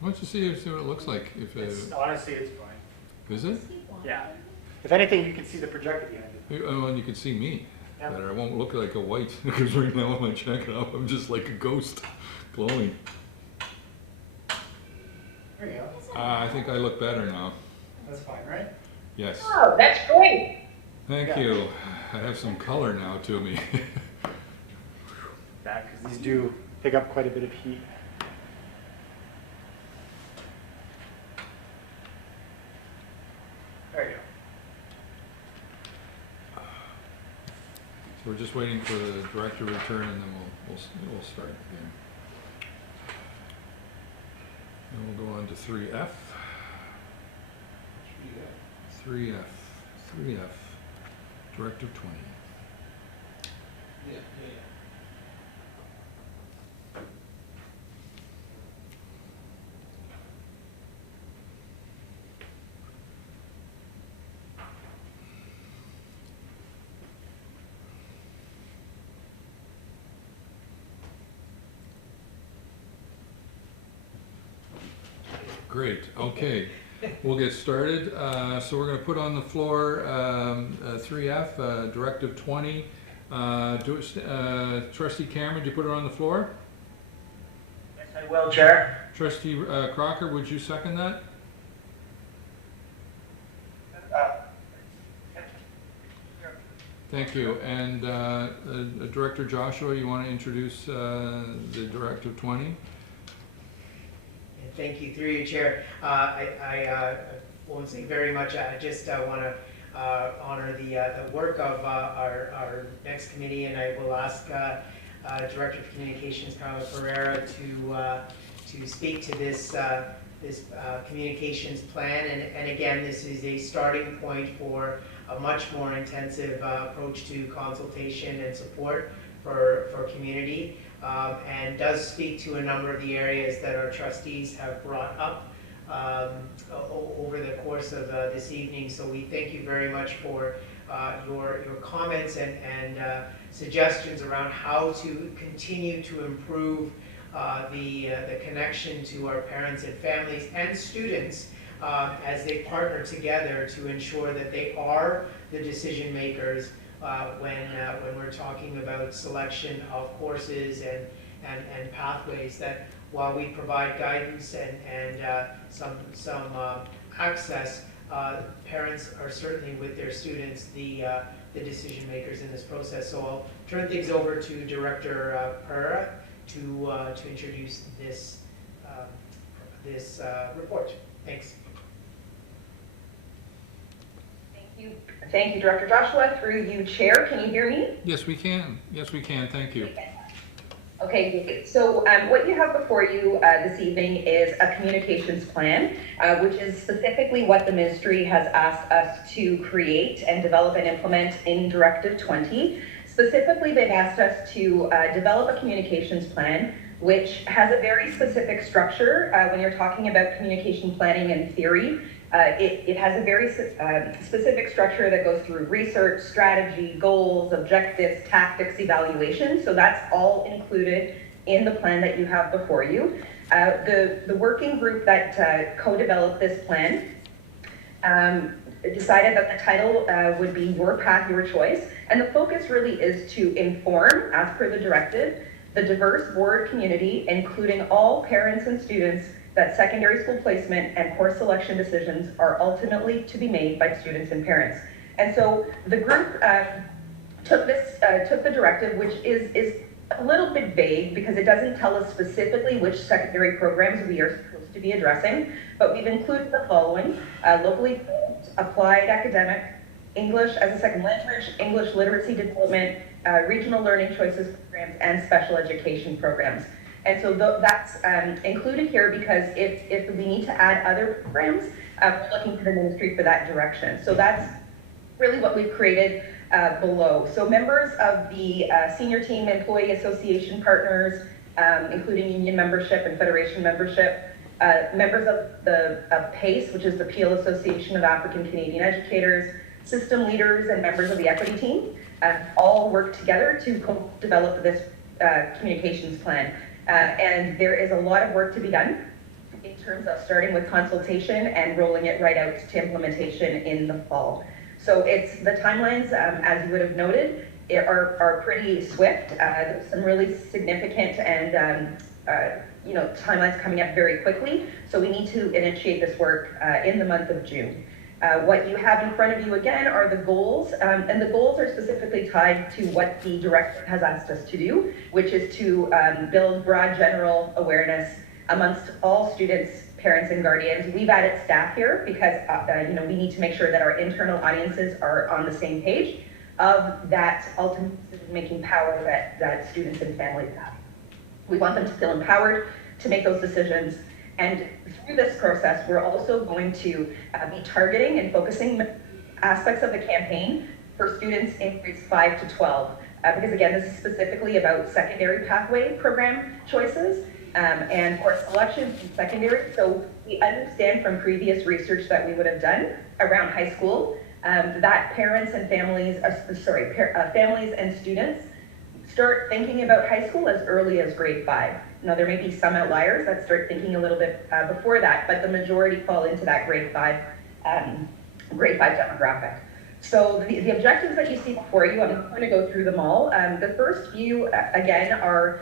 Why don't you see what it looks like? If honestly, it's fine. Is it? Yeah. If anything, you can see the projector behind it. Oh, and you can see me better. I won't look like a white, because right now with my jacket off, I'm just like a ghost glowing. There you go. I think I look better now. That's fine, right? Yes. Oh, that's great. Thank you. I have some color now to me. Yeah, because these do pick up quite a bit of heat. There you go. So we're just waiting for the director to return, and then we'll start again. And we'll go on to 3F. 3F. Directive 20. Yeah. Great, okay. We'll get started. So we're going to put on the floor 3F, Directive 20. Trustee Cameron, do you put it on the floor? Yes, I will, Chair. Trustee Crocker, would you second that? Thank you. And Director Joshua, you want to introduce the Directive 20? Thank you, through you, Chair. I won't say very much. I just want to honor the work of our next committee, and I will ask Director of Communications, Carla Pereira, to speak to this communications plan. And again, this is a starting point for a much more intensive approach to consultation and support for community. And does speak to a number of the areas that our trustees have brought up over the course of this evening. So we thank you very much for your comments and suggestions around how to continue to improve the connection to our parents and families and students as they partner together to ensure that they are the decision makers when we're talking about selection of courses and pathways, that while we provide guidance and some access, parents are certainly with their students the decision makers in this process. So I'll turn things over to Director Pereira to introduce this report. Thanks. Thank you, Director Joshua. Through you, Chair. Can you hear me? Yes, we can. Yes, we can. Thank you. Okay, so what you have before you this evening is a communications plan, which is specifically what the ministry has asked us to create and develop and implement in Directive 20. Specifically, they've asked us to develop a communications plan which has a very specific structure. When you're talking about communication planning and theory, it has a very specific structure that goes through research, strategy, goals, objectives, tactics, evaluation. So that's all included in the plan that you have before you. The working group that co-developed this plan decided that the title would be Your Path, Your Choice. And the focus really is to inform, as per the directive, the diverse board community, including all parents and students, that secondary school placement and course selection decisions are ultimately to be made by students and parents. And so the group took the directive, which is a little bit vague because it doesn't tell us specifically which secondary programs we are supposed to be addressing, but we've included the following: locally applied academic, English as a second language, English literacy development, regional learning choices programs, and special education programs. And so that's included here because if we need to add other programs, we're looking to the ministry for that direction. So that's really what we've created below. So members of the senior team, employee association partners, including union membership and federation membership, members of PACE, which is the Peel Association of African Canadian Educators, system leaders and members of the equity team, all work together to develop this communications plan. And there is a lot of work to be done in terms of starting with consultation and rolling it right out to implementation in the fall. So it's the timelines, as you would have noted, are pretty swift. There's some really significant and timelines coming up very quickly. So we need to initiate this work in the month of June. What you have in front of you again are the goals, and the goals are specifically tied to what the director has asked us to do, which is to build broad general awareness amongst all students, parents, and guardians. We've added staff here because we need to make sure that our internal audiences are on the same page of that ultimate decision-making power that students and families have. We want them to feel empowered to make those decisions. And through this process, we're also going to be targeting and focusing aspects of the campaign for students in grades 5 to 12. Because again, this is specifically about secondary pathway program choices and course selection in secondary. So we understand from previous research that we would have done around high school that parents and families, families and students start thinking about high school as early as grade 5. Now, there may be some outliers that start thinking a little bit before that, but the majority fall into that grade 5 demographic. So the objectives that you see before you, I'm going to go through them all. The first few, again, are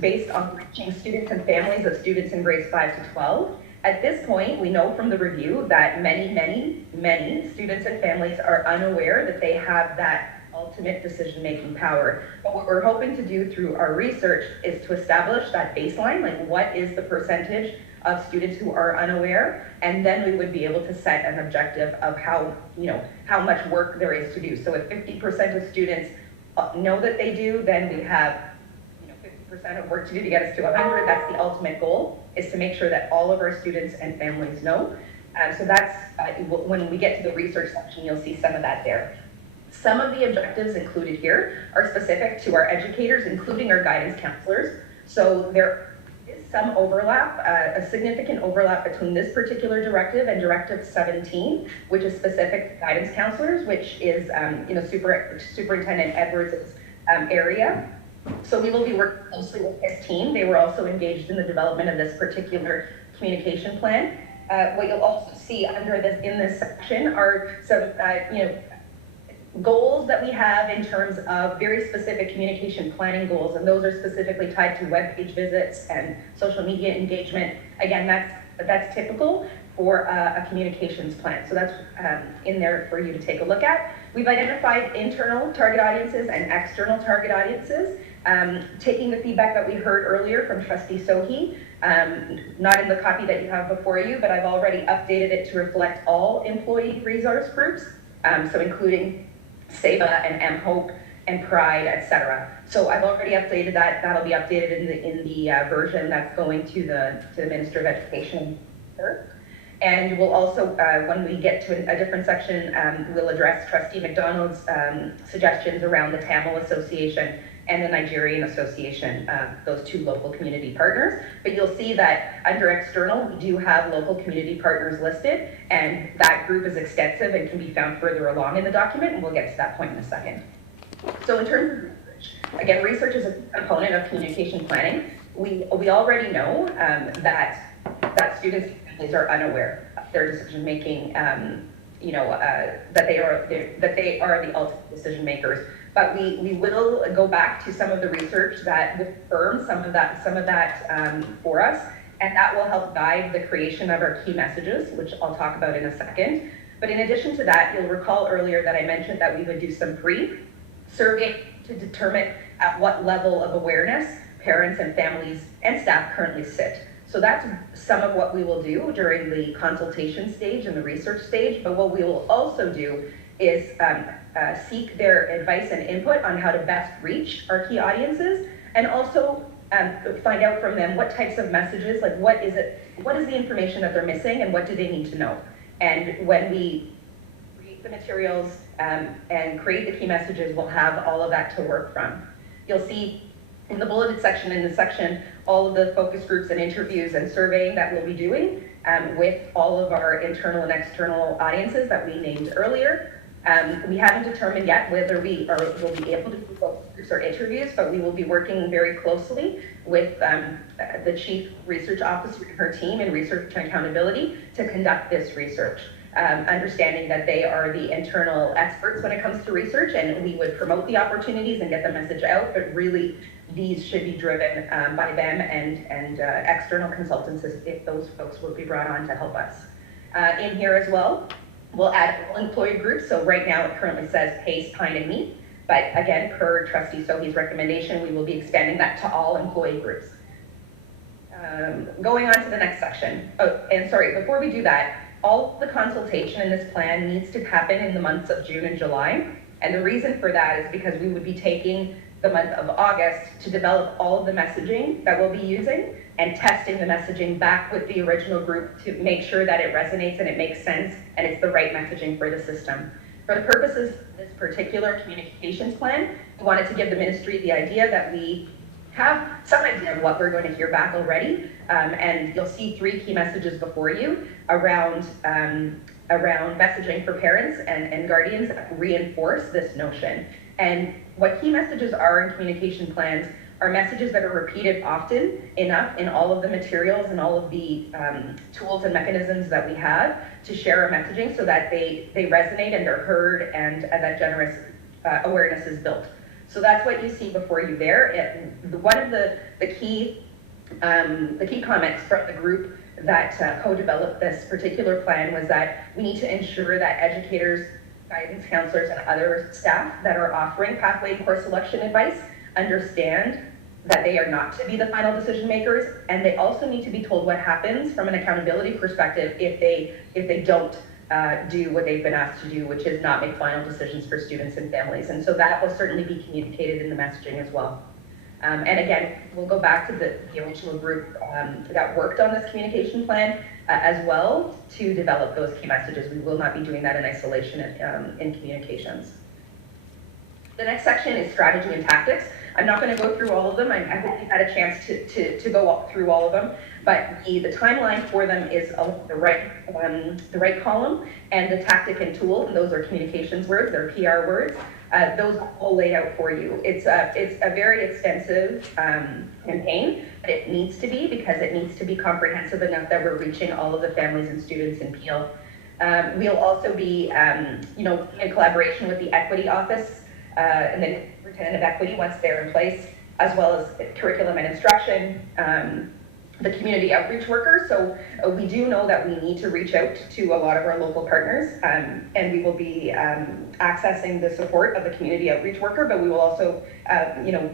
based on reaching students and families of students in grades 5 to 12. At this point, we know from the review that many students and families are unaware that they have that ultimate decision-making power. But what we're hoping to do through our research is to establish that baseline, like what is the percentage of students who are unaware, and then we would be able to set an objective of how much work there is to do. So if 50% of students know that they do, then we have 50% of work to do to get us to 100. That's the ultimate goal, is to make sure that all of our students and families know. So that's, when we get to the research section, you'll see some of that there. Some of the objectives included here are specific to our educators, including our guidance counselors. So there is some overlap, a significant overlap between this particular directive and Directive 17, which is specific to guidance counselors, which is Superintendent Edwards' area. So we will be working closely with his team. They were also engaged in the development of this particular communication plan. What you'll also see under this, in this section, are some goals that we have in terms of very specific communication planning goals, and those are specifically tied to webpage visits and social media engagement. Again, that's typical for a communications plan. So that's in there for you to take a look at. We've identified internal target audiences and external target audiences. Taking the feedback that we heard earlier from Trustee Sohi, not in the copy that you have before you, but I've already updated it to reflect all employee resource groups, so including SEBA and MHOPE and Pride, etc. So I've already updated that. That'll be updated in the version that's going to the Minister of Education. And we'll also, when we get to a different section, we'll address Trustee McDonald's suggestions around the Tamil Association and the Nigerian Association, those two local community partners. But you'll see that under external, we do have local community partners listed, and that group is extensive and can be found further along in the document, and we'll get to that point in a second. So in terms of research, again, research is a component of communication planning. We already know that students and families are unaware of their decision making, that they are the ultimate decision makers. But we will go back to some of the research that affirms some of that for us, and that will help guide the creation of our key messages, which I'll talk about in a second. But in addition to that, you'll recall earlier that I mentioned that we would do some pre-survey to determine at what level of awareness parents and families and staff currently sit. So that's some of what we will do during the consultation stage and the research stage. But what we will also do is seek their advice and input on how to best reach our key audiences, and also find out from them what types of messages, like what is the information that they're missing and what do they need to know. And when we create the materials and create the key messages, we'll have all of that to work from. You'll see in the bulleted section, all of the focus groups and interviews and surveying that we'll be doing with all of our internal and external audiences that we named earlier. We haven't determined yet whether we will be able to do focus groups or interviews, but we will be working very closely with the Chief Research Officer and her team in Research and Accountability to conduct this research. Understanding that they are the internal experts when it comes to research, and we would promote the opportunities and get the message out, but really these should be driven by them and external consultants if those folks will be brought on to help us. In here as well, we'll add all employee groups. So right now it currently says PACE, PINE, and ME, but again, per Trustee Sohi's recommendation, we will be expanding that to all employee groups. Going on to the next section. Oh, and sorry, before we do that, all the consultation in this plan needs to happen in the months of June and July. And the reason for that is because we would be taking the month of August to develop all of the messaging that we'll be using and testing the messaging back with the original group to make sure that it resonates and it makes sense and it's the right messaging for the system. For the purposes of this particular communications plan, we wanted to give the ministry the idea that we have some idea of what we're going to hear back already. And you'll see 3 key messages before you around messaging for parents and guardians that reinforce this notion. And what key messages are in communication plans are messages that are repeated often enough in all of the materials and all of the tools and mechanisms that we have to share our messaging so that they resonate and they're heard and that generous awareness is built. So that's what you see before you there. One of the key comments from the group that co-developed this particular plan was that we need to ensure that educators, guidance counselors, and other staff that are offering pathway and course selection advice understand that they are not to be the final decision makers, and they also need to be told what happens from an accountability perspective if they don't do what they've been asked to do, which is not make final decisions for students and families. And so that will certainly be communicated in the messaging as well. And again, we'll go back to the original group that worked on this communication plan as well to develop those key messages. We will not be doing that in isolation in communications. The next section is strategy and tactics. I'm not going to go through all of them. I hope you've had a chance to go through all of them, but the timeline for them is the right column, and the tactic and tool, and those are communications words, they're PR words. Those are all laid out for you. It's a very extensive campaign, but it needs to be, because it needs to be comprehensive enough that we're reaching all of the families and students in Peel. We'll also be, in collaboration with the Equity Office and the Superintendent of Equity once they're in place, as well as curriculum and instruction, the community outreach workers. So we do know that we need to reach out to a lot of our local partners, and we will be accessing the support of the community outreach worker, but we will also,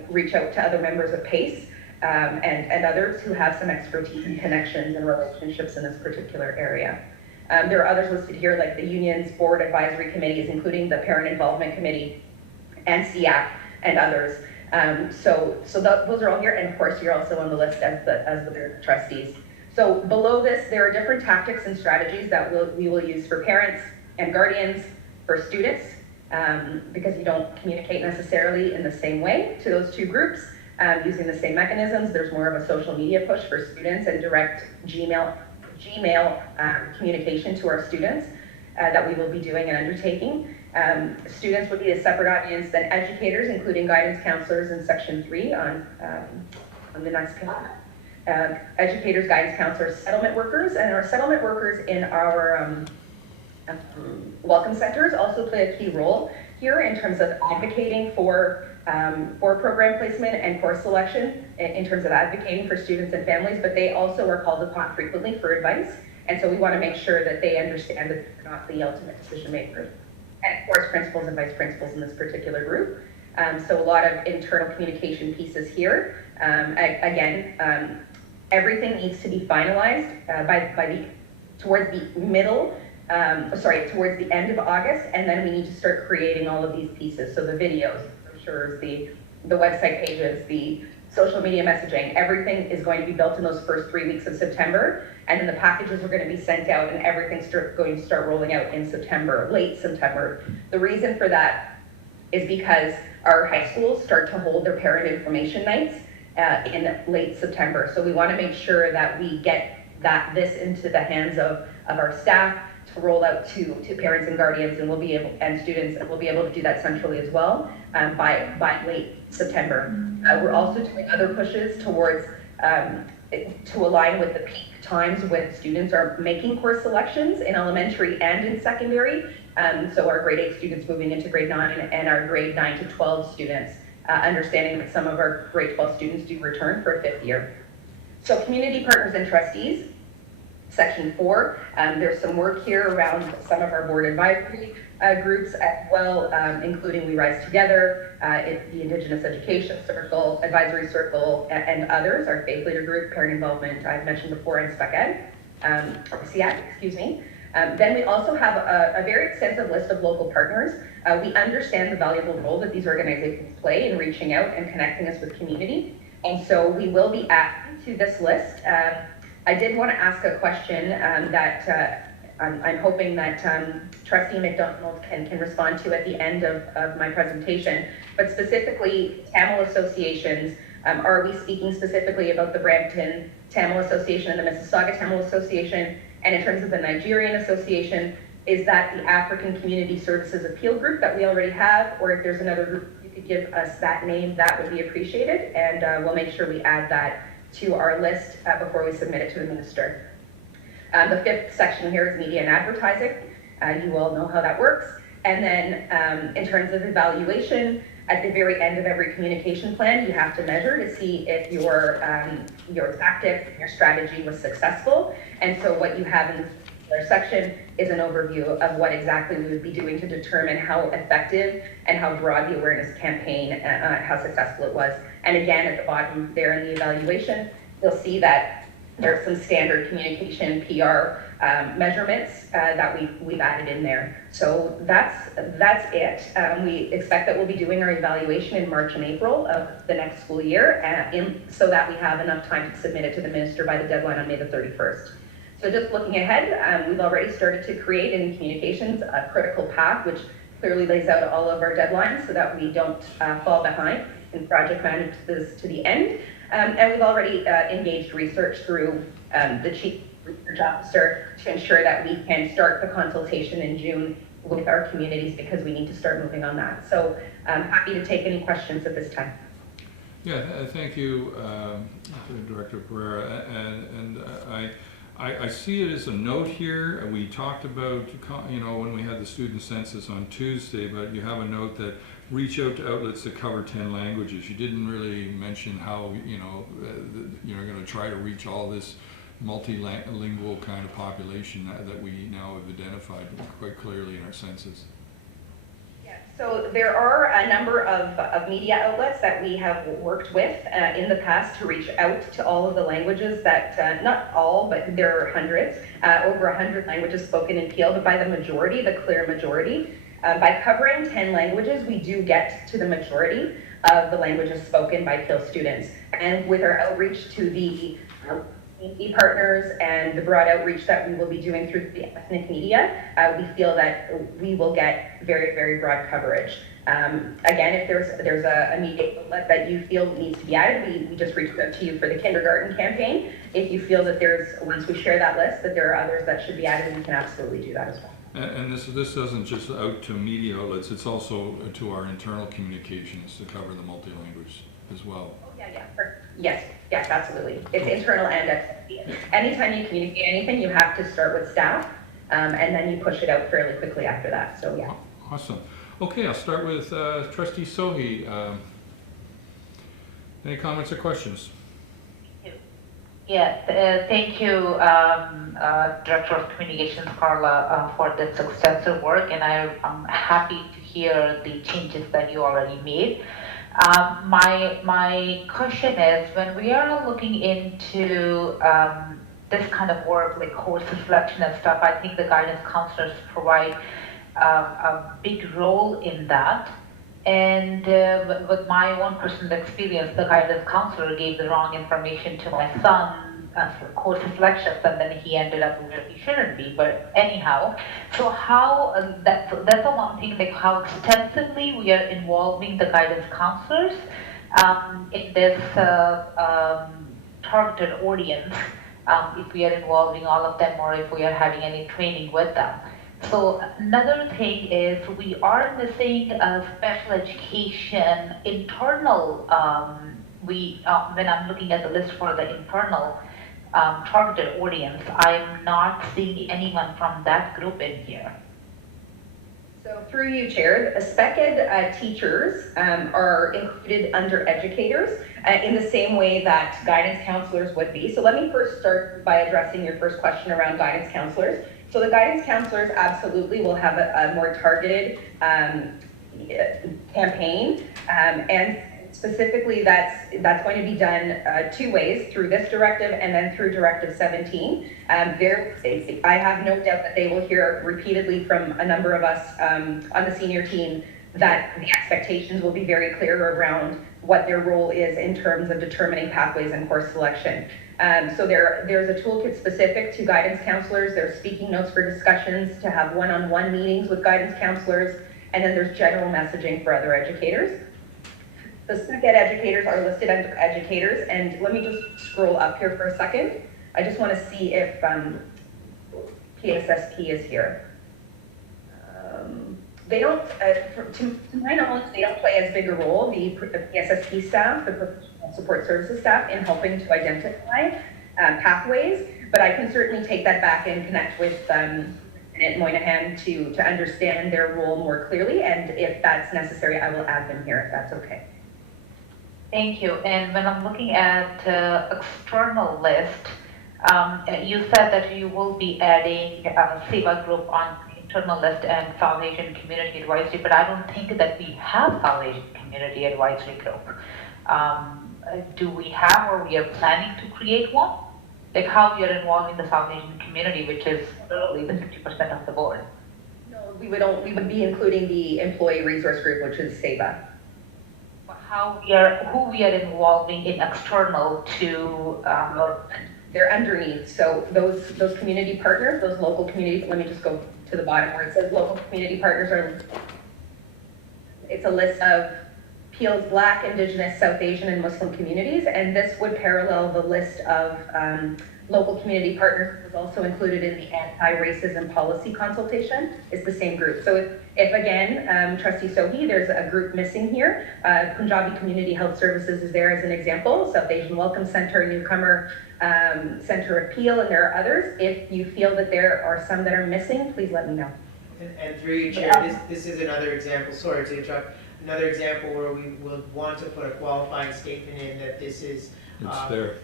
reach out to other members of PACE and others who have some expertise and connections and relationships in this particular area. There are others listed here, like the union's board advisory committees, including the Parent Involvement Committee and CIAC and others. Those are all here, and of course you're also on the list as the trustees. So below this, there are different tactics and strategies that we will use for parents and guardians, for students, because you don't communicate necessarily in the same way to those two groups, using the same mechanisms. There's more of a social media push for students and direct Gmail communication to our students that we will be doing and undertaking. Students would be a separate audience than educators, including guidance counselors in section 3 on the next page. Educators, guidance counselors, settlement workers, and our settlement workers in our welcome centers also play a key role here in terms of advocating for program placement and course selection, in terms of advocating for students and families, but they also are called upon frequently for advice. And so we want to make sure that they understand that they're not the ultimate decision maker. And of course, principals and vice principals in this particular group. So a lot of internal communication pieces here. Everything needs to be finalized towards the end of August, and then we need to start creating all of these pieces. So the videos, the brochures, the website pages, the social media messaging, everything is going to be built in those first 3 weeks of September, and then the packages are going to be sent out, and everything's going to start rolling out in September, late September. The reason for that is because our high schools start to hold their parent information nights in late September. So we want to make sure that we get this into the hands of our staff to roll out to parents and guardians, and students, and we'll be able to do that centrally as well by late September. We're also doing other pushes towards to align with the peak times when students are making course selections in elementary and in secondary. So our grade 8 students moving into grade 9 and our grade 9 to 12 students, understanding that some of our grade 12 students do return for a 5th year. So community partners and trustees, section 4, there's some work here around some of our board advisory groups as well, including We Rise Together, the Indigenous Education Circle, Advisory Circle, and others, our Faith Leader Group, Parent Involvement, I've mentioned before, and Spec Ed, CIAC, excuse me. Then we also have a very extensive list of local partners. We understand the valuable role that these organizations play in reaching out and connecting us with community, and so we will be adding to this list. I did want to ask a question that I'm hoping that Trustee McDonald can respond to at the end of my presentation, but specifically Tamil associations. Are we speaking specifically about the Brampton Tamil Association and the Mississauga Tamil Association? And in terms of the Nigerian Association, is that the African Community Services Appeal Group that we already have, or if there's another group you could give us that name, that would be appreciated, and we'll make sure we add that to our list before we submit it to the minister. The fifth section here is media and advertising. You all know how that works. And then in terms of evaluation, at the very end of every communication plan, you have to measure to see if your tactics, your strategy was successful. And so what you have in this section is an overview of what exactly we would be doing to determine how effective and how broad the awareness campaign, how successful it was. And again, at the bottom there in the evaluation, you'll see that there's some standard communication PR measurements that we've added in there. So that's it. We expect that we'll be doing our evaluation in March and April of the next school year, so that we have enough time to submit it to the minister by the deadline on May the 31st. So just looking ahead, we've already started to create in communications a critical path, which clearly lays out all of our deadlines so that we don't fall behind and project manage this to the end. And we've already engaged research through the chief research officer to ensure that we can start the consultation in June with our communities, because we need to start moving on that. So I'm happy to take any questions at this time. Yeah, thank you, Director Pereira. And I see it as a note here. We talked about, when we had the student census on Tuesday, but you have a note that reach out to outlets that cover 10 languages. You didn't really mention how, you're going to try to reach all this multilingual kind of population that we now have identified quite clearly in our census. So there are a number of media outlets that we have worked with in the past to reach out to all of the languages that, not all, but there are hundreds, over 100 languages spoken in Peel, but by the majority, the clear majority. By covering 10 languages, we do get to the majority of the languages spoken by Peel students. And with our outreach to the community partners and the broad outreach that we will be doing through the ethnic media, we feel that we will get very, very broad coverage. Again, if there's a media outlet that you feel needs to be added, we just reached out to you for the kindergarten campaign. If you feel that once we share that list, that there are others that should be added, we can absolutely do that as well. And this doesn't just out to media outlets, it's also to our internal communications to cover the multi-language as well. Oh, yeah. Yes, absolutely. It's internal and external. Anytime you communicate anything, you have to start with staff, and then you push it out fairly quickly after that, so yeah. Awesome. Okay, I'll start with Trustee Sohi. Any comments or questions? Yes, thank you, Director of Communications, Carla, for this extensive work, and I'm happy to hear the changes that you already made. My question is, when we are looking into this kind of work, like course selection and stuff, I think the guidance counselors provide a big role in that. And with my own personal experience, the guidance counselor gave the wrong information to my son for course selections, and then he ended up where he shouldn't be. But anyhow, so how that's the one thing, like how extensively we are involving the guidance counselors in this targeted audience, if we are involving all of them or if we are having any training with them. So another thing is we are missing special education internal. When I'm looking at the list for the internal targeted audience, I'm not seeing anyone from that group in here. So through you, Chair, spec ed teachers are included under educators in the same way that guidance counselors would be. So let me first start by addressing your first question around guidance counselors. So the guidance counselors absolutely will have a more targeted campaign, and specifically that's going to be done two ways, through this directive and then through Directive 17. I have no doubt that they will hear repeatedly from a number of us on the senior team that the expectations will be very clear around what their role is in terms of determining pathways and course selection. So there's a toolkit specific to guidance counselors. There's speaking notes for discussions, to have one-on-one meetings with guidance counselors, and then there's general messaging for other educators. The spec ed educators are listed under educators, and let me just scroll up here for a second. I just want to see if PSSP is here. They don't, to my knowledge, they don't play as big a role, the PSSP staff, the professional support services staff, in helping to identify pathways, but I can certainly take that back and connect with Lieutenant Moynihan to understand their role more clearly, and if that's necessary, I will add them here, if that's okay. Thank you. And when I'm looking at external list, you said that you will be adding SEBA group on internal list and Salvation Community Advisory, but I don't think that we have Salvation Community Advisory group. Do we have, or we are planning to create one? Like how we are involving the Salvation community, which is literally the 50% of the board. No, we would be including the employee resource group, which is SEBA. Who we are involving in external to they're underneath. So those community partners, those local communities, let me just go to the bottom where it says local community partners it's a list of Peel's Black, Indigenous, South Asian, and Muslim communities, and this would parallel the list of local community partners that was also included in the anti-racism policy consultation. It's the same group. So if again, Trustee Sohi, there's a group missing here. Punjabi Community Health Services is there as an example. South Asian Welcome Center, Newcomer Center of Peel, and there are others. If you feel that there are some that are missing, please let me know. And through you, Chair, this is another example, sorry to interrupt, another example where we will want to put a qualifying statement in that this is... It's there.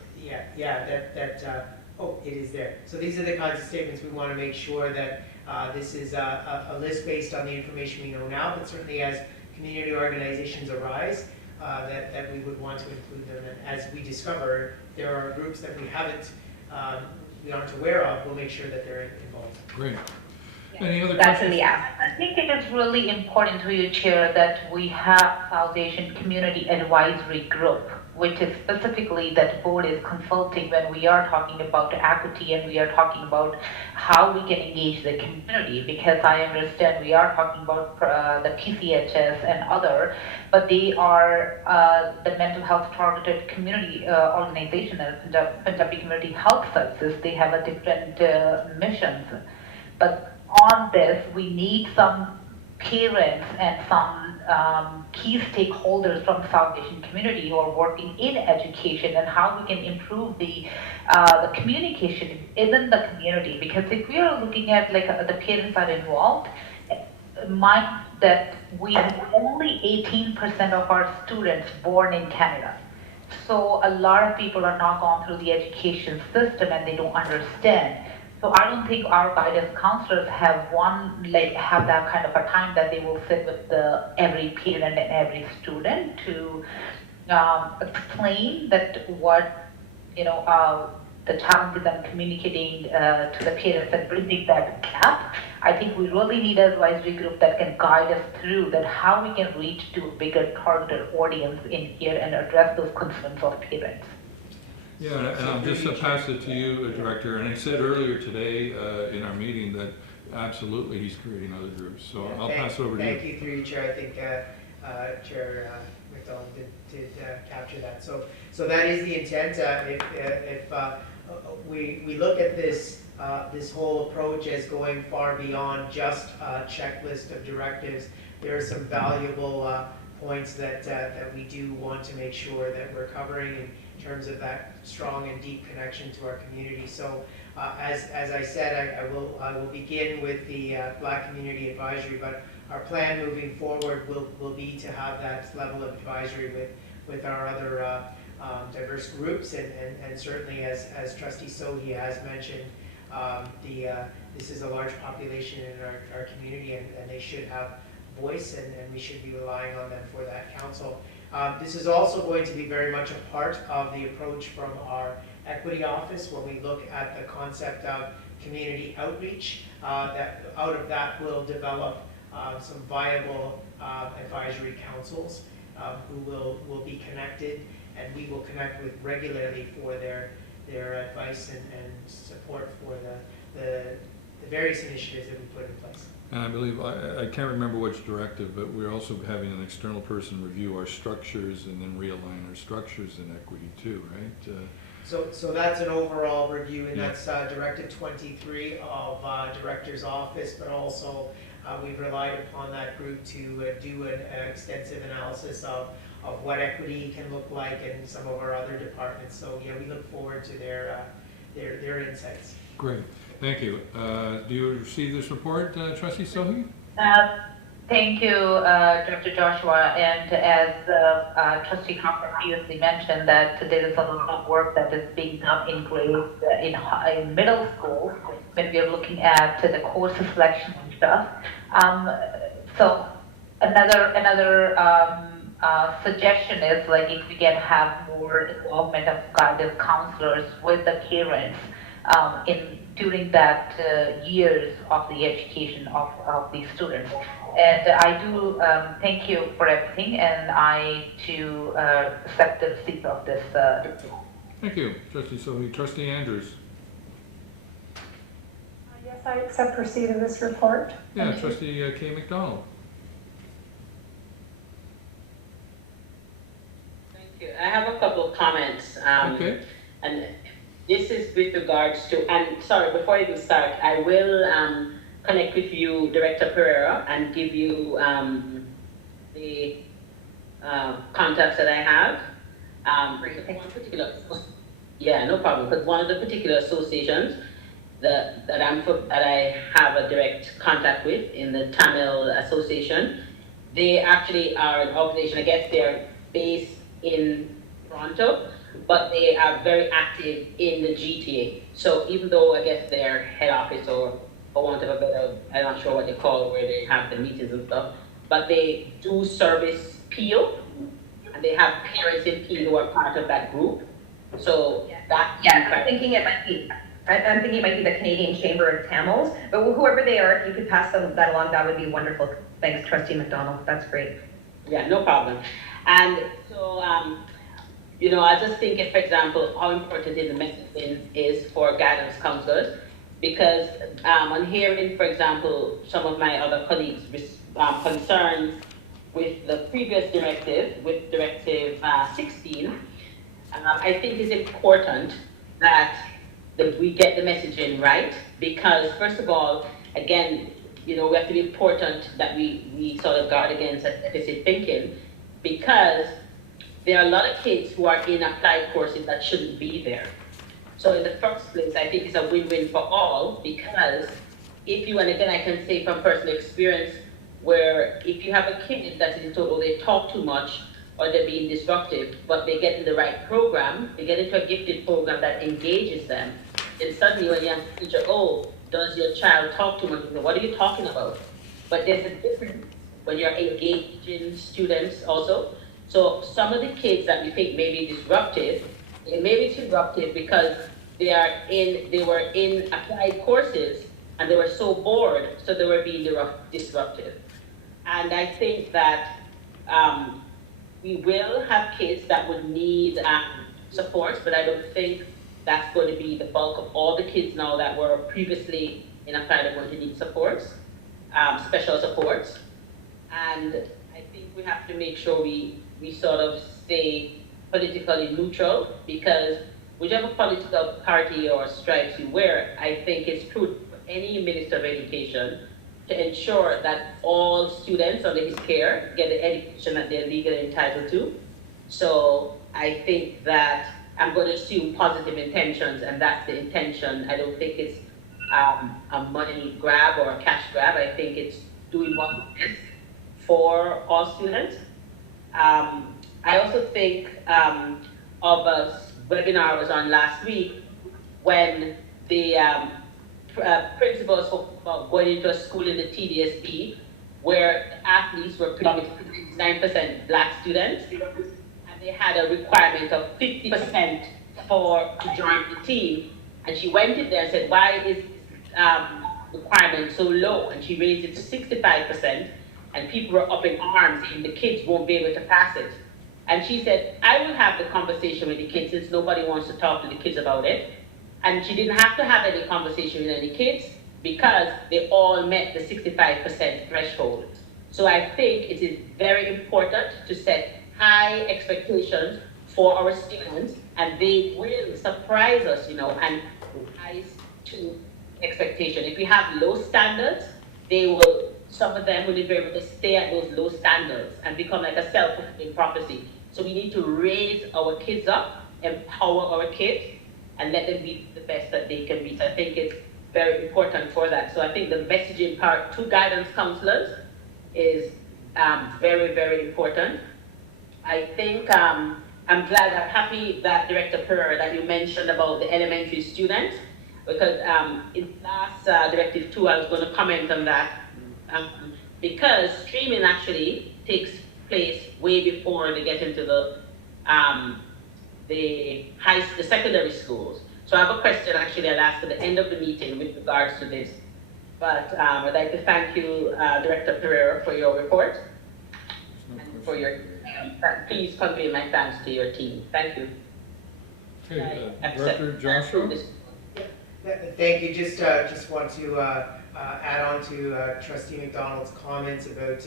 Oh, it is there. So these are the kinds of statements we want to make sure that this is a list based on the information we know now, but certainly as community organizations arise, that we would want to include them. And as we discover there are groups that we aren't aware of, we'll make sure that they're involved. Great. Any other That's questions? in the app. I think it is really important to you, Chair, that we have Salvation Community Advisory Group, which is specifically that board is consulting when we are talking about equity and we are talking about how we can engage the community, because I understand we are talking about the PCHS and other, but they are the mental health targeted community organization and Punjabi Community Health Services. They have a different missions, but on this, we need some parents and some key stakeholders from the Salvation community who are working in education and how we can improve the communication within the community. Because if we are looking at like the parents are involved, mind that we have only 18% of our students born in Canada. So a lot of people are not gone through the education system and they don't understand. So I don't think our guidance counselors have that kind of a time that they will sit with every parent and every student to explain that what the challenges and communicating to the parents and bridging that gap. I think we really need an advisory group that can guide us through that how we can reach to a bigger targeted audience in here and address those concerns of parents. Yeah, and I'll just pass it to you, Director. And I said earlier today in our meeting that absolutely he's creating other groups. So I'll pass it over to you. Thank you through you, Chair. I think Chair McDonald did capture that. So that is the intent. If we look at this whole approach as going far beyond just a checklist of directives, there are some valuable points that we do want to make sure that we're covering in terms of that strong and deep connection to our community. So as I said, I will begin with the Black Community Advisory, but our plan moving forward will be to have that level of advisory with our other diverse groups, and certainly as Trustee Sohi has mentioned, this is a large population in our community, and they should have voice, and we should be relying on them for that counsel. This is also going to be very much a part of the approach from our equity office when we look at the concept of community outreach. That out of that will develop some viable advisory councils who will be connected, and we will connect with regularly for their advice and support for the various initiatives that we put in place. And I believe, I can't remember which directive, but we're also having an external person review our structures and then realign our structures in equity too, right? So that's an overall review, and that's Directive 23 of Director's Office, but also we've relied upon that group to do an extensive analysis of what equity can look like in some of our other departments. So yeah, we look forward to their insights. Great, thank you. Do you receive this report, Trustee Sohi? Thank you, Dr. Joshua. And as Trustee Crawford previously mentioned, that there is a lot of work that is being done in grades in middle school when we are looking at the course selection and stuff. So another suggestion is like if we can have more involvement of guidance counselors with the parents during that years of the education of these students. And I do thank you for everything, and I too accept the receipt of this. Thank you, Trustee Sohi. Trustee Andrews. Yes, I accept receipt of this report. Yeah, Trustee K. McDonald. Thank you. I have a couple of comments. Okay. And this is with regards to, and sorry, before I even start, I will connect with you, Director Pereira, and give you the contacts that I have. One particular, yeah, no problem. Because one of the particular associations that I have a direct contact with in the Tamil Association, they actually are an organization. I guess they're based in Toronto, but they are very active in the GTA. So even though I guess their head office, or for want of a better, I'm not sure what they call it, where they have the meetings and stuff, but they do service Peel, and they have parents in Peel who are part of that group. So that, Yeah, I'm thinking it might be the Canadian Chamber of Tamils, but whoever they are, if you could pass that along, that would be wonderful. Thanks, Trustee McDonald, that's great. Yeah, no problem. And so, you know, I just think, for example, how important the messaging is for guidance counselors, because on hearing, for example, some of my other colleagues' concerns with the previous directive, with Directive 16, I think it's important that we get the messaging right, because first of all, again, you know, we have to be important that we sort of guard against deficit thinking, because there are a lot of kids who are in applied courses that shouldn't be there. So in the first place, I think it's a win-win for all, because if you, and again, I can say from personal experience, where if you have a kid that is total, they talk too much or they're being disruptive, but they get in the right program, they get into a gifted program that engages them, then suddenly when you have a teacher, oh, does your child talk too much? What are you talking about? But there's a difference when you're engaging students also. So some of the kids that we think may be disruptive, they may be disruptive because they were in applied courses and they were so bored, so they were being disruptive. And I think that we will have kids that would need supports, but I don't think that's going to be the bulk of all the kids now that were previously in applied are going to need supports, special supports. And I think we have to make sure we sort of stay politically neutral, because whichever political party or stripes you wear, I think it's prudent for any Minister of Education to ensure that all students under his care get the education that they're legally entitled to. So I think that I'm going to assume positive intentions, and that's the intention. I don't think it's a money grab or a cash grab. I think it's doing what it is for all students. I also think of a webinar I was on last week when the principals were going into a school in the TDSB where athletes were predominantly 9% black students, and they had a requirement of 50% to join the team. And she went in there and said, why is requirement so low? And she raised it to 65%, and people were up in arms saying the kids won't be able to pass it. And she said, I will have the conversation with the kids since nobody wants to talk to the kids about it. And she didn't have to have any conversation with any kids because they all met the 65% threshold. So I think it is very important to set high expectations for our students, and they will surprise us, you know, and rise to expectation. If we have low standards, they will some of them wouldn't be able to stay at those low standards and become like a self-fulfilling prophecy. So we need to raise our kids up, empower our kids, and let them be the best that they can be. So I think it's very important for that. So I think the messaging part to guidance counselors is very, very important. I think I'm happy that Director Pereira, that you mentioned about the elementary students, because in last Directive 2, I was going to comment on that, because streaming actually takes place way before they get into the secondary schools. So I have a question actually I'll ask at the end of the meeting with regards to this. But I'd like to thank you, Director Pereira, for your report. And for your, please convey my thanks to your team. Thank you. Okay, Director Joshua? Thank you. Just want to add on to Trustee McDonald's comments about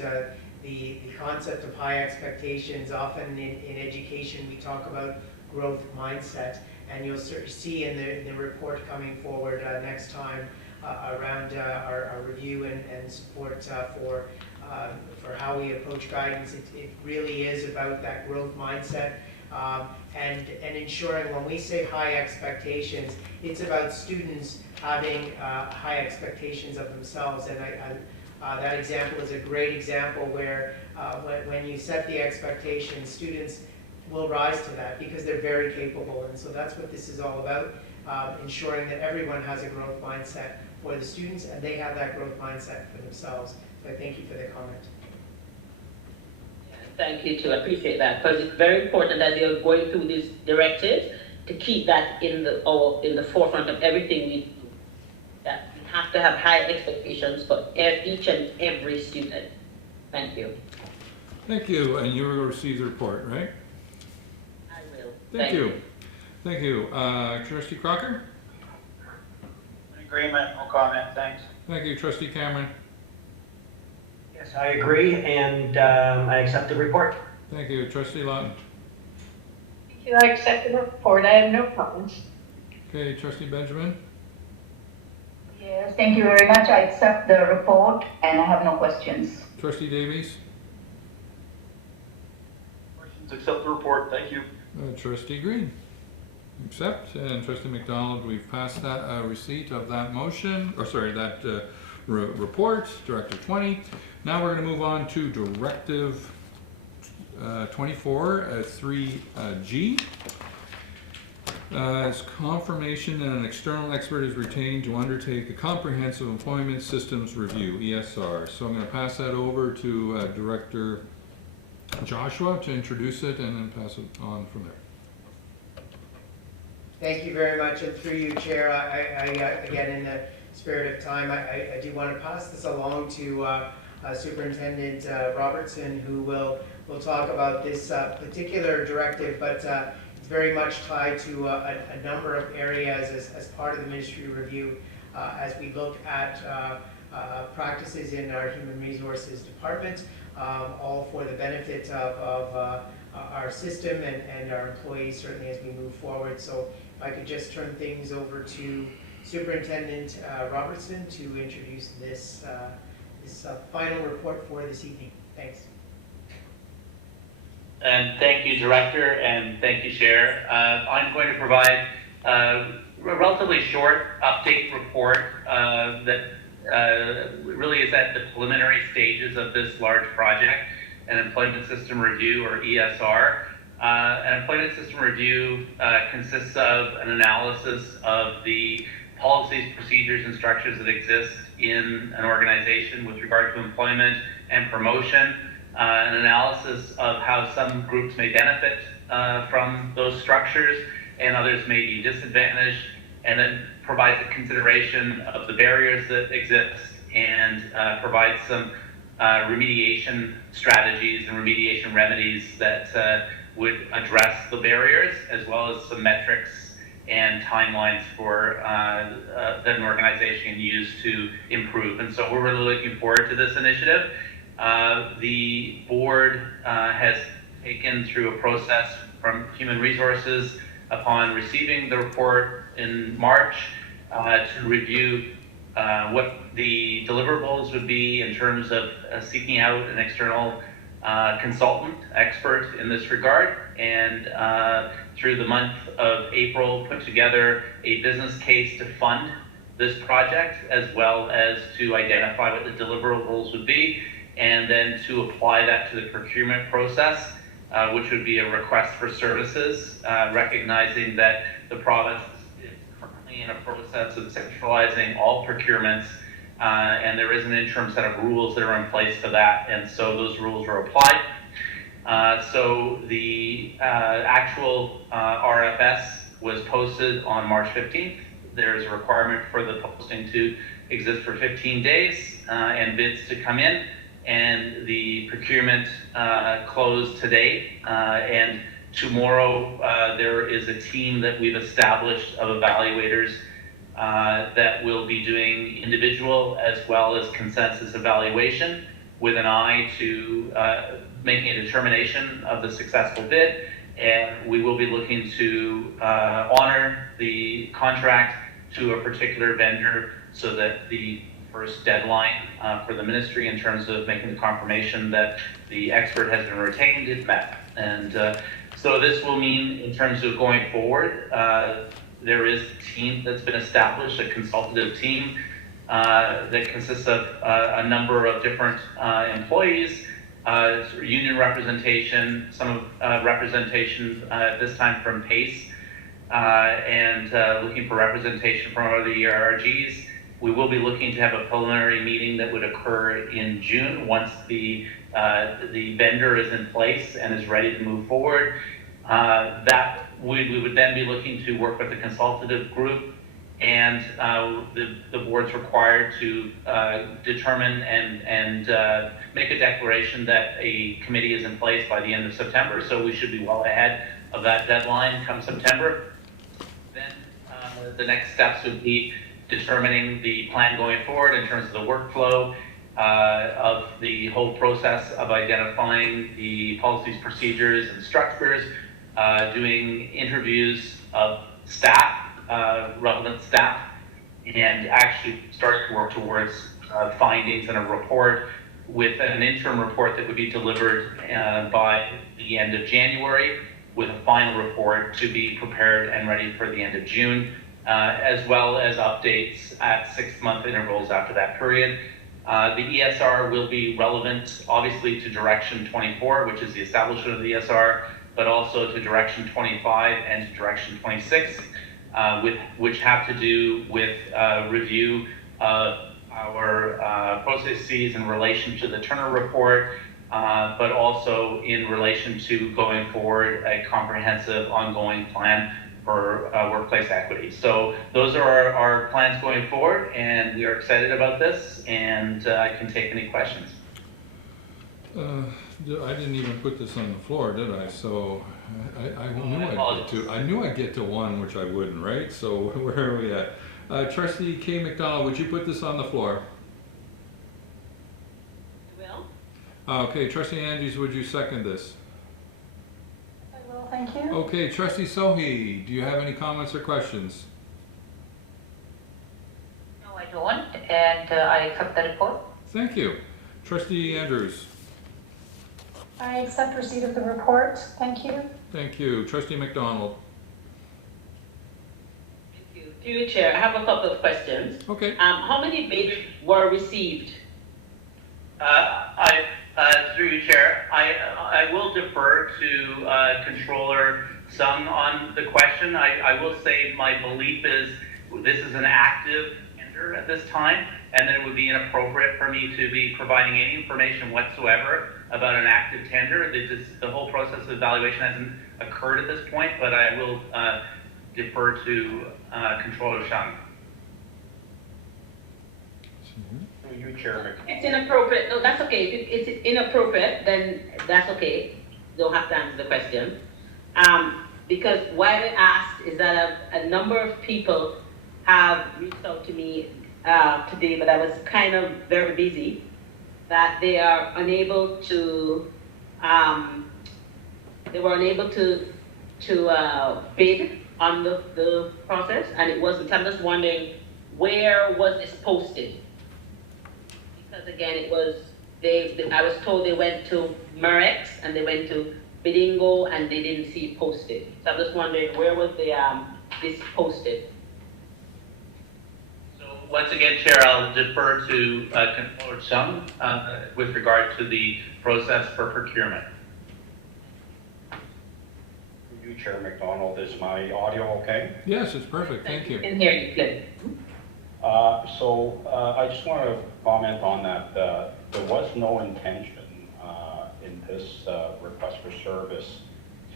the concept of high expectations. Often in education, we talk about growth mindset, and you'll see in the report coming forward next time around our review and support for how we approach guidance. It really is about that growth mindset. And ensuring when we say high expectations, it's about students having high expectations of themselves. And that example is a great example where when you set the expectations, students will rise to that because they're very capable. And so that's what this is all about, ensuring that everyone has a growth mindset for the students and they have that growth mindset for themselves. So I thank you for the comment. Thank you too. I appreciate that, because it's very important that you're going through these directives to keep that in the forefront of everything we do. That we have to have high expectations for each and every student. Thank you. Thank you, and you will receive the report, right? I will. Thank you. Thank you. Trustee Crocker? In agreement, no comment, thanks. Thank you, Trustee Cameron. Yes, I agree, and I accept the report. Thank you, Trustee Lawton. Thank you, I accept the report, I have no comments. Okay, Trustee Benjamin. Yes, thank you very much. I accept the report and I have no questions. Trustee Davies. Questions, accept the report, thank you. Trustee Green. Accept, and Trustee McDonald, we've passed that receipt of that motion, or sorry, that report, Directive 20. Now we're going to move on to Directive 24, 3G. As confirmation that an external expert is retained to undertake a comprehensive employment systems review, ESR. So I'm going to pass that over to Director Joshua to introduce it and then pass it on from there. Thank you very much, and through you, Chair, I again, in the spirit of time, I do want to pass this along to Superintendent Robertson, who will talk about this particular directive, but it's very much tied to a number of areas as part of the ministry review as we look at practices in our human resources department, all for the benefit of our system and our employees, certainly as we move forward. So if I could just turn things over to Superintendent Robertson to introduce this final report for this evening. Thanks. And thank you, Director, and thank you, Chair. I'm going to provide a relatively short update report that really is at the preliminary stages of this large project, an employment system review, or ESR. An employment system review consists of an analysis of the policies, procedures, and structures that exist in an organization with regard to employment and promotion, an analysis of how some groups may benefit from those structures and others may be disadvantaged, and then provides a consideration of the barriers that exist and provides some remediation strategies and remediation remedies that would address the barriers, as well as some metrics and timelines for that an organization can use to improve. And so we're really looking forward to this initiative. The board has taken through a process from Human Resources upon receiving the report in March to review what the deliverables would be in terms of seeking out an external consultant expert in this regard, and through the month of April put together a business case to fund this project, as well as to identify what the deliverables would be, and then to apply that to the procurement process, which would be a request for services, recognizing that the province is currently in a process of centralizing all procurements, and there is an interim set of rules that are in place for that, and so those rules were applied. So the actual RFS was posted on March 15th. There's a requirement for the posting to exist for 15 days and bids to come in, and the procurement closed today, and tomorrow there is a team that we've established of evaluators that will be doing individual as well as consensus evaluation with an eye to making a determination of the successful bid, and we will be looking to honor the contract to a particular vendor so that the first deadline for the ministry in terms of making the confirmation that the expert has been retained is met. And so this will mean, in terms of going forward, there is a team that's been established, a consultative team that consists of a number of different employees, union representation, some representation at this time from PACE, and looking for representation from other ERGs. We will be looking to have a preliminary meeting that would occur in June once the vendor is in place and is ready to move forward. That we would then be looking to work with the consultative group, and the board's required to determine and make a declaration that a committee is in place by the end of September, so we should be well ahead of that deadline come September. Then the next steps would be determining the plan going forward in terms of the workflow of the whole process of identifying the policies, procedures, and structures, doing interviews of staff, relevant staff, and actually starting to work towards findings and a report with an interim report that would be delivered by the end of January, with a final report to be prepared and ready for the end of June, as well as updates at 6-month intervals after that period. The ESR will be relevant, obviously, to Direction 24, which is the establishment of the ESR, but also to Direction 25 and to Direction 26, which have to do with review of our processes in relation to the Turner report, but also in relation to going forward a comprehensive ongoing plan for workplace equity. So those are our plans going forward, and we are excited about this, and I can take any questions. I didn't even put this on the floor, did I? So I knew I'd get to one, which I wouldn't, right? So where are we at? Trustee K. McDonald, would you put this on the floor? I will. Okay, Trustee Andrews, would you second this? I will, thank you. Okay, Trustee Sohi, do you have any comments or questions? No, I don't, and I accept the report. Thank you. Trustee Andrews. I accept receipt of the report, thank you. Thank you. Trustee McDonald. Thank you. Through you, Chair, I have a couple of questions. Okay. How many bids were received? Through you, Chair, I will defer to Controller Sung on the question. I will say my belief is this is an active tender at this time, and that it would be inappropriate for me to be providing any information whatsoever about an active tender. The whole process of evaluation hasn't occurred at this point, but I will defer to Controller Sung. You, Chair. It's inappropriate. No, that's okay. If it's inappropriate, then that's okay. Don't have to answer the question. Because why I asked is that a number of people have reached out to me today, but I was kind of very busy, that they are unable to, they were unable to bid on the process, and it wasn't. I'm just wondering where was this posted? Because again, it was, I was told they went to Murex and they went to Bidingo and they didn't see it posted. So I'm just wondering, where was this posted? So once again, Chair, I'll defer to Controller Chung with regard to the process for procurement. You, Chair McDonald, is my audio okay? Yes, it's perfect, thank you. I can hear you clearly. I just want to comment on that. There was no intention in this request for service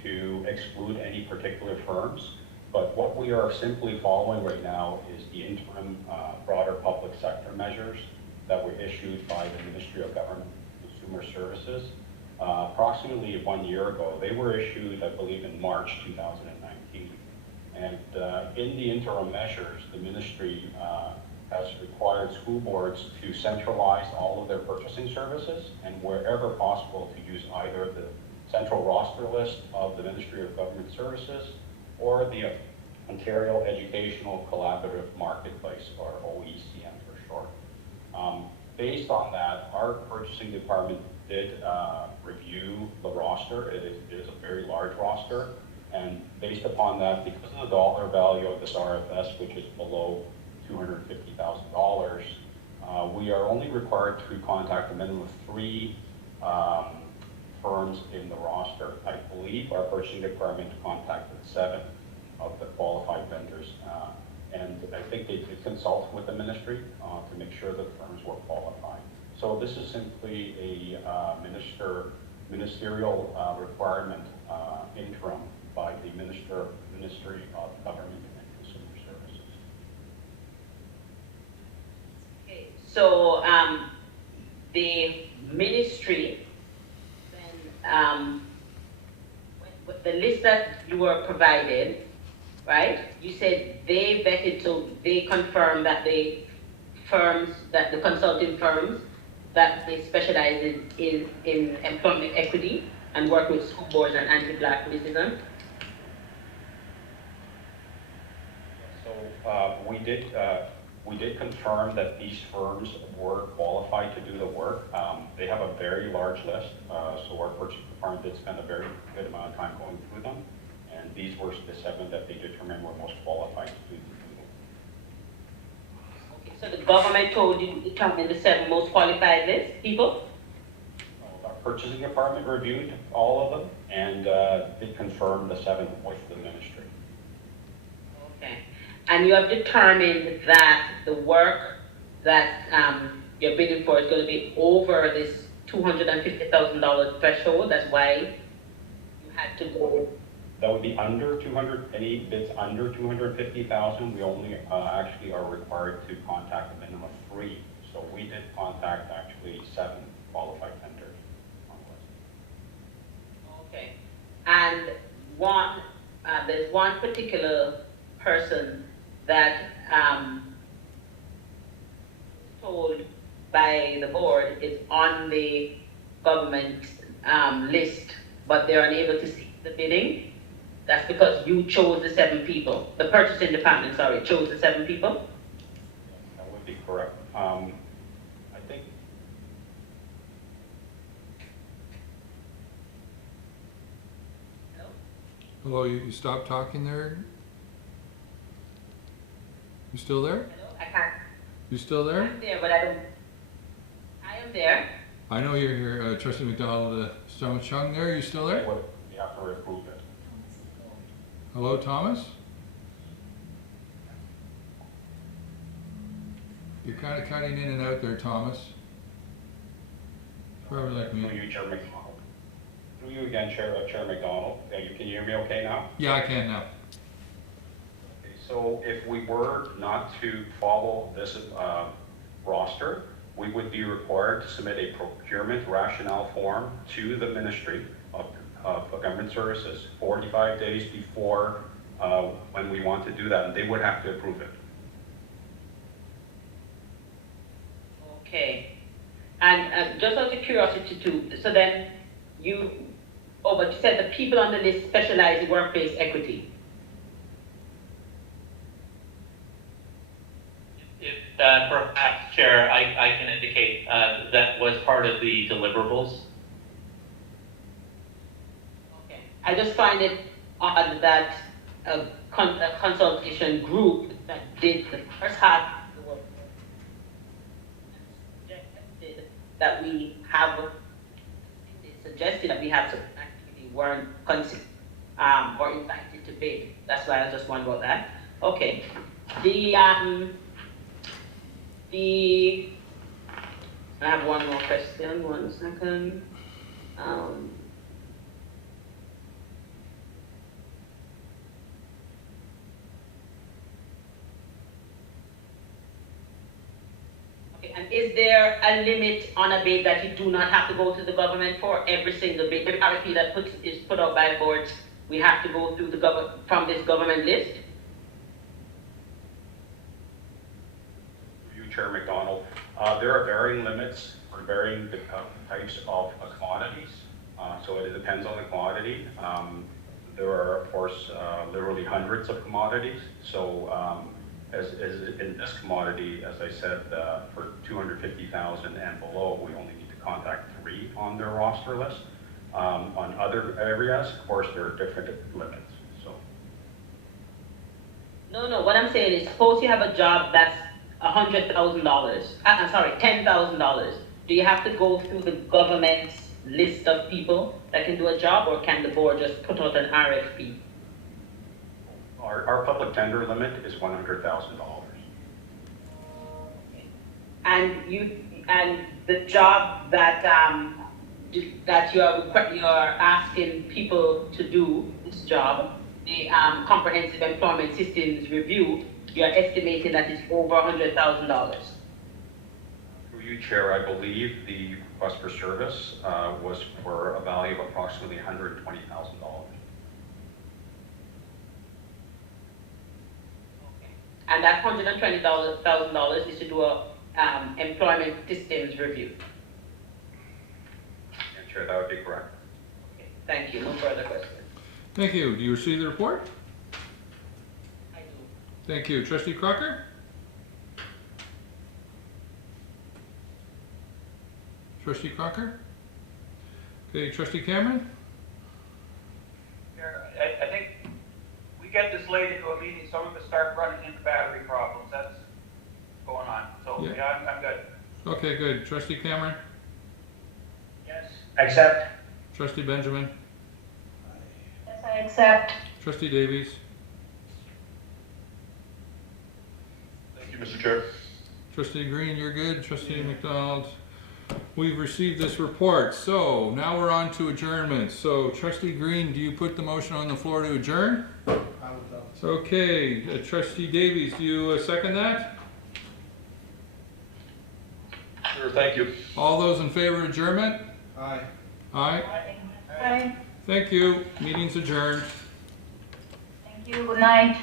to exclude any particular firms, but what we are simply following right now is the interim broader public sector measures that were issued by the Ministry of Government and Consumer Services. Approximately 1 year ago, they were issued, I believe, in March 2019. And in the interim measures, the ministry has required school boards to centralize all of their purchasing services and wherever possible to use either the central roster list of the Ministry of Government Services or the Ontario Educational Collaborative Marketplace, or OECM for short. Based on that, our purchasing department did review the roster. It is a very large roster. And based upon that, because of the dollar value of this RFS, which is below $250,000, we are only required to contact a minimum of 3 firms in the roster. I believe our purchasing department contacted 7 of the qualified vendors, and I think they did consult with the ministry to make sure that firms were qualified. So this is simply a ministerial requirement interim by the Ministry of Government and Consumer Services. Okay, so the ministry, then with the list that you were provided, right? You said they vetted, so they confirmed that the consulting firms, that they specialize in employment equity and work with school boards and anti-black racism. So we did confirm that these firms were qualified to do the work. They have a very large list, so our purchasing department did spend a very good amount of time going through them, and these were the 7 that they determined were most qualified to do the work. Okay, so the government told you to determine the 7 most qualified people? Our purchasing department reviewed all of them and did confirm the 7 with the ministry. Okay. And you have determined that the work that you're bidding for is going to be over this $250,000 threshold. That's why you had to go. That would be under 200. Any bids under 250,000, we only actually are required to contact a minimum of 3. So we did contact actually 7 qualified vendors on the list. Okay. And there's one particular person that told by the board is on the government list, but they're unable to see the bidding. That's because you chose the 7 people. The purchasing department, sorry, chose the 7 people. That would be correct. I think. Hello, you stopped talking there? You still there? Hello? I can't. You still there? I'm there, but I am there. I know you're here, Trustee McDonald. Thomas Chung there, you still there? You have to approve it. Hello, Thomas? You're kind of cutting in and out there, Thomas. Probably like me. Through you, Chair McDonald. Through you again, Chair McDonald. Can you hear me okay now? Yeah, I can now. Okay, so if we were not to follow this roster, we would be required to submit a procurement rationale form to the Ministry of Government Services 45 days before when we want to do that, and they would have to approve it. Okay. And just out of curiosity too, so then but you said the people on the list specialize in workplace equity. perhaps, Chair, I can indicate that was part of the deliverables. Okay. I just find it odd that a consultation group that did the first half of the work suggested that we have, suggested that we have some activity weren't considered or invited to bid. That's why I just wondering about that. Okay. I have one more question, 1 second. Okay, and is there a limit on a bid that you do not have to go to the government for every single bid? Every RFP that is put out by boards, we have to go through from this government list? Chair McDonald, there are varying limits for varying types of commodities. So it depends on the commodity. There are, of course, literally hundreds of commodities. So as in this commodity, as I said, for 250,000 and below, we only need to contact 3 on their roster list. On other areas, of course, there are different limits. So. No. What I'm saying is, suppose you have a job that's $100,000. I'm sorry, $10,000. Do you have to go through the government's list of people that can do a job, or can the board just put out an RFP? Our public tender limit is $100,000. And the job that that you're asking people to do, this job, the comprehensive employment systems review, you're estimating that it's over $100,000. Through you, Chair, I believe the request for service was for a value of approximately $120,000. And that $120,000 is to do a employment systems review. And Chair, that would be correct. Okay, thank you. No further questions. Thank you. Do you receive the report? I do. Thank you. Trustee Crocker? Trustee Crocker? Okay, Trustee Cameron? I think we get this late into a meeting, some of us start running into battery problems. That's going on. So yeah, I'm good. Okay, good. Trustee Cameron? Yes. Accept. Trustee Benjamin? Yes, I accept. Trustee Davies? Thank you, Mr. Chair. Trustee Green, you're good. Trustee McDonald? We've received this report, so now we're on to adjournment. So Trustee Green, do you put the motion on the floor to adjourn? Okay, Trustee Davies, do you second that? Sure, thank you. All those in favor of adjournment? Aye. Aye. Aye. Thank you. Meeting's adjourned. Thank you. Good night.